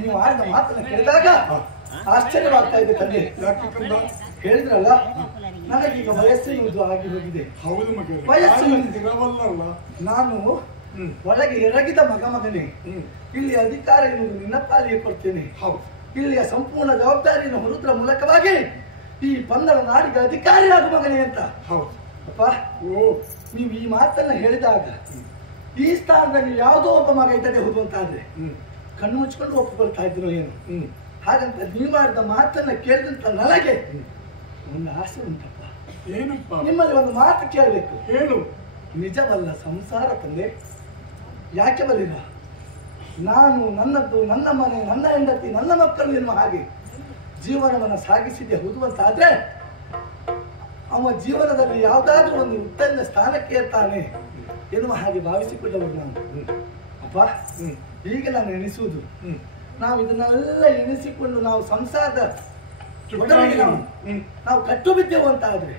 ನೀವು ಆಡಿದ ಮಾತನ್ನ ಕೇಳಿದಾಗ ಆಶ್ಚರ್ಯವಾಗ್ತಾ ಇದೆ ತಂದೆ. ಹೇಳಿದ್ರಲ್ಲ, ನನಗೀಗ ವಯಸ್ಸು ಇದು ಆಗಿ ಹೋಗಿದೆ. ಹೌದು ಮಗ, ವಯಸ್ಸು ಇರವಲ್ಲ. ನಾನು ಒಳಗೆ ಎರಗಿದ ಮಗನೇ. ಇಲ್ಲಿ ಅಧಿಕಾರ ಎನ್ನುವುದು ನಿನ್ನ ಪಾಲಿಗೆ ಕೊಡ್ತೇನೆ. ಇಲ್ಲಿಯ ಸಂಪೂರ್ಣ ಜವಾಬ್ದಾರಿಯನ್ನು ಹೊರುವುದರ ಮೂಲಕವಾಗಿ ಈ ಪಂದರ ನಾಡಿಗೆ ಅಧಿಕಾರಿಯಾದ ಮಗನೇ ಅಂತ. ಅಪ್ಪ, ನೀವು ಈ ಮಾತನ್ನ ಹೇಳಿದಾಗ ಈ ಸ್ಥಾನದಲ್ಲಿ ಯಾವುದೋ ಒಬ್ಬ ಮಗ ಇದ್ದದೆ ಹೋದು ಅಂತ ಆದ್ರೆ ಕಣ್ಣು ಮುಚ್ಕೊಂಡು ಒಪ್ಪಿಕೊಳ್ತಾ ಇದ್ರು ಏನು. ಹಾಗಂತ ನೀವು ಮಾಡಿದ ಮಾತನ್ನ ಕೇಳಿದಂತ ನನಗೆ ಒಂದು ಆಸೆ ಉಂಟಪ್ಪ. ಏನಪ್ಪ? ನಿಮ್ಮಲ್ಲಿ ಒಂದು ಮಾತು ಕೇಳಬೇಕು. ಹೇಳು. ನಿಜವಲ್ಲ ಸಂಸಾರ ತಂದೆ, ಯಾಕೆ ಬಲ್ಲಿಲ್ಲ? ನಾನು ನನ್ನದ್ದು, ನನ್ನ ಮನೆ, ನನ್ನ ಹೆಂಡತಿ, ನನ್ನ ಮಕ್ಕಳು ಎನ್ನುವ ಹಾಗೆ ಜೀವನವನ್ನು ಸಾಗಿಸಿದೆ ಹೋದುವಂತಾದ್ರೆ ಅವ ಜೀವನದಲ್ಲಿ ಯಾವುದಾದ್ರೂ ಒಂದು ಉತ್ತಮ ಸ್ಥಾನಕ್ಕೆ ಇರ್ತಾನೆ ಎನ್ನುವ ಹಾಗೆ ಭಾವಿಸಿಕೊಂಡವರು ನಾನು. ಅಪ್ಪ, ಈಗ ನಾನು ಎಣಿಸುವುದು, ನಾವು ಇದನ್ನೆಲ್ಲ ಎಣಿಸಿಕೊಂಡು ನಾವು ಸಂಸಾರದ ನಾವು ಕಟ್ಟು ಬಿದ್ದೆವು ಅಂತ ಆದ್ರೆ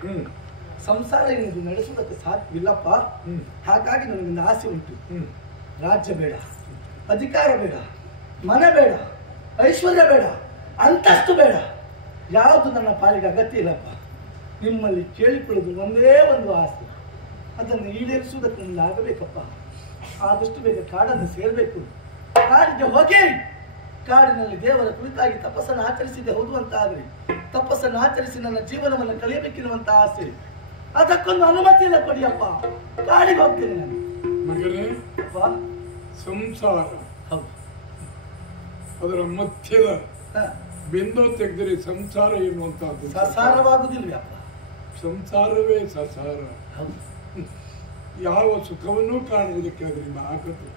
ಸಂಸಾರ ಎನ್ನುವುದು ನಡೆಸುವುದಕ್ಕೆ ಸಾಧ್ಯವಿಲ್ಲಪ್ಪ. ಹಾಗಾಗಿ ನನಗೊಂದು ಆಸೆ ಉಂಟು. ರಾಜ್ಯ ಬೇಡ, ಅಧಿಕಾರ ಬೇಡ, ಮನೆ ಬೇಡ, ಐಶ್ವರ್ಯ ಬೇಡ, ಅಂತಸ್ತು ಬೇಡ, ಯಾವುದು ನನ್ನ ಪಾಲಿಗೆ ಅಗತ್ಯ ಇಲ್ಲಪ್ಪ. ನಿಮ್ಮಲ್ಲಿ ಕೇಳಿಕೊಳ್ಳುವುದು ಒಂದೇ ಒಂದು ಆಸೆ, ಅದನ್ನು ಈಡೇರಿಸುವುದಕ್ಕೆ ನನಗೆ ಆಗಬೇಕಪ್ಪ. ಆದಷ್ಟು ಬೇಗ ಕಾಡನ್ನು ಸೇರಬೇಕು. ಕಾಡಿಗೆ ಹೋಗಿ ಕಾಡಿನಲ್ಲಿ ದೇವರ ಕುರಿತಾಗಿ ತಪಸ್ಸನ್ನು ಆಚರಿಸಿದೆ ಹೌದು ಅಂತ ಆದ್ರೆ ತಪಸ್ಸನ್ನು ಆಚರಿಸಿ ನನ್ನ ಜೀವನವನ್ನು ಕಲಿಯಬೇಕಿರುವಂತ ಆಸೆ. ಅದಕ್ಕೊಂದು ಅನುಮತಿಯನ್ನು ಕೊಡಿಯಪ್ಪ. ಕಾಡಿಗೆ ಹೋಗ್ತೇನೆ ನಾನು. ಮಗನೇ, ಸಂಸಾರ ಅದರ ಮಧ್ಯದ ಬೆಂದೋ ತೆಗೆದರೆ ಸಂಸಾರ ಎನ್ನುವಂತಹದ್ದು ಸಸಾರವಾಗುವುದಿಲ್ವಪ್ಪ. ಸಂಸಾರವೇ ಸಸಾರ. ಯಾವ ಸುಖವನ್ನೂ ಕಾಣುವುದಕ್ಕೆ ಅದರಿಂದ ಆಗದು.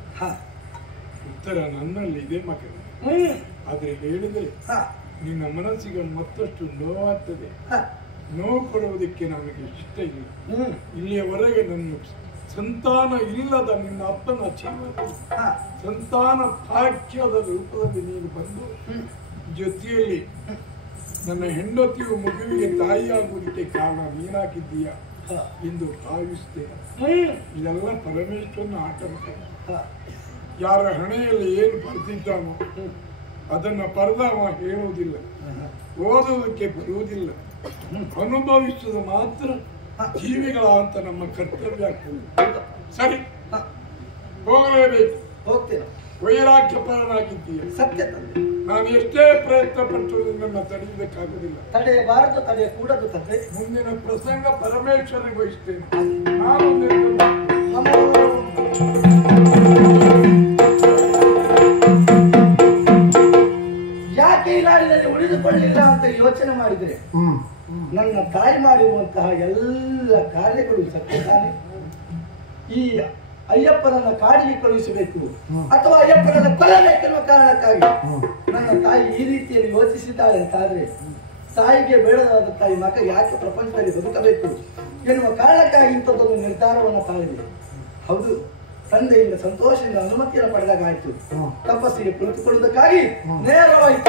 ಉತ್ತರ ನನ್ನಲ್ಲಿ ಇದೆ ಮಗನೇ. ಆದ್ರೆ ಹೇಳಿದ್ರೆ ನಿನ್ನ ಮನಸ್ಸಿಗೆ ಮತ್ತಷ್ಟು ನೋವಾಗ್ತದೆ. ನೋವು ಕೊಡುವುದಕ್ಕೆ ನನಗೆ ಇಷ್ಟ ಇಲ್ಲ. ಇಲ್ಲಿಯವರೆಗೆ ನನ್ನ ಸಂತಾನ ಇಲ್ಲದ ನಿನ್ನ ಅಪ್ಪನ ಜೀವನ ಸಂತಾನ ಭಾಗ್ಯದ ರೂಪದಲ್ಲಿ ನೀನು ಬಂದು ಜೊತೆಯಲ್ಲಿ ನನ್ನ ಹೆಂಡತಿಯು ಮಗುವಿಗೆ ತಾಯಿಯಾಗುವುದಕ್ಕೆ ಕಾರಣ ನೀನಾಗಿದ್ದೀಯ ಎಂದು ಭಾವಿಸ್ತೇನೆ. ಇದೆಲ್ಲ ಪರಮೇಶ್ವರನ ಆಟ. ಯಾರ ಹಣೆಯಲ್ಲಿ ಏನು ಬರೆದಿದ್ದಾನೋ ಅದನ್ನ ಪರದವ ಹೇಳುವುದಿಲ್ಲ, ಓದುವುದಕ್ಕೆ ಬರುವುದಿಲ್ಲ, ಅನುಭವಿಸುವುದು ಮಾತ್ರ ಜೀವಿಗಳ ಅಂತ ನಮ್ಮ ಕರ್ತವ್ಯ ಆಗ್ತದೆ. ಸರಿ, ಹೋಗಲೇಬೇಕು. ಹೋಗ್ತೇನೆ. ವೈರಾಗ್ಯಪರನಾಗಿದ್ದೀಯ. ಸತ್ಯ ತಂದೆ. ನಾನು ಎಷ್ಟೇ ಪ್ರಯತ್ನ ಪಟ್ಟು ನಿನ್ನನ್ನು ತಡೆಯುವುದಕ್ಕಾಗುವುದಿಲ್ಲ. ತಡೆಯಬಾರದು, ತಡೆಯಕೂಡದು ತಂದೆ. ಮುಂದಿನ ಪ್ರಸಂಗ ಪರಮೇಶ್ವರಿಗೆ ವಹಿಸ್ತೇನೆ. ನಾನು ಯಾಕೆ ಈ ನಾಡಿನಲ್ಲಿ ಉಳಿದುಕೊಳ್ಳಿಲ್ಲ ಅಂತ ಯೋಚನೆ ಮಾಡಿದರೆ ನನ್ನ ತಾಯಿ ಮಾಡಿರುವಂತಹ ಎಲ್ಲ ಕಾರ್ಯಗಳು ಸತ್ಯ ತಾನೆ. ಈ ಅಯ್ಯಪ್ಪನನ್ನ ಕಾಡಿಗೆ ಕಳುಹಿಸಬೇಕು ಅಥವಾ ಅಯ್ಯಪ್ಪನನ್ನ ಕೊಲ್ಲಬೇಕೆನ್ನುವ ಕಾರಣಕ್ಕಾಗಿ ನನ್ನ ತಾಯಿ ಈ ರೀತಿಯಲ್ಲಿ ಯೋಚಿಸಿದ್ದಾಳೆ ಅಂತಾದ್ರೆ ತಾಯಿಗೆ ಬೇಡವಾದ ತಾಯಿ ಮಗ ಯಾಕೆ ಪ್ರಪಂಚದಲ್ಲಿ ಬದುಕಬೇಕು ಎನ್ನುವ ಕಾರಣಕ್ಕಾಗಿ ಇಂಥದ್ದೊಂದು ನಿರ್ಧಾರವನ್ನು ತಾಳಿದೆ. ಹೌದು, ತಂದೆಯಿಂದ ಸಂತೋಷದಿಂದ ಅನುಮತಿಯನ್ನು ಪಡೆದಾಗ ಆಯ್ತು. ತಪಸ್ಸಿಗೆ ಕುಳಿತುಕೊಳ್ಳುವುದಕ್ಕಾಗಿ ನೇರವಾಗಿ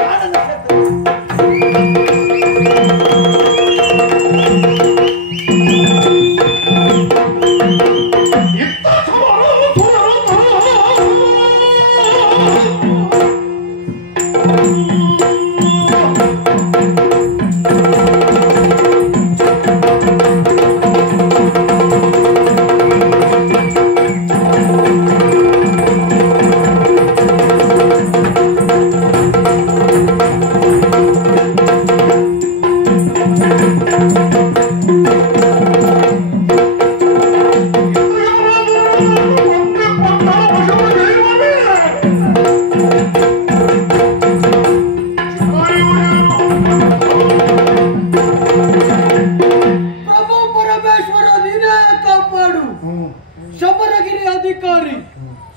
ಶಬರಗಿರಿ ಅಧಿಕಾರಿ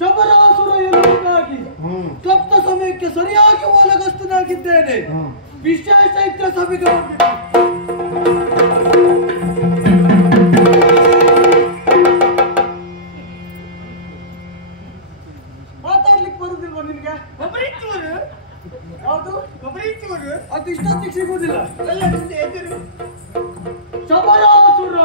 ಶಬರಾಸುರ ಎನ್ನುವುದಾಗಿ ತಪ್ಪ ಸಮಯಕ್ಕೆ ಸರಿಯಾಗಿ ಓಲಗಸ್ತನಾಗಿದ್ದೇನೆ. ವಿಶೇಷ ಇತರ ಸಭೆಗೆ ಮಾತಾಡ್ಲಿಕ್ಕೆ ಬರುದಿಲ್ವಾ ನಿನ್ಗೆ? ಯಾವುದು ಅದು ಇಷ್ಟೊತ್ತಿಗೆ ಸಿಗುವುದಿಲ್ಲ. ಶಬರಾಸುರ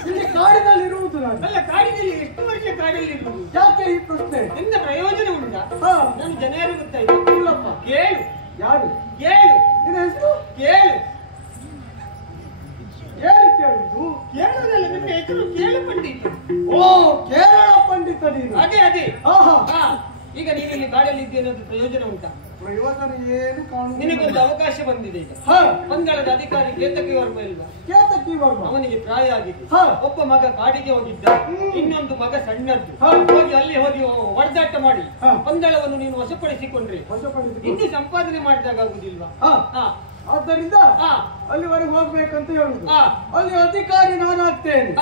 ಇಲ್ಲಿ ಕಾಡಿನಲ್ಲಿ ಇರುವುದು ನಾನು. ಅಲ್ಲ, ಕಾಡಿನಲ್ಲಿ ಎಷ್ಟು ವರ್ಷ ಕಾಡಲ್ಲಿ ಇರುವುದು? ಯಾಕೆ ಈ ಪ್ರಶ್ನೆ? ಎಂತ ಪ್ರಯೋಜನ ಉಂಟಾ? ನಾನು ಜನ ಯಾರು ಗೊತ್ತಾಯ್ತು? ಇಲ್ಲಪ್ಪ. ಕೇಳು. ಯಾರು? ಕೇಳು. ನಿನ್ನ ಹೆಸರು? ಕೇಳು. ಏನು ಕೇಳುದು? ಕೇಳುವುದಲ್ಲ, ನನ್ನ ಹೆಸರು ಕೇಳು ಪಂಡಿತ. ಓ, ಕೇರಳ ಪಂಡಿತ ನೀನು. ಅದೇ ಅದೇ. ಆಹಾ. ಈಗ ನೀನು ಇಲ್ಲಿ ಕಾಡಲ್ಲಿ ಇದ್ದೇನೆ ಅಂತ ಪ್ರಯೋಜನ ಉಂಟಾ? ಪ್ರಯೋಜನ ಏನು ಕಾಣುವುದು? ನಿನಗೊಂದು ಅವಕಾಶ ಬಂದಿದೆ ಈಗ. ಮಂಗಳದ ಅಧಿಕಾರಿ ಕೇತಕಿ ವರ್ಮ ಇಲ್ವಾ? ಕೇತಕಿ ವರ್ಮ ಅವನಿಗೆ ಪ್ರಾಯ ಆಗಿದೆ. ಹಾ. ಒಬ್ಬ ಮಗ ಕಾಡಿಗೆ ಹೋಗಿದ್ದ, ಇನ್ನೊಂದು ಮಗ ಸಣ್ಣದ್ದು. ಹೋಗಿ ಅಲ್ಲಿ ಹೋಗಿ ಹೊಡೆದಾಟ ಮಾಡಿ ಮಂಗಳವನ್ನು ನೀನು ವಶಪಡಿಸಿಕೊಂಡ್ರೆ ಇನ್ನು ಸಂಪಾದನೆ ಮಾಡಿದಾಗ ಆಗುದಿಲ್ವಾ? ಆದ್ದರಿಂದ ಅಲ್ಲಿವರೆಗೆ ಹೋಗ್ಬೇಕಂತ ಹೇಳುದು. ಅಲ್ಲಿ ಅಧಿಕಾರಿ ನಾನಾಗ್ತೇನೆ,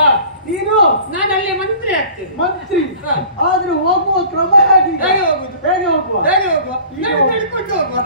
ನೀನು ನಾನು ಅಲ್ಲಿ ಮಂತ್ರಿ ಆಗ್ತೇನೆ. ಮಂತ್ರಿ ಆದ್ರೆ ಹೋಗುವ ಕ್ರಮ ಹೇಗೆ? ಹೇಗೆ ಹೋಗುದು? ಹೇಗೆ ಹೋಗುವ? ಹೇಗೆ ಹೋಗುವ? ನಡ್ಕೊಂಡು ಹೋಗುವ.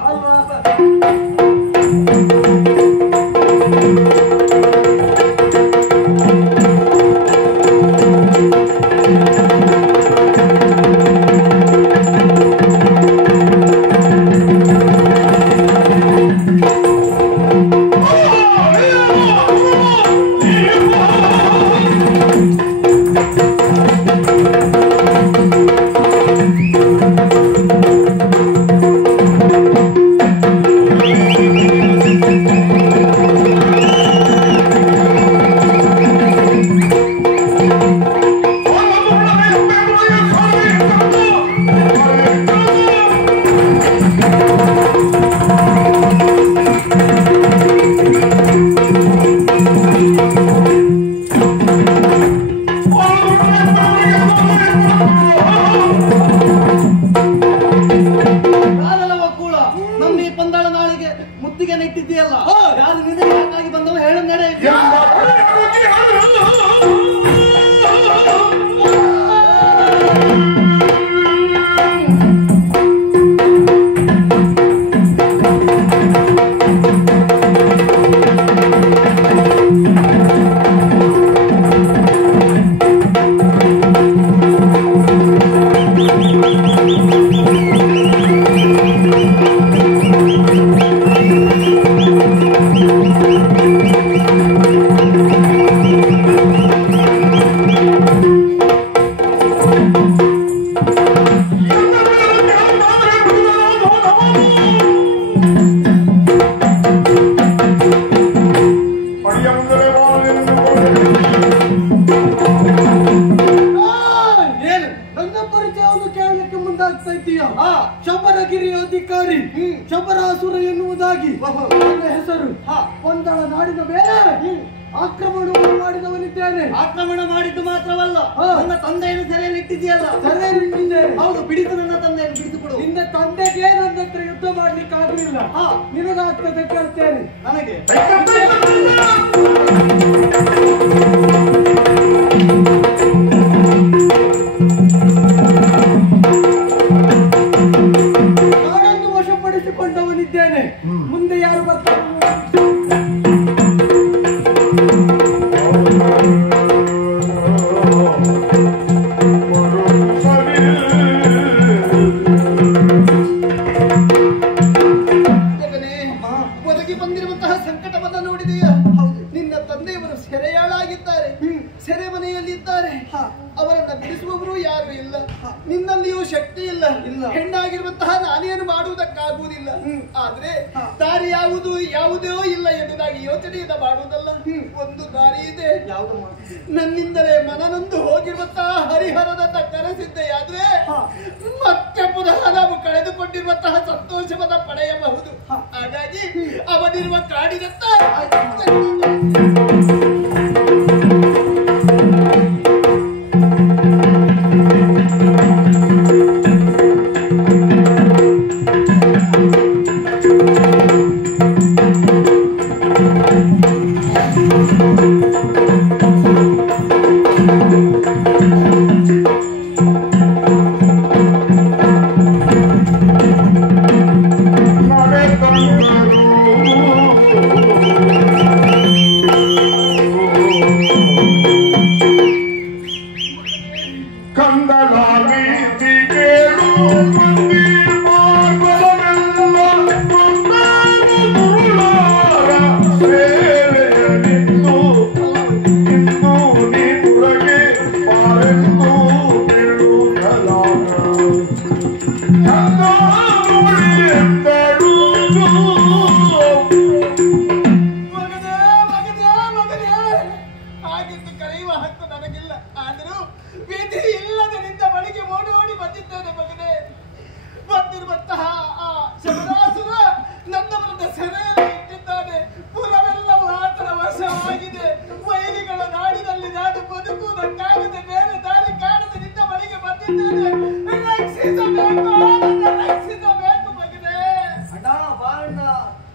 ಶಬರಗಿರಿಯ ಅಧಿಕಾರಿ ಶಬರಾಸುರ ಎನ್ನುವುದಾಗಿ ನನ್ನ ಹೆಸರು. ಒಂದಳ ನಾಡಿನ ಮೇಲೆ ಆಕ್ರಮಣವನ್ನು ಮಾಡಿದವನಿದ್ದೇನೆ. ಆಕ್ರಮಣ ಮಾಡಿದ್ದು ಮಾತ್ರವಲ್ಲ, ನನ್ನ ತಂದೆಯನ್ನು ಸೆರೆಯಲ್ಲಿ ಇಟ್ಟಿದೆಯಲ್ಲ. ಸೆರೆಯಲ್ಲಿ ಇಟ್ಟಿದ್ದೇನೆ. ಹೌದು, ಬಿಡಿಸು ನನ್ನ ತಂದೆಯನ್ನು ಬಿಡಿಸಿಕೊಡು. ನಿನ್ನ ತಂದೆಗೆ ನನ್ನ ಹತ್ರ ಯುದ್ಧ ಮಾಡ್ಲಿಕ್ಕೆ ಆಗಲಿಲ್ಲ. ನಿನಗಾಗ್ತದೆ ಕೇಳ್ತೇನೆ. ನನಗೆ ನಾಡನ್ನು ವಶಪಡಿಸಿಕೊಂಡವನಿದ್ದೇನೆ. ಮುಂದೆ ಯಾರು ಬರ್ತಾರೆ? ಒದಗಿ ಬಂದಿರುವಂತಹ ಸಂಕಟವನ್ನು ನೋಡಿದೆಯಾ? ನಿನ್ನ ತಂದೆಯವರು ಸೆರೆಯಾಳಾಗಿದ್ದಾರೆ, ಸೆರೆಮನೆಯಲ್ಲಿದ್ದಾರೆ. ಅವರನ್ನ ಬಿಡಿಸುವವರು ಯಾರು ಇಲ್ಲ. ನಿನ್ನಲ್ಲಿಯೂ ಶಕ್ತಿ ಇಲ್ಲ. ಹೆಣ್ಣಾಗಿರುವಂತಹ ನಾನೇನು ಮಾಡುವುದಕ್ಕಾಗುವುದಿಲ್ಲ. ಆದ್ರೆ ದಾರಿ ಯಾವುದೋ ಇಲ್ಲ ಎನ್ನುವುದಾಗಿ ಯೋಚನೆಯಿಂದ ಮಾಡುವುದಲ್ಲ. ಒಂದು ದಾರಿ ಇದೆ. ನನ್ನಿಂದಲೇ ಮನನೊಂದು ಹೋಗಿರುವಂತಹ ಹರಿಹರನನ್ನ ಕರೆಸಿದ್ದೆಯಾದ್ರೆ ಮತ್ತೆ ಪುನಃ ನಾವು ಕಳೆದುಕೊಂಡಿರುವಂತಹ ಸಂತೋಷವನ್ನ ಪಡೆಯಬಹುದು. ಹಾಗಾಗಿ ಅವನಿರುವ ಕಾಡಿನತ್ತ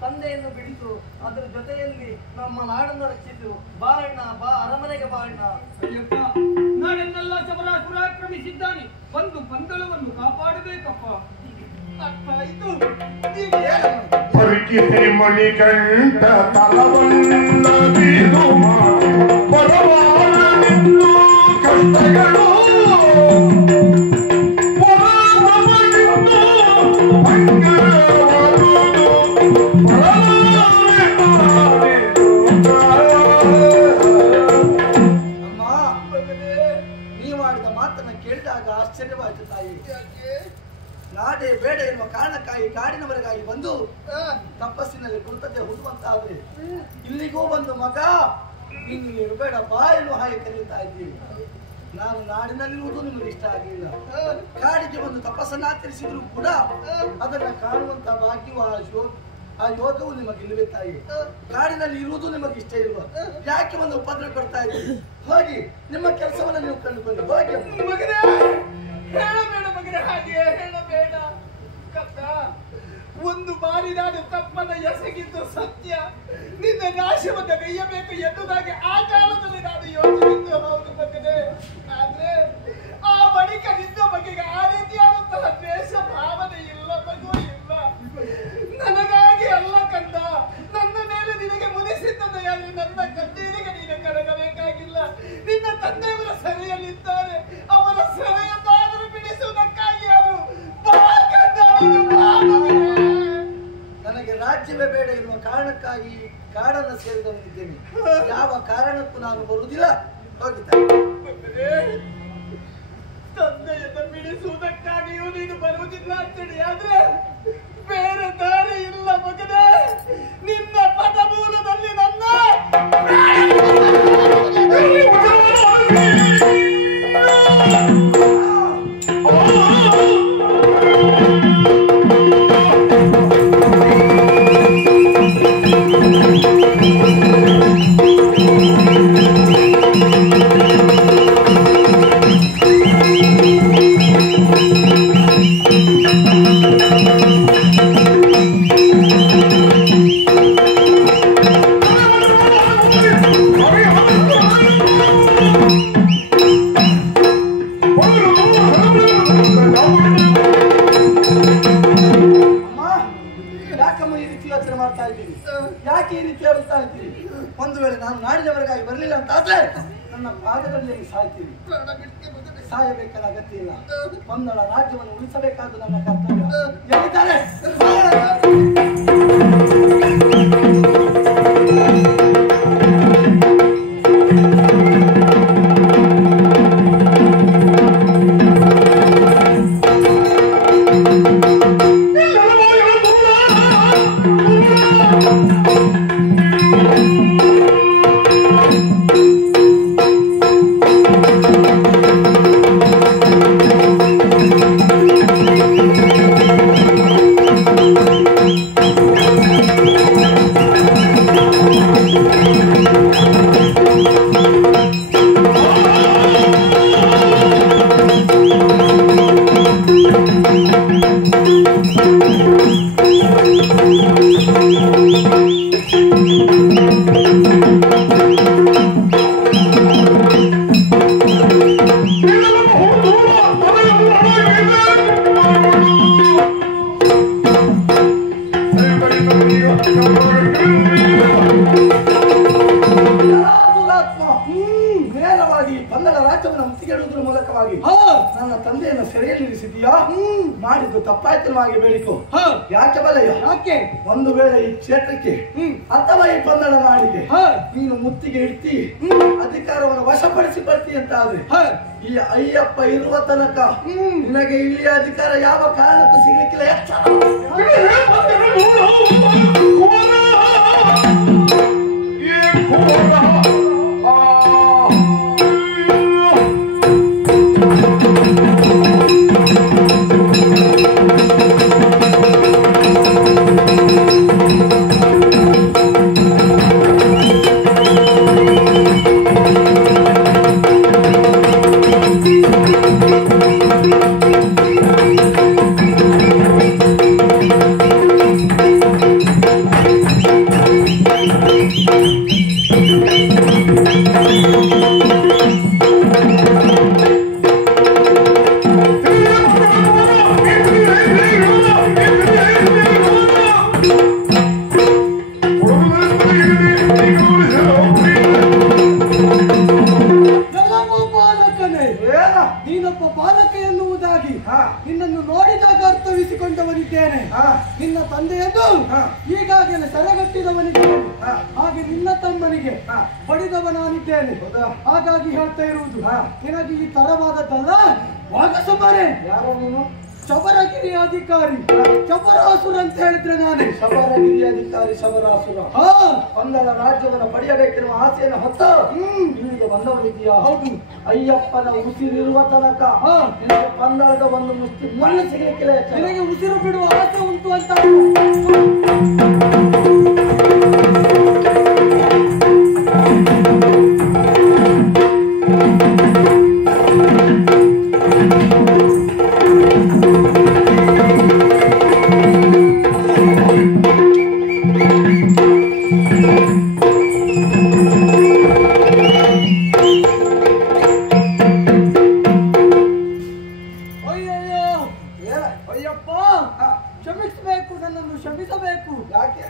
ತಂದೆಯನ್ನು ಬಿಡಿಸು, ಅದರ ಜೊತೆಯಲ್ಲಿ ನಮ್ಮ ನಾಡನ್ನು ರಕ್ಷಿಸು. ಬಾರಣ್ಣ, ಬಾ ಅರಮನೆಗೆ ಬಾರಣ್ಣ. ನಾಡನ್ನೆಲ್ಲ ಶಬರಾಸುರ ಆಕ್ರಮಿಸಿದ್ದಾನೆ. ಒಂದು ಪಂದಳವನ್ನು ಕಾಪಾಡಬೇಕಪ್ಪ. ಪರಿಕಿಸಿ ಮಣಿಕಂಠ ತಲವನ್ನ ಬೀದು ಪರವಾನಿದ್ದು ಕಷ್ಟಗಳು ಆಶ್ಚರ್ಯವಾಯಿತು ತಾಯಿ. ನಾಡೆ ಬೇಡ ಎನ್ನುವ ಕಾರಣಕ್ಕಾಗಿ ಕಾಡಿನವರಿಗಾಗಿ ಬಂದು ತಪಸ್ಸಿನಲ್ಲಿ ಕುಳಿತದ್ದೇ ಹುಡುವಂತಾದ್ರೆ ಇಲ್ಲಿಗೂ ಬಂದು ಮಗ ನೀನು ಇರಬೇಡ ಬಾ ಎನ್ನುವ ಹಾಗೆ ಕರೀತಾ ಇದ್ದೀವಿ. ನಾನು ನಾಡಿನಲ್ಲಿರುವುದು ನಿಮಗೆ ಇಷ್ಟ ಆಗಲಿಲ್ಲ. ಕಾಡಿಗೆ ಬಂದು ತಪಸ್ಸನ್ನು ಆಚರಿಸಿದ್ರು ಕೂಡ ಅದನ್ನ ಕಾಣುವಂತ ಭಾಗ್ಯವು ಆ ಯೋಗವು ನಿಮಗೆ ಇಲ್ಲವೇ ತಾಯಿ? ಕಾಡಿನಲ್ಲಿ ಇರುವುದು ನಿಮಗೆ ಇಷ್ಟ ಇಲ್ವಾ? ಯಾಕೆ ಒಂದು ಉಪದ್ರ ಕೊಡ್ತಾ ಇದ್ದೀವಿ? ಹೋಗಿ ನಿಮ್ಮ ಕೆಲಸವನ್ನ ನೀವು ಕಂಡುಕೊಳ್ಳಿ. ಹೋಗಿ ಮಗನೇ, ಹೇಳಬೇಡ ಮಗನೇ, ಹಾಗೆ ಹೇಳಬೇಡ. ಕತ್ತ ಒಂದು ಬಾರಿ ನಾನು ತಪ್ಪನ್ನ ಎಸಗಿದ್ದು ಸತ್ಯ. ನಿನ್ನ ನಾಶವನ್ನು ಗೈಯಬೇಕು ಎನ್ನುವುದಾಗಿ ಆ ಕಾಲದಲ್ಲಿ ನಾನು ಯೋಚಿಸಿದ್ದು ಹೌದು ಮಗನೇ. ಆದ್ರೆ ಆ ಬಳಿಕ ನಿನ್ನ ಬಗೆಗೆ ಆ ರೀತಿಯಾದಂತಹ ದ್ವೇಷ ಭಾವನೆ ಇಲ್ಲ ಮಗು, ಇಲ್ಲ. ನನಗಾಗಿ ಅಲ್ಲ ಕಂದ, ನನ್ನ ಮೇಲೆ ನಿನಗೆ ಮುನಿಸಿದ್ದದೆಯಾದ್ರೆ ನನ್ನ ಕಣ್ಣೀರಿಗೆ ನೀನು ಕರಗಬೇಕಾಗಿಲ್ಲ. ನಿನ್ನ ತಂದೆಯವರ ಸೆರೆಯಲ್ಲಿದ್ದಾರೆ, ಅವರ ಸೆರೆಯನ್ನಾದರೂ ಬಿಡಿಸುವುದಕ್ಕಾಗಿ ಅವರು ನನಗೆ ರಾಜ್ಯವೇ ಬೇಡ ಎನ್ನುವ ಕಾರಣಕ್ಕಾಗಿ ಕಾರಣಕ್ಕಾಗಿ ಕಾಡನ್ನು ಸೇರಿದವನಿದ್ದೇನೆ. ಯಾವ ಕಾರಣಕ್ಕೂ ನಾನು ಬರುವುದಿಲ್ಲ. ಹೋಗಿ ತಾಯಿ. ತಂದೆಯನ್ನು ಬಿಡಿಸುವುದಕ್ಕಾಗಿಯೂ ನೀನು ಬರುವುದಿಲ್ಲ ಅಂತೇಳಿ ಆದ್ರೆ ಬೇರೆ ದಾರಿ ಇಲ್ಲ ಮಗನೇ. ನಿನ್ನ ಪದಮೂಲದಲ್ಲಿ ನನ್ನ ಯಾಕೆ ಈ ರೀತಿ ಹೇಳುತ್ತಾ ಇದ್ದೀರಿ? ಒಂದು ವೇಳೆ ನಾನು ನಾಡಿನವರೆಗಾಗಿ ಬರಲಿಲ್ಲ ಅಂತ ಆದ್ರೆ ನನ್ನ ಪಾದದಲ್ಲಿ ಸಾಯ್ತೀರಿ. ಸಾಯಬೇಕಾದ ಅಗತ್ಯ ಇಲ್ಲ. ಕನ್ನಡ ರಾಜ್ಯವನ್ನು ಉಳಿಸಬೇಕಾದ ನನ್ನ ಕರ್ತವ್ಯ. ಎಲ್ಲಿದ್ದಾರೆ? ನೇರವಾಗಿ ಕನ್ನಡ ರಾಜ್ಯವನ್ನು ಮುತ್ತಿಗೆಡುವುದರ ಮೂಲಕವಾಗಿ ನನ್ನ ತಂದೆಯನ್ನು ಸೆರೆಯಲ್ಲಿರಿಸಿದೀಯಾ? ಮಾಡಿದ್ದು ತಪ್ಪಾಯ್ತನವಾಗಿ ಬೇಡಿಕೋ. ಯಾಕೆ ಬಲಯ್ಯ? ಯಾಕೆ? ಒಂದು ವೇಳೆ ಈ ಕ್ಷೇತ್ರಕ್ಕೆ ಅಥವಾ ಈ ಕನ್ನಡ ನಾಡಿಗೆ ನೀನು ಮುತ್ತಿಗೆ ಇಡ್ತಿ, ಅಧಿಕಾರವನ್ನು ವಶಪಡಿಸಿಕೊಳ್ತಿ ಅಂತ ಆದ್ರೆ ಈ ಅಯ್ಯಪ್ಪ ಇರುವ ತನಕ ನಿನಗೆ ಇಲ್ಲಿಯ ಅಧಿಕಾರ ಯಾವ ಕಾರಣಕ್ಕೂ ಸಿಗ್ಲಿಕ್ಕಿಲ್ಲ. ನೀನೊಬ್ಬ ಬಾಲಕ ಎನ್ನುವುದಾಗಿ ನಿನ್ನನ್ನು ನೋಡಿದಾಗ ಅರ್ಥವಿಸಿಕೊಂಡವನಿದ್ದೇನೆ. ನಿನ್ನ ತಂದೆಯನ್ನು ಈಗಾಗಲೇ ಸೆರೆಗಟ್ಟಿದವನಿದ್ದೇನೆ. ಹಾಗೆ ನಿನ್ನ ತಮ್ಮನಿಗೆ ಪಡೆದವನಾನಿದ್ದೇನೆ. ಹಾಗಾಗಿ ಹೇಳ್ತಾ ಇರುವುದು ನಿನಗೆ ಈ ತರವಾದದ್ದಲ್ಲ. ವಾಗಸುಮಾರೆ ಯಾರೋ ನೀನು? ಶಬರಗಿರಿ ಅಧಿಕಾರಿ ಶಬರಾಸುರ ಅಂತ ಹೇಳಿದ್ರೆ ನಾನೇ. ಶಬರಗಿರಿ ಅಧಿಕಾರಿ ಶಬರಾಸುರ ಕನ್ನಡ ರಾಜ್ಯವನ್ನು ಪಡೆಯಬೇಕೆನ್ನುವ ಆಸೆಯನ್ನು ಹೊತ್ತ ಇಲ್ಲಿಗೆ ಬಂದವನಿದೆಯಾ? ಹೌದು. ಅಯ್ಯಪ್ಪನ ಉಸಿರಿರುವ ತನಕ ನಿನಗೆ ಕನ್ನಡದ ಒಂದು ಮುಷ್ಟಿ ಮಣ್ಣು ಸಿಗಲಿಕ್ಕಿಲ್ಲ. ನಿನಗೆ ಉಸಿರು ಬಿಡುವ ಆಸೆ ಉಂಟು ಅಂತ ಕ್ಷಮಿಸಬೇಕು, ನನ್ನನ್ನು ಕ್ಷಮಿಸಬೇಕು. ಯಾಕೆ?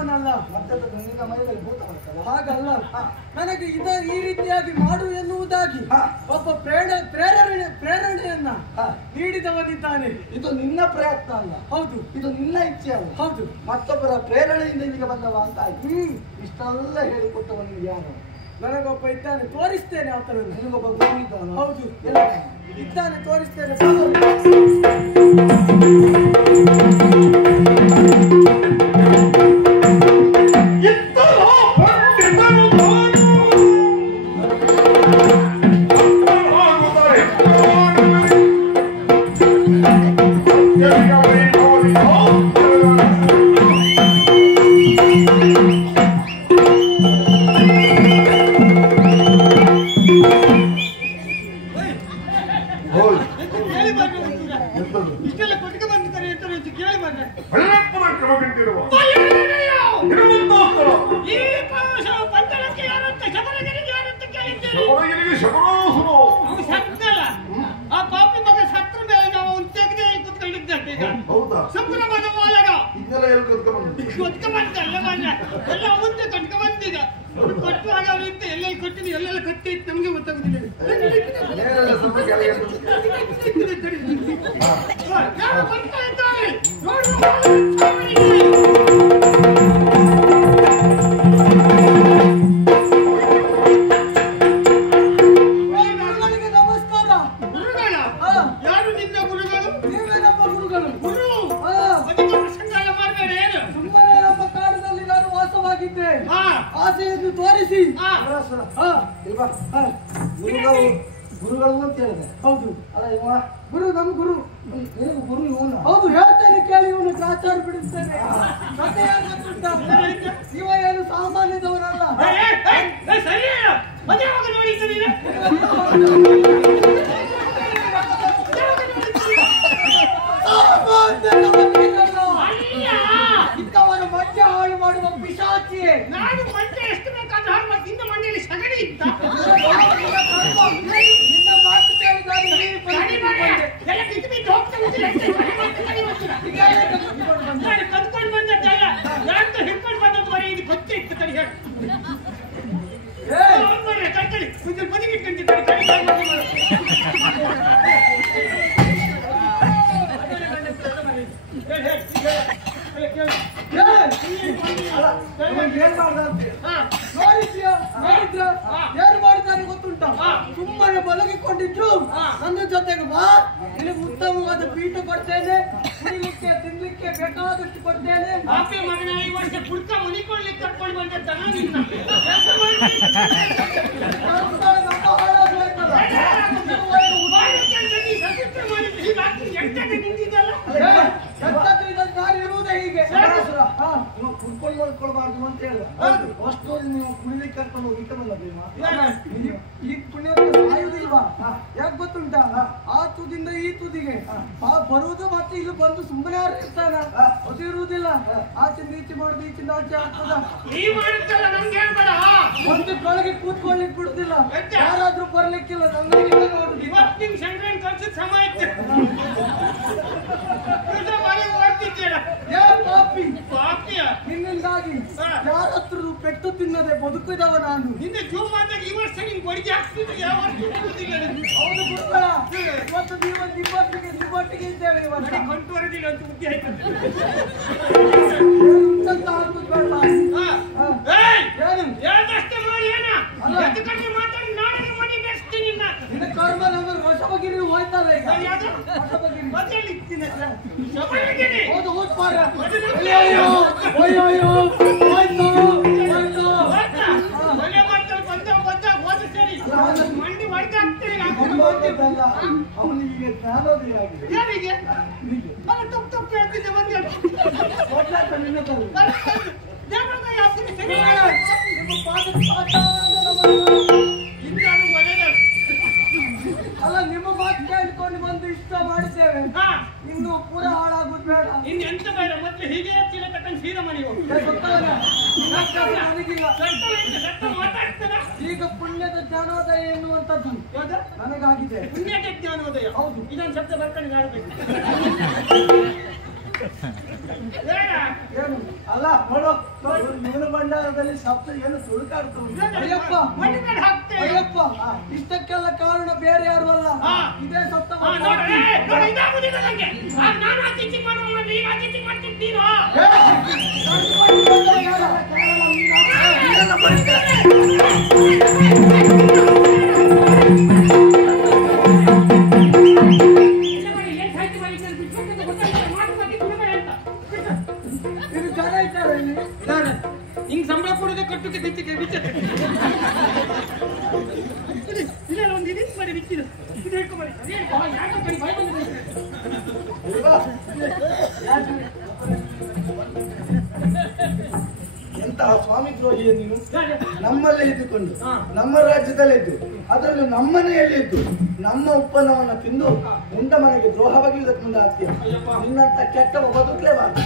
ಮಾಡಿದವನಲ್ಲ. ಮತ್ತೆ ನಿನ್ನ ಮೈಯಲ್ಲಿ ಭೂತ ಬರ್ತದೆ ಹಾಗಲ್ಲ. ನನಗೆ ಈ ರೀತಿಯಾಗಿ ಮಾಡು ಎನ್ನುವುದಾಗಿ ಒಬ್ಬ ಪ್ರೇರಣೆಯನ್ನ ನೀಡಿದವನಿದ್ದಾನೆ. ಇದು ನಿನ್ನ ಪ್ರಯತ್ನ ಅಲ್ಲ. ಹೌದು, ಇದು ನಿನ್ನ ಇಚ್ಛೆ ಅಲ್ಲ. ಹೌದು, ಮತ್ತೊಬ್ಬರ ಪ್ರೇರಣೆಯಿಂದ ಇಲ್ಲಿಗೆ ಬಂದವ ಅಂತ ಆಯ್ತು. ಇಷ್ಟೆಲ್ಲ ಹೇಳಿಕೊಟ್ಟವನಿಗೆ ಯಾರು? ನನಗೊಬ್ಬ ಇದ್ದಾನೆ, ತೋರಿಸ್ತೇನೆ ಆತರ. ನಿನಗೊಬ್ಬ ಗುರು ಇದ್ದಾನೆ? ಹೌದು, ಇದ್ದಾನೆ, ತೋರಿಸ್ತೇನೆ. ಇಷ್ಟೆಲ್ಲ ಕೊಟ್ಟಿಗೆ ಬಂದಿದ್ದಾರೆ ಅಂತ ಕೇಳಿ ಬಂದೆ. ಈ ಪಂಚಲಕ್ಕೆ ಯಾರಂತ ಶಬರಗಿರಿಗೆ ಯಾರಂತ ಕೇಳಿದ್ದೇನೆ. ಆ ಪಾಪಿ ಮಗ ಸತ್ರ ಮೇಲೆ ನಾವು ಅವ್ನು ತೆಗೆದೇ ಕುತ್ಕೊಂಡಿದ್ದೇವೆ. ಈಗ ಸುಬ್ರಹ್ಮಣ್ಯ ಮಾಲಗ ಕೊತ್ಕೊಂಡ್ಬಂದಲ್ಲ ಮನ್ನ ಎಲ್ಲ ಮುಂದೆ ಕಟ್ಕೊಂಡ್ಬಂದೀಗ ಕೊಟ್ಟು ಹಾಗಾದ್ರೆ ಇತ್ತು. ಎಲ್ಲ ಕೊಟ್ಟಿದ್ದು ಎಲ್ಲೆಲ್ಲ ಕಟ್ಟಿ ಇತ್ತು, ನಮ್ಗೆ ಗೊತ್ತಾಗುದಿಲ್ಲ. ನಮಸ್ಕಾರ. ಗುರುಗಳ? ಯಾರು ನಿನ್ನ ಗುರುಗಳು? ನೀವೇ ನಮ್ಮ ಗುರುಗಳು. ಗುರು ಸಂಗಾಳ ಮಾಡಬೇಡ. ಏನು ಸುಮ್ಮನೆ ನಮ್ಮ ಕಾಡಿನಲ್ಲಿ ನಾನು ವಾಸವಾಗಿದ್ದೆ. ಆಸೆಯನ್ನು ತೋರಿಸಿ ಗುರುಗಳು ಅಂತ ಹೇಳಿದೆ. ಹೌದು, ಅಲ್ಲ ಇವ ಗುರು, ನಮ್ಮ ಗುರು. ಗುರು ಇವನು. ಹೌದು, ಹೇಳ್ತೇನೆ ಕೇಳಿ. ಇವನು ಗ್ರಾಚಾರ ಬಿಡಿಸ್ತೇನೆ. ಮತ್ತೆ ಯಾರು ಗೊತ್ತುಂಟಾ? ಇವ ಏನು ಸಾಮಾನ್ಯದವರಲ್ಲ. ಇಂಥವರ ಮಧ್ಯ ಹಾಳು ಮಾಡುವ ಪಿಶಾಚಿಯೇ. ನಾನು ಮಧ್ಯ ಎಷ್ಟು ಬೇಕಾದ್ರೆ ಹಾಳು ಮಾಡಿ ನಿನ್ನ ಮನೆಯಲ್ಲಿ ಸಗಣಿ ಇತ್ತ. ನಿನ್ನ ಮಾತು ಕೇಳಿದಾಗ ಕದ್ಕೊಂಡು ಬಂದದ್ದಲ್ಲ, ಯಾಕೆ ಹಿಡ್ಕೊಂಡು ಬಂದದ್ದು ಮನೆ ಇದು ಗೊತ್ತೇ ಇತ್ತು. ಕಡೆ ಹೇಳಿ ಕಟ್ಟಡಿ ಮುಂದೆ ಬದಿಗಿಟ್ಟಿದ್ದಾರೆ. ಏನ್ ಮಾಡಿದ್ದಾರೆ ಗೊತ್ತುಂಟ? ಸುಮ್ಮನೆ ಬಲಗಿಕೊಂಡಿದ್ರು. ನನ್ನ ಜೊತೆಗೆ ಬಾ, ನಿನಗೆ ಉತ್ತಮವಾದ ಪೀಠ ಕೊಡ್ತೇನೆ, ಕುಡಿಲಿಕ್ಕೆ ತಿನ್ಲಿಕ್ಕೆ ಬೇಕಾದಷ್ಟು ಕೊಡ್ತೇನೆ. ಆಪೆ ಮಗನ ಈ ವರ್ಷ ಪುಡ್ಕ ಮುನಿಕೊಳ್ಳಿಕ್ಕೆ ಕರ್ಕೊಂಡು ಬಂದದ್ದಲ್ಲ ನಿನ್ನ. ಇರುವುದೇ ಹೀಗೆ. ನೀವು ಕುಡ್ಕೊಂಡು ಮಾಡ್ಕೊಳ್ಬಾರ್ದು ಅಂತ ಹೇಳಿದ ಅಷ್ಟು ನೀವು ಕುಡಿಲಿಕ್ಕೆ ಕರ್ಕೊಂಡು ಹೋಗಿಕ್ಕಲ್ಲ ಭೀಮಾ. ಈ ಪುಣ್ಯಕ್ಕೆ ಸಾಯುವುದಿಲ್ವಾ? ಯಾಕೆ ಗೊತ್ತುಂಟಾ? ಆ ತುದಿಯಿಂದ ಈ ತುದಿಗೆ ಬರುವುದು ಮತ್ತೆ ಇಲ್ಲಿ ಬಂದು ಸುಮ್ಮನೆ ಯಾರು ಇರ್ತಾನ? ಅದು ಇರುವುದಿಲ್ಲ. ಆಚಿಂದ ಈಚೆ ಮಾಡುದು, ಈಚಿಂದ ಆಚೆ ಆಗ್ತದ. ಒಂದು ಕೊಳಗೆ ಕೂತ್ಕೊಳ್ಳಿಕ್ ಬಿಡುದಿಲ್ಲ. ಯಾರಾದ್ರೂ ಬರ್ಲಿಕ್ಕಿಲ್ಲ. ನಮಗೆ ನೋಡುದು ನಿನ್ನಿಂದಾಗಿ ಯಾರತ್ರ ಪೆಟ್ಟು ತಿನ್ನದೆ ಬದುಕಿದವ ನಾನು. ನಿನ್ನೆ ಜೂಮಾದಾಗ ಈ ವರ್ಷ ನಿನ್ ಬಡಿಗೆ ಹಾಕ್ತಿದ್ರು. ಯಾವ ಹೌದು ಗುರುಗಳ, ಇವತ್ತು ನೀವು ನಿಮ್ಮೊಟ್ಟಿಗೆ ಇದ್ದೇವೆ. ಕಂಟುವರೆದಿಲ್ಲ ಅಂತ ಬುದ್ಧಿ ಆಯ್ತು. ನಿನ್ನ ಕರ್ಮ ನಮ್ಮ ರಸಬಗಿರಿ ಹೋಯ್ತಲ್ಲ ಈಗ. ಹೌದು, ಹೋದ್ ಮಾರ. ಅವನಿಗೆ ಜ್ಞಾನೋದಯ ಆಗಿದೆ. ತಪ್ಪು ಹೇಳ್ತಿದ್ದೆ ಬಂದ ಅಲ್ಲ, ನಿಮ್ಮ ಮಾತು ಕೇಳ್ಕೊಂಡು ಬಂದು ಇಷ್ಟ ಮಾಡಿದ್ದೇವೆ. ಇನ್ನು ಪೂರ ಹಾಳಾಗುದು ಬೇಡ. ಇನ್ನು ಎಂತ ಬೇಡ. ಮತ್ತೆ ಹೀಗೆ ಚೀಲ ತಕೊಂಡು ಸೀದಾ ಮನೆಗೆ ಹೋಗಿ. ಈಗ ಪುಣ್ಯದ ಜ್ಞಾನೋದಯ ಎನ್ನುವಂಥದ್ದು ನನಗಾಗಿದೆ. ಪುಣ್ಯದ ಜ್ಞಾನೋದಯ. ಹೌದು, ಇದೊಂದು ಶಬ್ದ ಬರ್ಕೊಂಡು ಆಡಬೇಕು. ಏನು ಅಲ್ಲ ನೋಡು ನೀನು ಭಂಡಾರದಲ್ಲಿ ಶಬ್ದ ಏನು ಸುಡುಕಾಡ್ತು. ಅಯ್ಯಪ್ಪ ಅಯ್ಯಪ್ಪ ಇಷ್ಟಕ್ಕೆಲ್ಲ ಕಾರಣ ಬೇರೆ ಯಾರು ಅಲ್ಲ, ಇದೇ ಸತ್ತ ಹಿಂಗ್ ಸಂಬಳ ಕೊಡೋದೇ ಕಟ್ಟುಕ್ಕೆ ಬಿಚ್ಚಿಗೆ ಬಿಚ್ಚ ಇಲ್ಲ ಒಂದು ಇದಕ್ಕೆ ಮಾಡಿ ಬಿಚ್ಚಿದ ಇದು ಹೇಳ್ಕೊಂಬರಿ ಯಾಕೆ ಕೈ ಬಾಯ್ ಬಂದಿದೆ ಎಂತಹ ಸ್ವಾಮಿ ದ್ರೋಹಿಯ ನೀನು. ನಮ್ಮಲ್ಲೇ ಇದ್ದುಕೊಂಡು ನಮ್ಮ ರಾಜ್ಯದಲ್ಲೇ ಇದ್ದು ಅದರಲ್ಲೂ ನಮ್ಮನೆಯಲ್ಲಿ ಇದ್ದು ನಮ್ಮ ಉತ್ಪನ್ನವನ್ನ ತಿಂದು ಮುಂದ ಮನೆಗೆ ದ್ರೋಹ ಬಗೆಯುವುದಕ್ಕೆ ಮುಂದೆ ಆಗ್ತೀಯ. ನಿನ್ನಂತ ಕೆಟ್ಟವ ಬದುಕಲೇಬಾರದು.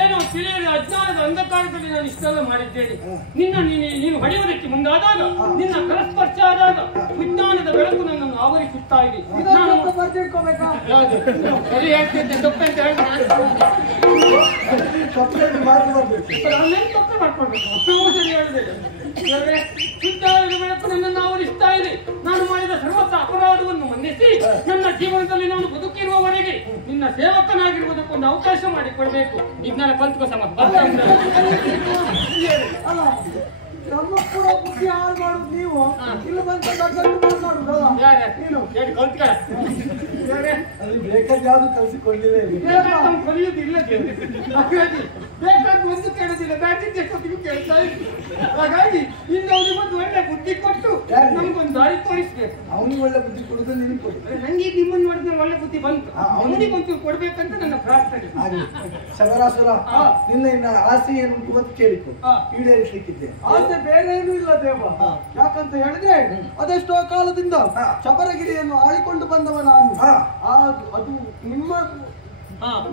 ಏನು ತಿಳಿಯದೆ ಅಜ್ಞಾನದ ಅಂಧಕಾರದಲ್ಲಿ ನಾನು ಇಷ್ಟೆಲ್ಲ ಮಾಡಿದ್ದೇನೆ. ನೀನು ಹೊಡೆಯುವುದಕ್ಕೆ ಮುಂದಾದಾಗ ನಿನ್ನ ಕರಸ್ಪರ್ಶ ಆದಾಗ ವಿಜ್ಞಾನದ ಬೆಳಕು ನನ್ನನ್ನು ಆವರಿಸುತ್ತಾ ಇದೆ. ಸರಿ ಹೇಳ್ತಿದ್ದೆ ತಪ್ಪಂತ ಹೇಳಿ ನಾನೇನು ತಪ್ಪೆ ಮಾಡ್ಕೊಳ್ಬೇಕು ಸರಿ ಹೇಳಿದೆ. ವಿಜ್ಞಾನದ ಬೆಳಕು ನನ್ನನ್ನು ಆವರಿಸ್ತಾ ಇದೆ. ನಾನು ಮಾಡಿದ ಸರ್ವತ್ರ ಅಪರಾಧವನ್ನು ಮನ್ನಿಸಿ ನನ್ನ ಜೀವನದಲ್ಲಿ ನಾನು ಬದುಕಿರುವವರೆಗೆ ನಿನ್ನ ಸೇವಕನಾಗಿರುವುದಕ್ಕೊಂದು ಅವಕಾಶ ಮಾಡಿಕೊಡ್ಬೇಕು. ವಿಜ್ಞಾನ ಕಲ್ತ್ಕೋ ಸಮ ನಮ್ಮ ಕೂಡ ಬುದ್ಧಿ ಹಾಳು ಮಾಡುದು ನೀವು, ಇಲ್ಲಿ ಬಂದು ಅಲ್ಲಿ ಬೇಕಾದ ಯಾವ್ದು ಕಲಿಸಿಕೊಳ್ಳಿಲ್ಲ, ಕಲಿಯುವುದಿಲ್ಲ ಹಾಗಾಗಿ ಬೇಕಾದ ಒಂದು ಕೇಳುದಿಲ್ಲ, ಬ್ಯಾಟಿಂಗ್ ಎಷ್ಟೊತ್ತಿಗೂ ಕೇಳ್ತಾ ಇತ್ತು. ಹಾಗಾಗಿ ಇನ್ನು ಅವನಿಗೆ ಒಂದು ಒಳ್ಳೆ ಬುದ್ಧಿ ಕೊಟ್ಟು ನಮಗೊಂದು ದಾರಿ ತೋರಿಸ್ಬೇಕು. ಅವನಿಗೆ ಒಳ್ಳೆ ಬುದ್ಧಿ ಕೊಡುದು ನಿನಗೆ ಕೊಡು. ನಂಗೆ ನಿಮ್ಮನ್ನು ನೋಡಿದ್ರೆ ಒಳ್ಳೆ ಬುದ್ಧಿ ಬಂತು, ಅವನಿಗೊಂದು ಕೊಡ್ಬೇಕಂತ ನನ್ನ ಪ್ರಾರ್ಥನೆ. ಶಬರಾಸುರ ನಿನ್ನ ಆಸೆ ಏನು ಇವತ್ತು ಕೇಳಿಕೊ, ಈಡೇರಿಸಲಿಕ್ಕಿದ್ದೆ. ಆಸೆ ಬೇರೆ ಏನೂ ಇಲ್ಲ ದೇವ. ಯಾಕಂತ ಹೇಳಿದ್ರೆ ಅದೆಷ್ಟೋ ಕಾಲದಿಂದ ಶಬರಗಿರಿಯನ್ನು ಆಳಿಕೊಂಡು ಬಂದವ ನಾನು. ಅದು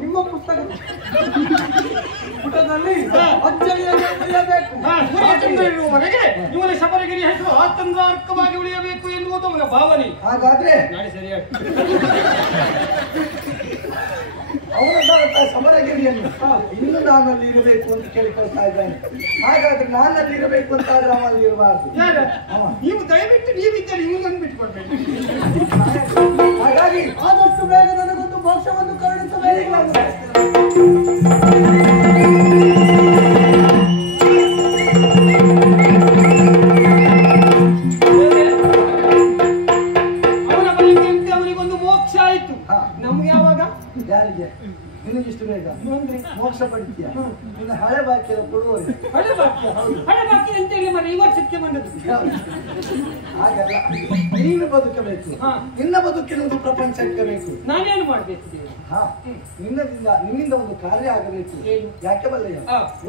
ನಿಮ್ಮ ಪುಸ್ತಕ ಪುಟದಲ್ಲಿ ಅಚ್ಚರಿಯನ್ನು ಉಳಿಯಬೇಕು. ಇರುವವರೆಗೆ ಇವನ ಶಬರಗಿರಿ ಹೆಸರು ಆತಂಕಾರ್ಕವಾಗಿ ಉಳಿಯಬೇಕು ಎನ್ನುವುದು ಅವನ ಭಾವನೆ. ಹಾಗಾದ್ರೆ ನಾಳೆ ಸರಿಯಾಗಿ ಅವನ ಸಮರಗಿರಿಯನ್ನು ಇನ್ನು ನಾನಲ್ಲಿ ಇರಬೇಕು ಅಂತ ಕೇಳಿಕೊಳ್ತಾ ಇದ್ದಾನೆ. ಹಾಗಾದ್ರೆ ನಾನಲ್ಲಿ ಇರಬೇಕು ಅಂತ ಆದ್ರೆ ಅವನಲ್ಲಿ ಇರಬಾರ್ದು. ನೀವು ದಯವಿಟ್ಟು ನೀವಿದ್ದರೆ ನಿಮಗೊಂದು ಬಿಟ್ಟುಕೊಡ್ಬೇಕು. ಹಾಗಾಗಿ ಆದಷ್ಟು ಬೇಗ ನನಗೊಂದು ಮೋಕ್ಷವನ್ನು ಕರುಣಿಸಬೇಕು. ಅವನ ಬಳಿಕಂತೆ ಅವನಿಗೊಂದು ಮೋಕ್ಷ ಆಯ್ತು. ನಮ್ಗೆ ಯಾವಾಗ? ಯಾರಿಗೆ? ನಿನಗಿಷ್ಟು ಬೇಗ ಮೋಕ್ಷ ಪಡಿತೀಯ? ನಿನ್ನ ಹಳೆ ಬಾಕಿ ಕೊಡುವವರಿಗೆ ಹಳೆ ಬಾಕಿ ಅಂತ ಹೇಳಿ ಮನೆ ಈ ವರ್ಷಕ್ಕೆ ಬಂದದ್ದು. ಹಾಗಲ್ಲ, ನೀನು ಬದುಕಬೇಕು. ನಿನ್ನ ಬದುಕಿನೊಂದು ಪ್ರಪಂಚಕ್ಕೆ ಬೇಕು. ನಾನೇನು ಮಾಡ್ಬೇಕು? ನಿನ್ನಿಂದ ಒಂದು ಕಾರ್ಯ ಆಗಬೇಕು. ಯಾಕೆ ಬಲ್ಲಯ್ಯ,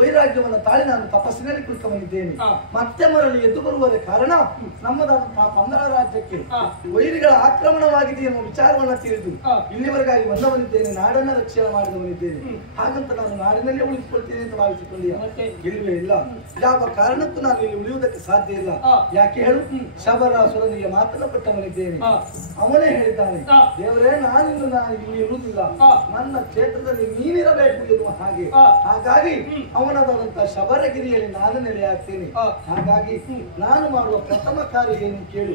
ವೈರಾಗ್ಯವನ್ನು ತಾಳಿ ನಾನು ತಪಸ್ಸಿನಲ್ಲಿ ಕುಳಿತು ಬಂದಿದ್ದೇನೆ. ಮತ್ತೆ ಮರಳಿ ಎದ್ದು ಬರುವುದ ಕಾರಣ ನಮ್ಮದಾದಂತಹ ಪಂದಳ ರಾಜ್ಯಕ್ಕೆ ವೈರಿಗಳ ಆಕ್ರಮಣವಾಗಿದೆ ಎನ್ನುವ ವಿಚಾರವನ್ನು ತಿಳಿದು ಇಲ್ಲಿವರೆಗಾಗಿ ಬಂದವನಿದ್ದೇನೆ, ನಾಡನ್ನ ರಕ್ಷಣೆ ಮಾಡಿದವನಿದ್ದೇನೆ. ಹಾಗಂತ ನಾನು ನಾಡಿನಲ್ಲೇ ಉಳಿಸಿಕೊಳ್ತೇನೆ ಅಂತ ಭಾವಿಸಿಕೊಂಡಿಯ? ಇಲ್ಲವೇ ಇಲ್ಲ. ಯಾವ ಕಾರಣಕ್ಕೂ ನಾನು ಇಲ್ಲಿ ಉಳಿಯುವುದಕ್ಕೆ ಸಾಧ್ಯ ಇಲ್ಲ. ಯಾಕೆ ಹೇಳು? ಶಬರಾಸುರನಿಗೆ ಮಾತನ್ನು ಕೊಟ್ಟವನಿದ್ದೇನೆ. ಅವನೇ ಹೇಳಿದ್ದಾನೆ, ದೇವರೇ ನಾನು ಇಲ್ಲಿ ಇರುವುದಿಲ್ಲ, ನನ್ನ ಕ್ಷೇತ್ರದಲ್ಲಿ ನೀನಿರಬೇಕು ಎನ್ನುವ ಹಾಗೆ. ಹಾಗಾಗಿ ಅವನದಾದಂತಹ ಶಬರಗಿರಿಯಲ್ಲಿ ನಾನು ನೆಲೆಯಾಗ್ತೇನೆ. ಹಾಗಾಗಿ ನಾನು ಮಾಡುವ ಪ್ರಥಮ ಕಾರ್ಯ ಏನು ಕೇಳು.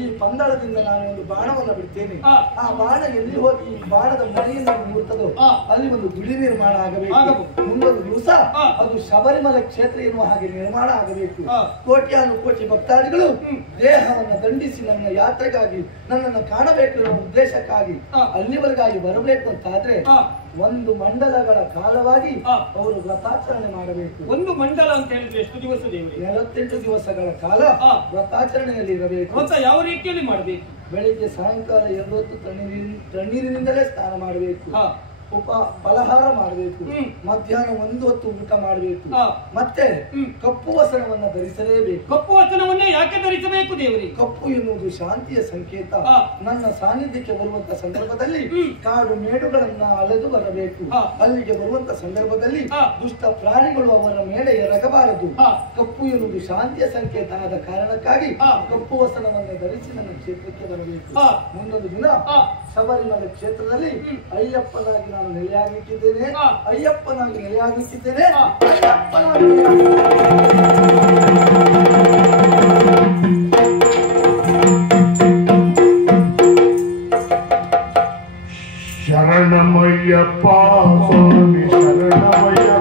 ಈ ಪಂದಳದಿಂದ ನಾನು ಒಂದು ಬಾಣವನ್ನು ಬಿಡ್ತೇನೆ. ಆ ಬಾಣ ಎಲ್ಲಿ ಹೋಗಿ ಬಾಣದ ಮನೆಯನ್ನು ಮೂರ್ತದೋ ಅಲ್ಲಿ ಒಂದು ಗುಡಿ ನಿರ್ಮಾಣ ಆಗಬೇಕು. ಮುಂದೊಂದು ದಿವಸ ಅದು ಶಬರಿಮಲೆ ಕ್ಷೇತ್ರ ಎನ್ನುವ ಹಾಗೆ ನಿರ್ಮಾಣ ಆಗಬೇಕು. ಕೋಟ್ಯಾನು ಕೋಟಿ ಭಕ್ತಾದಿಗಳು ದೇಹವನ್ನು ದಂಡಿಸಿ ನನ್ನ ಯಾತ್ರೆಗಾಗಿ ನನ್ನನ್ನು ಕಾಣಬೇಕು ಎನ್ನುವ ಉದ್ದೇಶಕ್ಕಾಗಿ ಅಲ್ಲಿವರೆಗಾಗಿ ಬರಬೇಕು ಅಂತಾದ್ರೆ ಒಂದು ಮಂಡಲಗಳ ಕಾಲವಾಗಿ ಅವರು ವ್ರತಾಚರಣೆ ಮಾಡಬೇಕು. ಒಂದು ಮಂಡಲ ಅಂತ ಹೇಳಿದ್ರೆ ಎಷ್ಟು ದಿವಸ ದೇವರೇ? 48 ದಿವಸಗಳ ಕಾಲ ವ್ರತಾಚರಣೆಯಲ್ಲಿ ಇರಬೇಕು. ವ್ರತ ಯಾವ ರೀತಿಯಲ್ಲಿ ಮಾಡಬೇಕು? ಬೆಳಿಗ್ಗೆ ಸಾಯಂಕಾಲ 2 ಹೊತ್ತು ತಣ್ಣೀರಿನಿಂದಲೇ ಸ್ನಾನ ಮಾಡಬೇಕು. ಫಲಹಾರ ಮಾಡಬೇಕು. ಮಧ್ಯಾಹ್ನ 1 ಹೊತ್ತು ಊಟ ಮಾಡಬೇಕು. ಮತ್ತೆ ಕಪ್ಪು ವಸನವನ್ನ ಧರಿಸಲೇಬೇಕು. ಕಪ್ಪು ವಸನವನ್ನೇ ಯಾಕೆ ಧರಿಸಬೇಕು ದೇವರಿಗೆ? ಕಪ್ಪು ಎನ್ನುವುದು ಶಾಂತಿಯ ಸಂಕೇತ. ನನ್ನ ಸಾನ್ನಿಧ್ಯಕ್ಕೆ ಬರುವಂತ ಸಂದರ್ಭದಲ್ಲಿ ಕಾಡು ಮೇಡುಗಳನ್ನ ಅಲೆದು ಬರಬೇಕು. ಅಲ್ಲಿಗೆ ಬರುವಂತ ಸಂದರ್ಭದಲ್ಲಿ ದುಷ್ಟ ಪ್ರಾಣಿಗಳು ಅವರ ಮೇಲೆ ಎರಗಬಾರದು. ಕಪ್ಪು ಎನ್ನುವುದು ಶಾಂತಿಯ ಸಂಕೇತ ಆದ ಕಾರಣಕ್ಕಾಗಿ ಕಪ್ಪು ವಸನವನ್ನೇ ಧರಿಸಿ ನನ್ನ ಕ್ಷೇತ್ರಕ್ಕೆ ಬರಬೇಕು. ಮುಂದೊಂದು ದಿನ ಶಬರಿಮಲೆ ಕ್ಷೇತ್ರದಲ್ಲಿ ಅಯ್ಯಪ್ಪನಾಗಿ ನಾನು ನೆಲೆಯಾಗಿಟ್ಟಿದ್ದೇನೆ. ಅಯ್ಯಪ್ಪನಾಗಿ ನೆಲೆಯಾಗಿಟ್ಟಿದ್ದೇನೆ. ಶರಣಮಯ್ಯಪ್ಪ ಸ್ವಾಮಿ ಶರಣಮಯ್ಯ